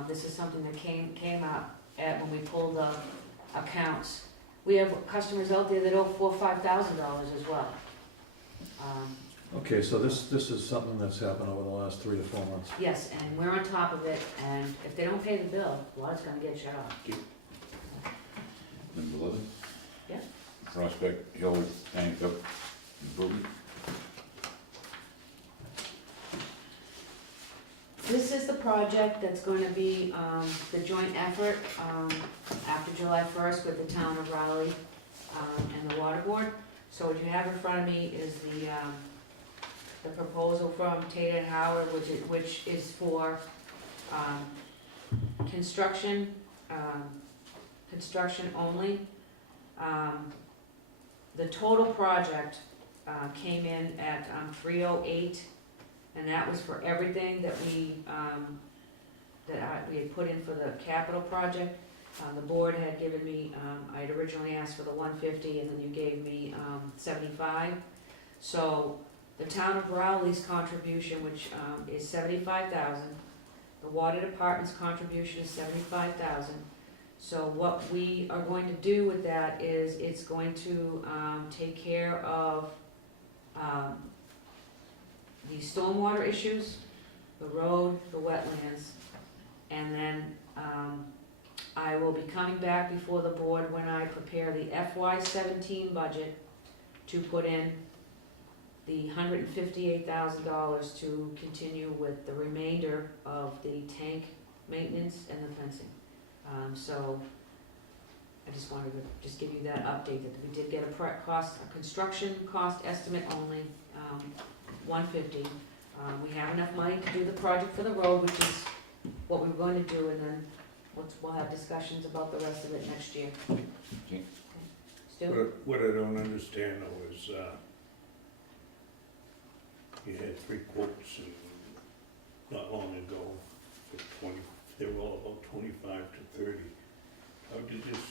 This is something that came up when we pulled the accounts. We have customers out there that owe $4,000 or $5,000 as well. okay, so this is something that's happened over the last 3 to 4 months. Yes, and we're on top of it, and if they don't pay the bill, water's gonna get shut off. been delivered? Yeah. Prospect Hill tank up improvement? This is the project that's gonna be, the joint effort, after July first with the town of Raleigh, and the water board. So what you have in front of me is the proposal from Tate and Howard, which is for, construction, construction only. The total project, came in at, 308, and that was for everything that we had put in for the capital project. The board had given me, I had originally asked for the 150, and then you gave me, 75. So the town of Raleigh's contribution, which, is 75,000, the water department's contribution is 75,000. So what we are going to do with that is it's going to, take care of, the stormwater issues, the road, the wetlands, and then, I will be coming back before the board when I prepare the FY17 budget to put in the $158,000 to continue with the remainder of the tank maintenance and the fencing. So I just wanted to just give you that update that we did get a construction cost estimate only, 150. We have enough money to do the project for the road, which is what we're going to do, and then we'll have discussions about the rest of it next year. Okay. Stu? What I don't understand though is, you had 3 quotes not long ago for 20, they were all about 25 to 30. How did this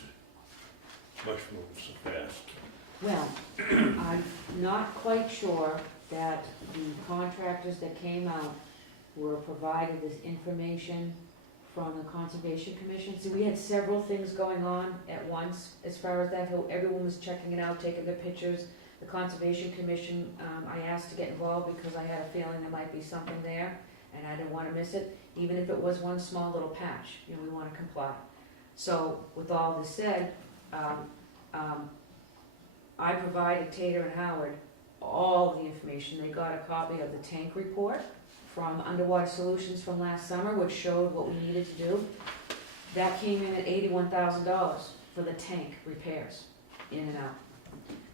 mushroom so fast? Well, I'm not quite sure that the contractors that came out were provided this information from the Conservation Commission. So we had several things going on at once as far as that, everyone was checking it out, taking their pictures. The Conservation Commission, I asked to get involved because I had a feeling there might be something there, and I didn't wanna miss it, even if it was one small little patch, you know, we wanna comply. So, with all this said, I provided Tater and Howard all the information. They got a copy of the tank report from Underwater Solutions from last summer, which showed what we needed to do. That came in at $81,000 for the tank repairs, in and out.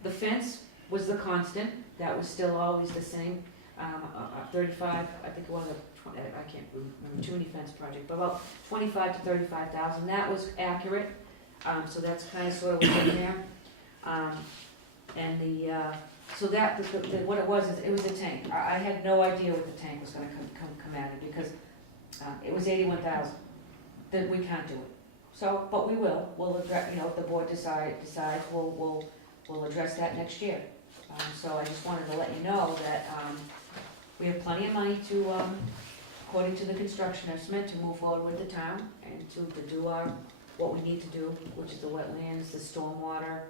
The fence was the constant, that was still always the same, 35, I think it was I can't remember, too many fence project, but about 25 to 35,000, that was accurate, so that's kind of sort of what's in there. And so that, what it was, is it was a tank. I had no idea what the tank was gonna come at it, because it was 81,000, that we can't do it. So, but we will, we'll address, you know, if the board decides, we'll address that next year. So I just wanted to let you know that, we have plenty of money to, according to the construction estimate, to move forward with the town and to do what we need to do, which is the wetlands, the stormwater,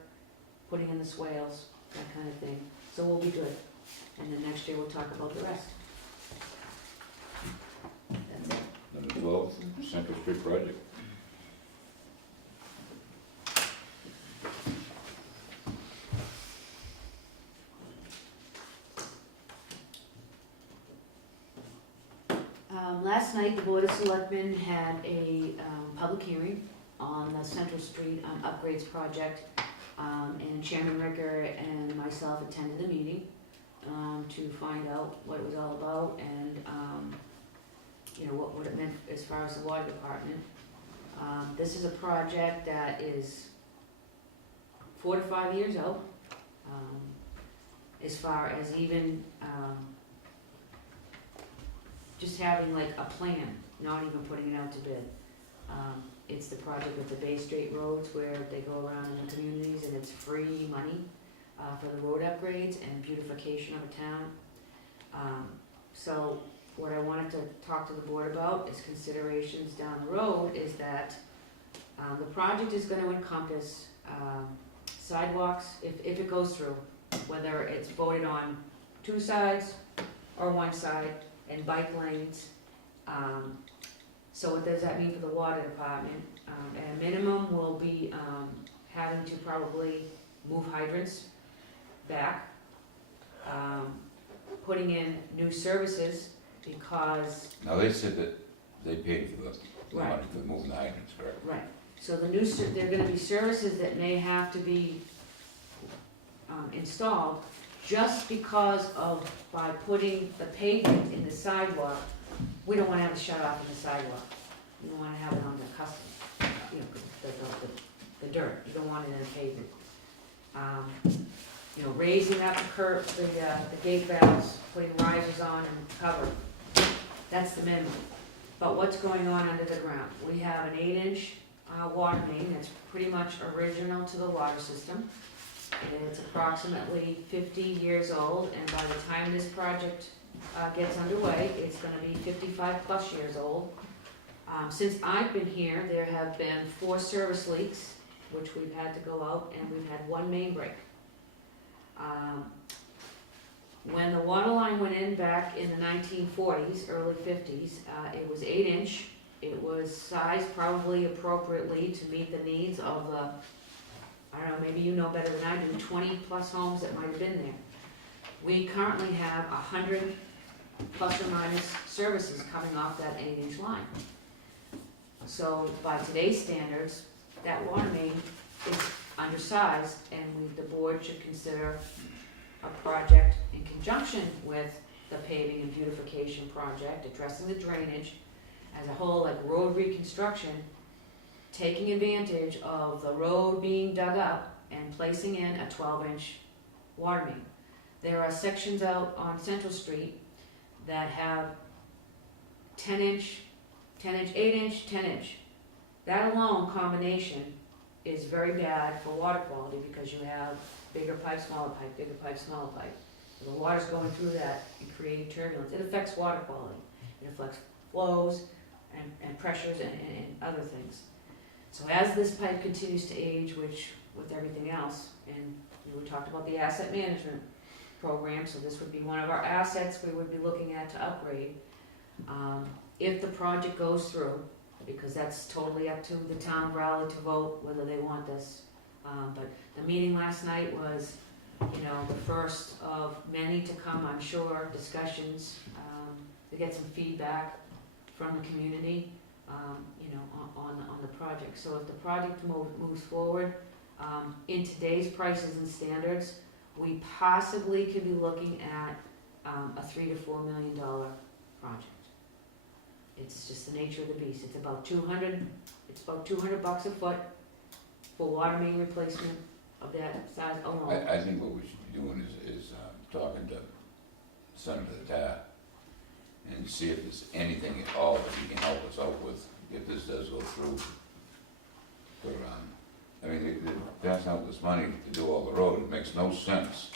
putting in the swales, that kind of thing. So we'll be good. And then next year we'll talk about the rest. That's it. Number 12, Central Street project. Last night, the Board of Selectmen had a public hearing on the Central Street upgrades project, and Chairman Ricker and myself attended the meeting to find out what it was all about and you know, what it meant as far as the water department. This is a project that is 4 to 5 years out, as far as even just having like a plan, not even putting it out to bid. It's the project with the Bay State roads where they go around in the communities and it's free money for the road upgrades and beautification of a town. So what I wanted to talk to the board about is considerations down the road is that the project is gonna encompass sidewalks, if it goes through, whether it's voted on 2 sides or 1 side, and bike lanes. So what does that mean for the water department? At a minimum, we'll be having to probably move hydrants back, putting in new services because, Now, they said that they paid for the Right. money for moving the hydrants, correct? right, so the new, there are gonna be services that may have to be installed just because of, by putting the pavement in the sidewalk, we don't wanna have it shut off in the sidewalk. You don't wanna have it on the custom, you know, the dirt, you don't want it in the pavement. You know, raising up the curb, the gate valves, putting risers on and cover, that's the minimum. But what's going on under the ground? We have an 8-inch water main that's pretty much original to the water system. It's approximately 50 years old, and by the time this project gets underway, it's gonna be 55+ years old. Since I've been here, there have been 4 service leaks, which we've had to go out, and we've had 1 main break. When the water line went in back in the 1940s, early 50s, it was 8-inch. It was sized probably appropriately to meet the needs of the, I don't know, maybe you know better than I do, 20+ homes that might have been there. We currently have 100 plus or minus services coming off that 8-inch line. So by today's standards, that water main is undersized, and the board should consider a project in conjunction with the paving and beautification project, addressing the drainage as a whole, like road reconstruction, taking advantage of the road being dug up and placing in a 12-inch water main. There are sections out on Central Street that have 10-inch, 8-inch, 10-inch. That alone combination is very bad for water quality because you have bigger pipe, smaller pipe, bigger pipe, smaller pipe. The water's going through that and creating turbulence. It affects water quality. It affects flows and pressures and other things. So as this pipe continues to age, which with everything else, and we talked about the asset management program, so this would be one of our assets we would be looking at to upgrade. If the project goes through, because that's totally up to the town of Raleigh to vote whether they want this. But the meeting last night was, you know, the first of many to come, I'm sure, discussions, to get some feedback from the community, you know, on the project. So if the project moves forward, in today's prices and standards, we possibly could be looking at a $3 to $4 million project. It's just the nature of the beast. It's about $200 a foot for water main replacement of that size alone. I think what we should be doing is talking to Senator Taft and see if there's anything at all that he can help us out with if this does go through. I mean, that's not this money to do all the road. It makes no sense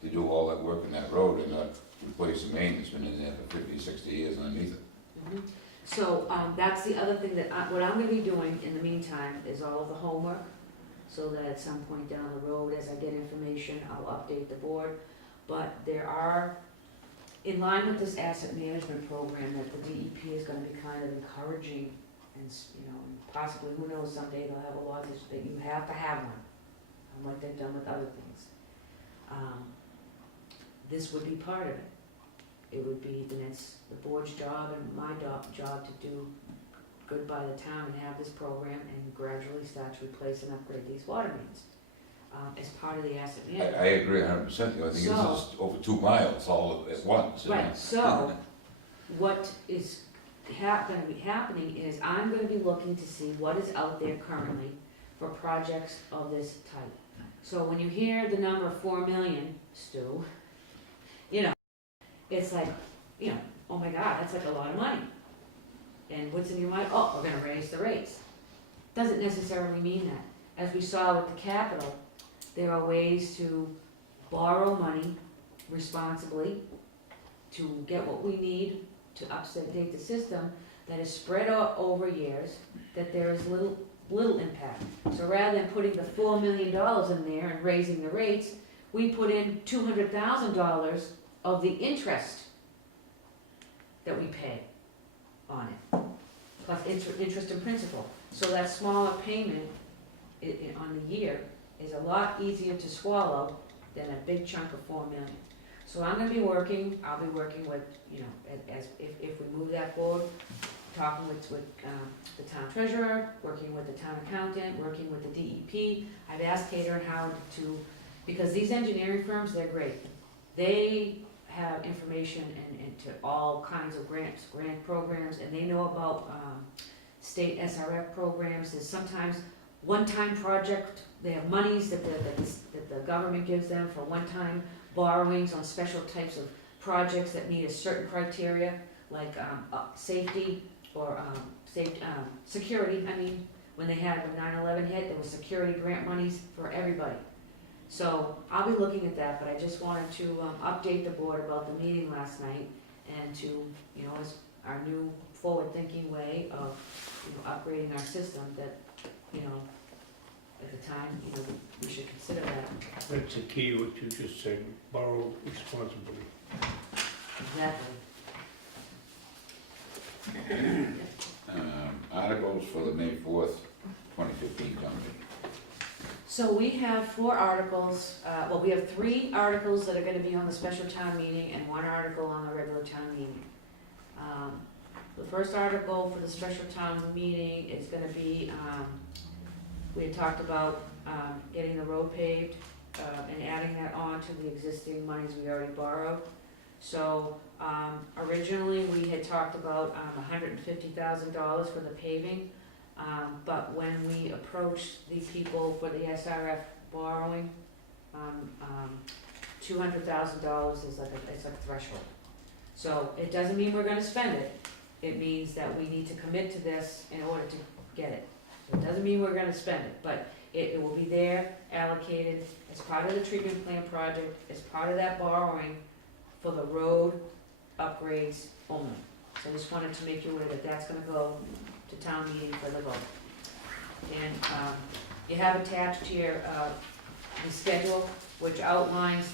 to do all that work in that road and not replace the main that's been in there for 50, 60 years underneath it. Mhm. So, that's the other thing that what I'm gonna be doing in the meantime is all of the homework, so that at some point down the road, as I get information, I'll update the board. But there are, in line with this asset management program that the DEP is gonna be kind of encouraging, and, you know, and possibly, who knows, someday they'll have a law that you have to have one, like they've done with other things. This would be part of it. It would be, then it's the board's job and my job to do good by the town and have this program and gradually start to replace and upgrade these water mains, as part of the asset management. I agree 100%. I think it's just over 2 miles all at once. you know? Right, so what is gonna be happening is I'm gonna be looking to see what is out there currently for projects of this type. So when you hear the number 4 million, Stu, you know, it's like, you know, oh my God, that's like a lot of money. And what's in your mind? Oh, we're gonna raise the rates. Doesn't necessarily mean that. As we saw with the capital, there are ways to borrow money responsibly to get what we need to update the system that is spread over years, that there is little impact. So rather than putting the $4 million in there and raising the rates, we put in $200,000 of the interest that we pay on it, plus interest and principal. So that smaller payment on the year is a lot easier to swallow than a big chunk of 4 million. So I'll be working with, you know, as, if we move that forward, talking with the town treasurer, working with the town accountant, working with the DEP. I've asked Tater and Howard to, because these engineering firms, they're great. They have information into all kinds of grant programs, and they know about state SRF programs. There's sometimes one-time project, they have monies that the government gives them for one-time borrowings on special types of projects that meet a certain criteria, like safety or security. I mean, when they had, when 9/11 hit, there was security grant monies for everybody. So I'll be looking at that, but I just wanted to update the board about the meeting last night and to, you know, as our new forward-thinking way of, you know, upgrading our system, that, you know, at the time, you know, we should consider that. That's the key, what you just said, borrow responsibly. Exactly. Articles for the May 4th, 2015 town meeting. So we have 4 articles, well, we have 3 articles that are gonna be on the special town meeting and 1 article on the regular town meeting. The first article for the special town meeting is gonna be, we had talked about getting the road paved and adding that on to the existing monies we already borrowed. So originally, we had talked about $150,000 for the paving. But when we approached the people for the SRF borrowing, $200,000 is like it's like a threshold. So it doesn't mean we're gonna spend it, it means that we need to commit to this in order to get it. So it doesn't mean we're gonna spend it, but it will be there, allocated, as part of the treatment plant project, as part of that borrowing for the road upgrades only. So I just wanted to make you aware that that's gonna go to town meeting for the vote. And you have attached here the schedule, which outlines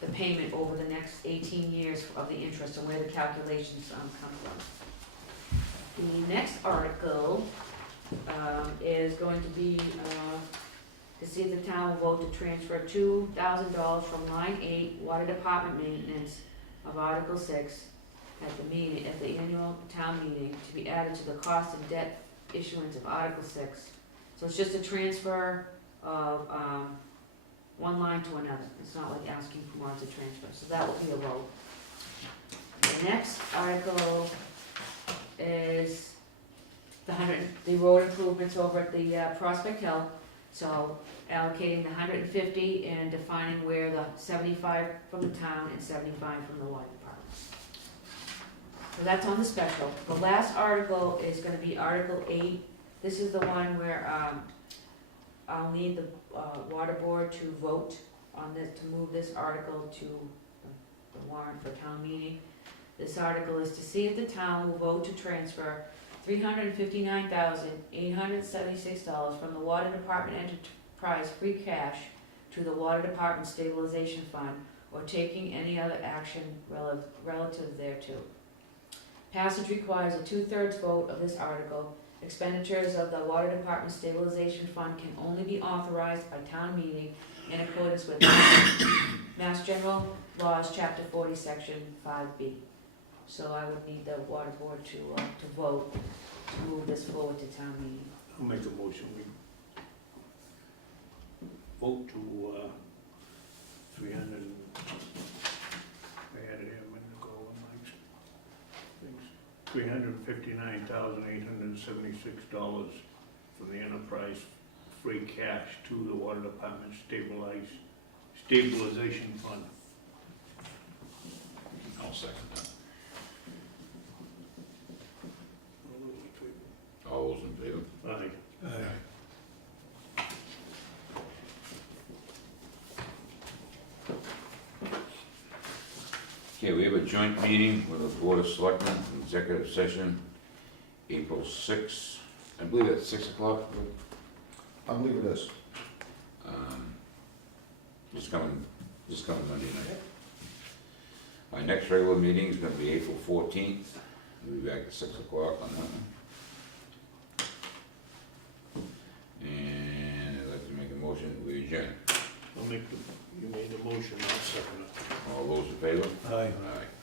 the payment over the next 18 years of the interest and where the calculations come from. The next article is going to be to see if the town will vote to transfer $2,000 from line 8 water department maintenance of Article 6 at the annual town meeting to be added to the cost and debt issuance of Article 6. So it's just a transfer of one line to another. It's not like asking for more, it's a transfer. So that will be a vote. The next article is the road improvements over at the Prospect Hill. So allocating the 150 and defining where the 75 from the town and 75 from the water department. So that's on the special. The last article is gonna be Article 8. This is the one where I'll need the water board to vote on this, to move this article to the warrant for town meeting. This article is to see if the town will vote to transfer $359,876 from the water department enterprise free cash to the water department stabilization fund, or taking any other action relative thereto. Passage requires a 2/3 vote of this article. Expenditures of the water department stabilization fund can only be authorized by town meeting in accordance with Mass General Laws, Chapter 40, Section 5B. So I would need the water board to vote to move this forward to town meeting. I'll make a motion, we vote to 300, I had it here a minute ago on my things, $359,876 from the enterprise free cash to the water department stabilization fund. I'll second that. All those in favor? Aye. Okay, we have a joint meeting with the Board of Selectmen, executive session, April 6th. I believe at 6 o'clock. I believe it is. This coming Monday night. My next regular meeting is gonna be April 14th. We'll be back at 6 o'clock on that one. make the, you made the motion, I'll second it. All those in favor? Aye. Aye.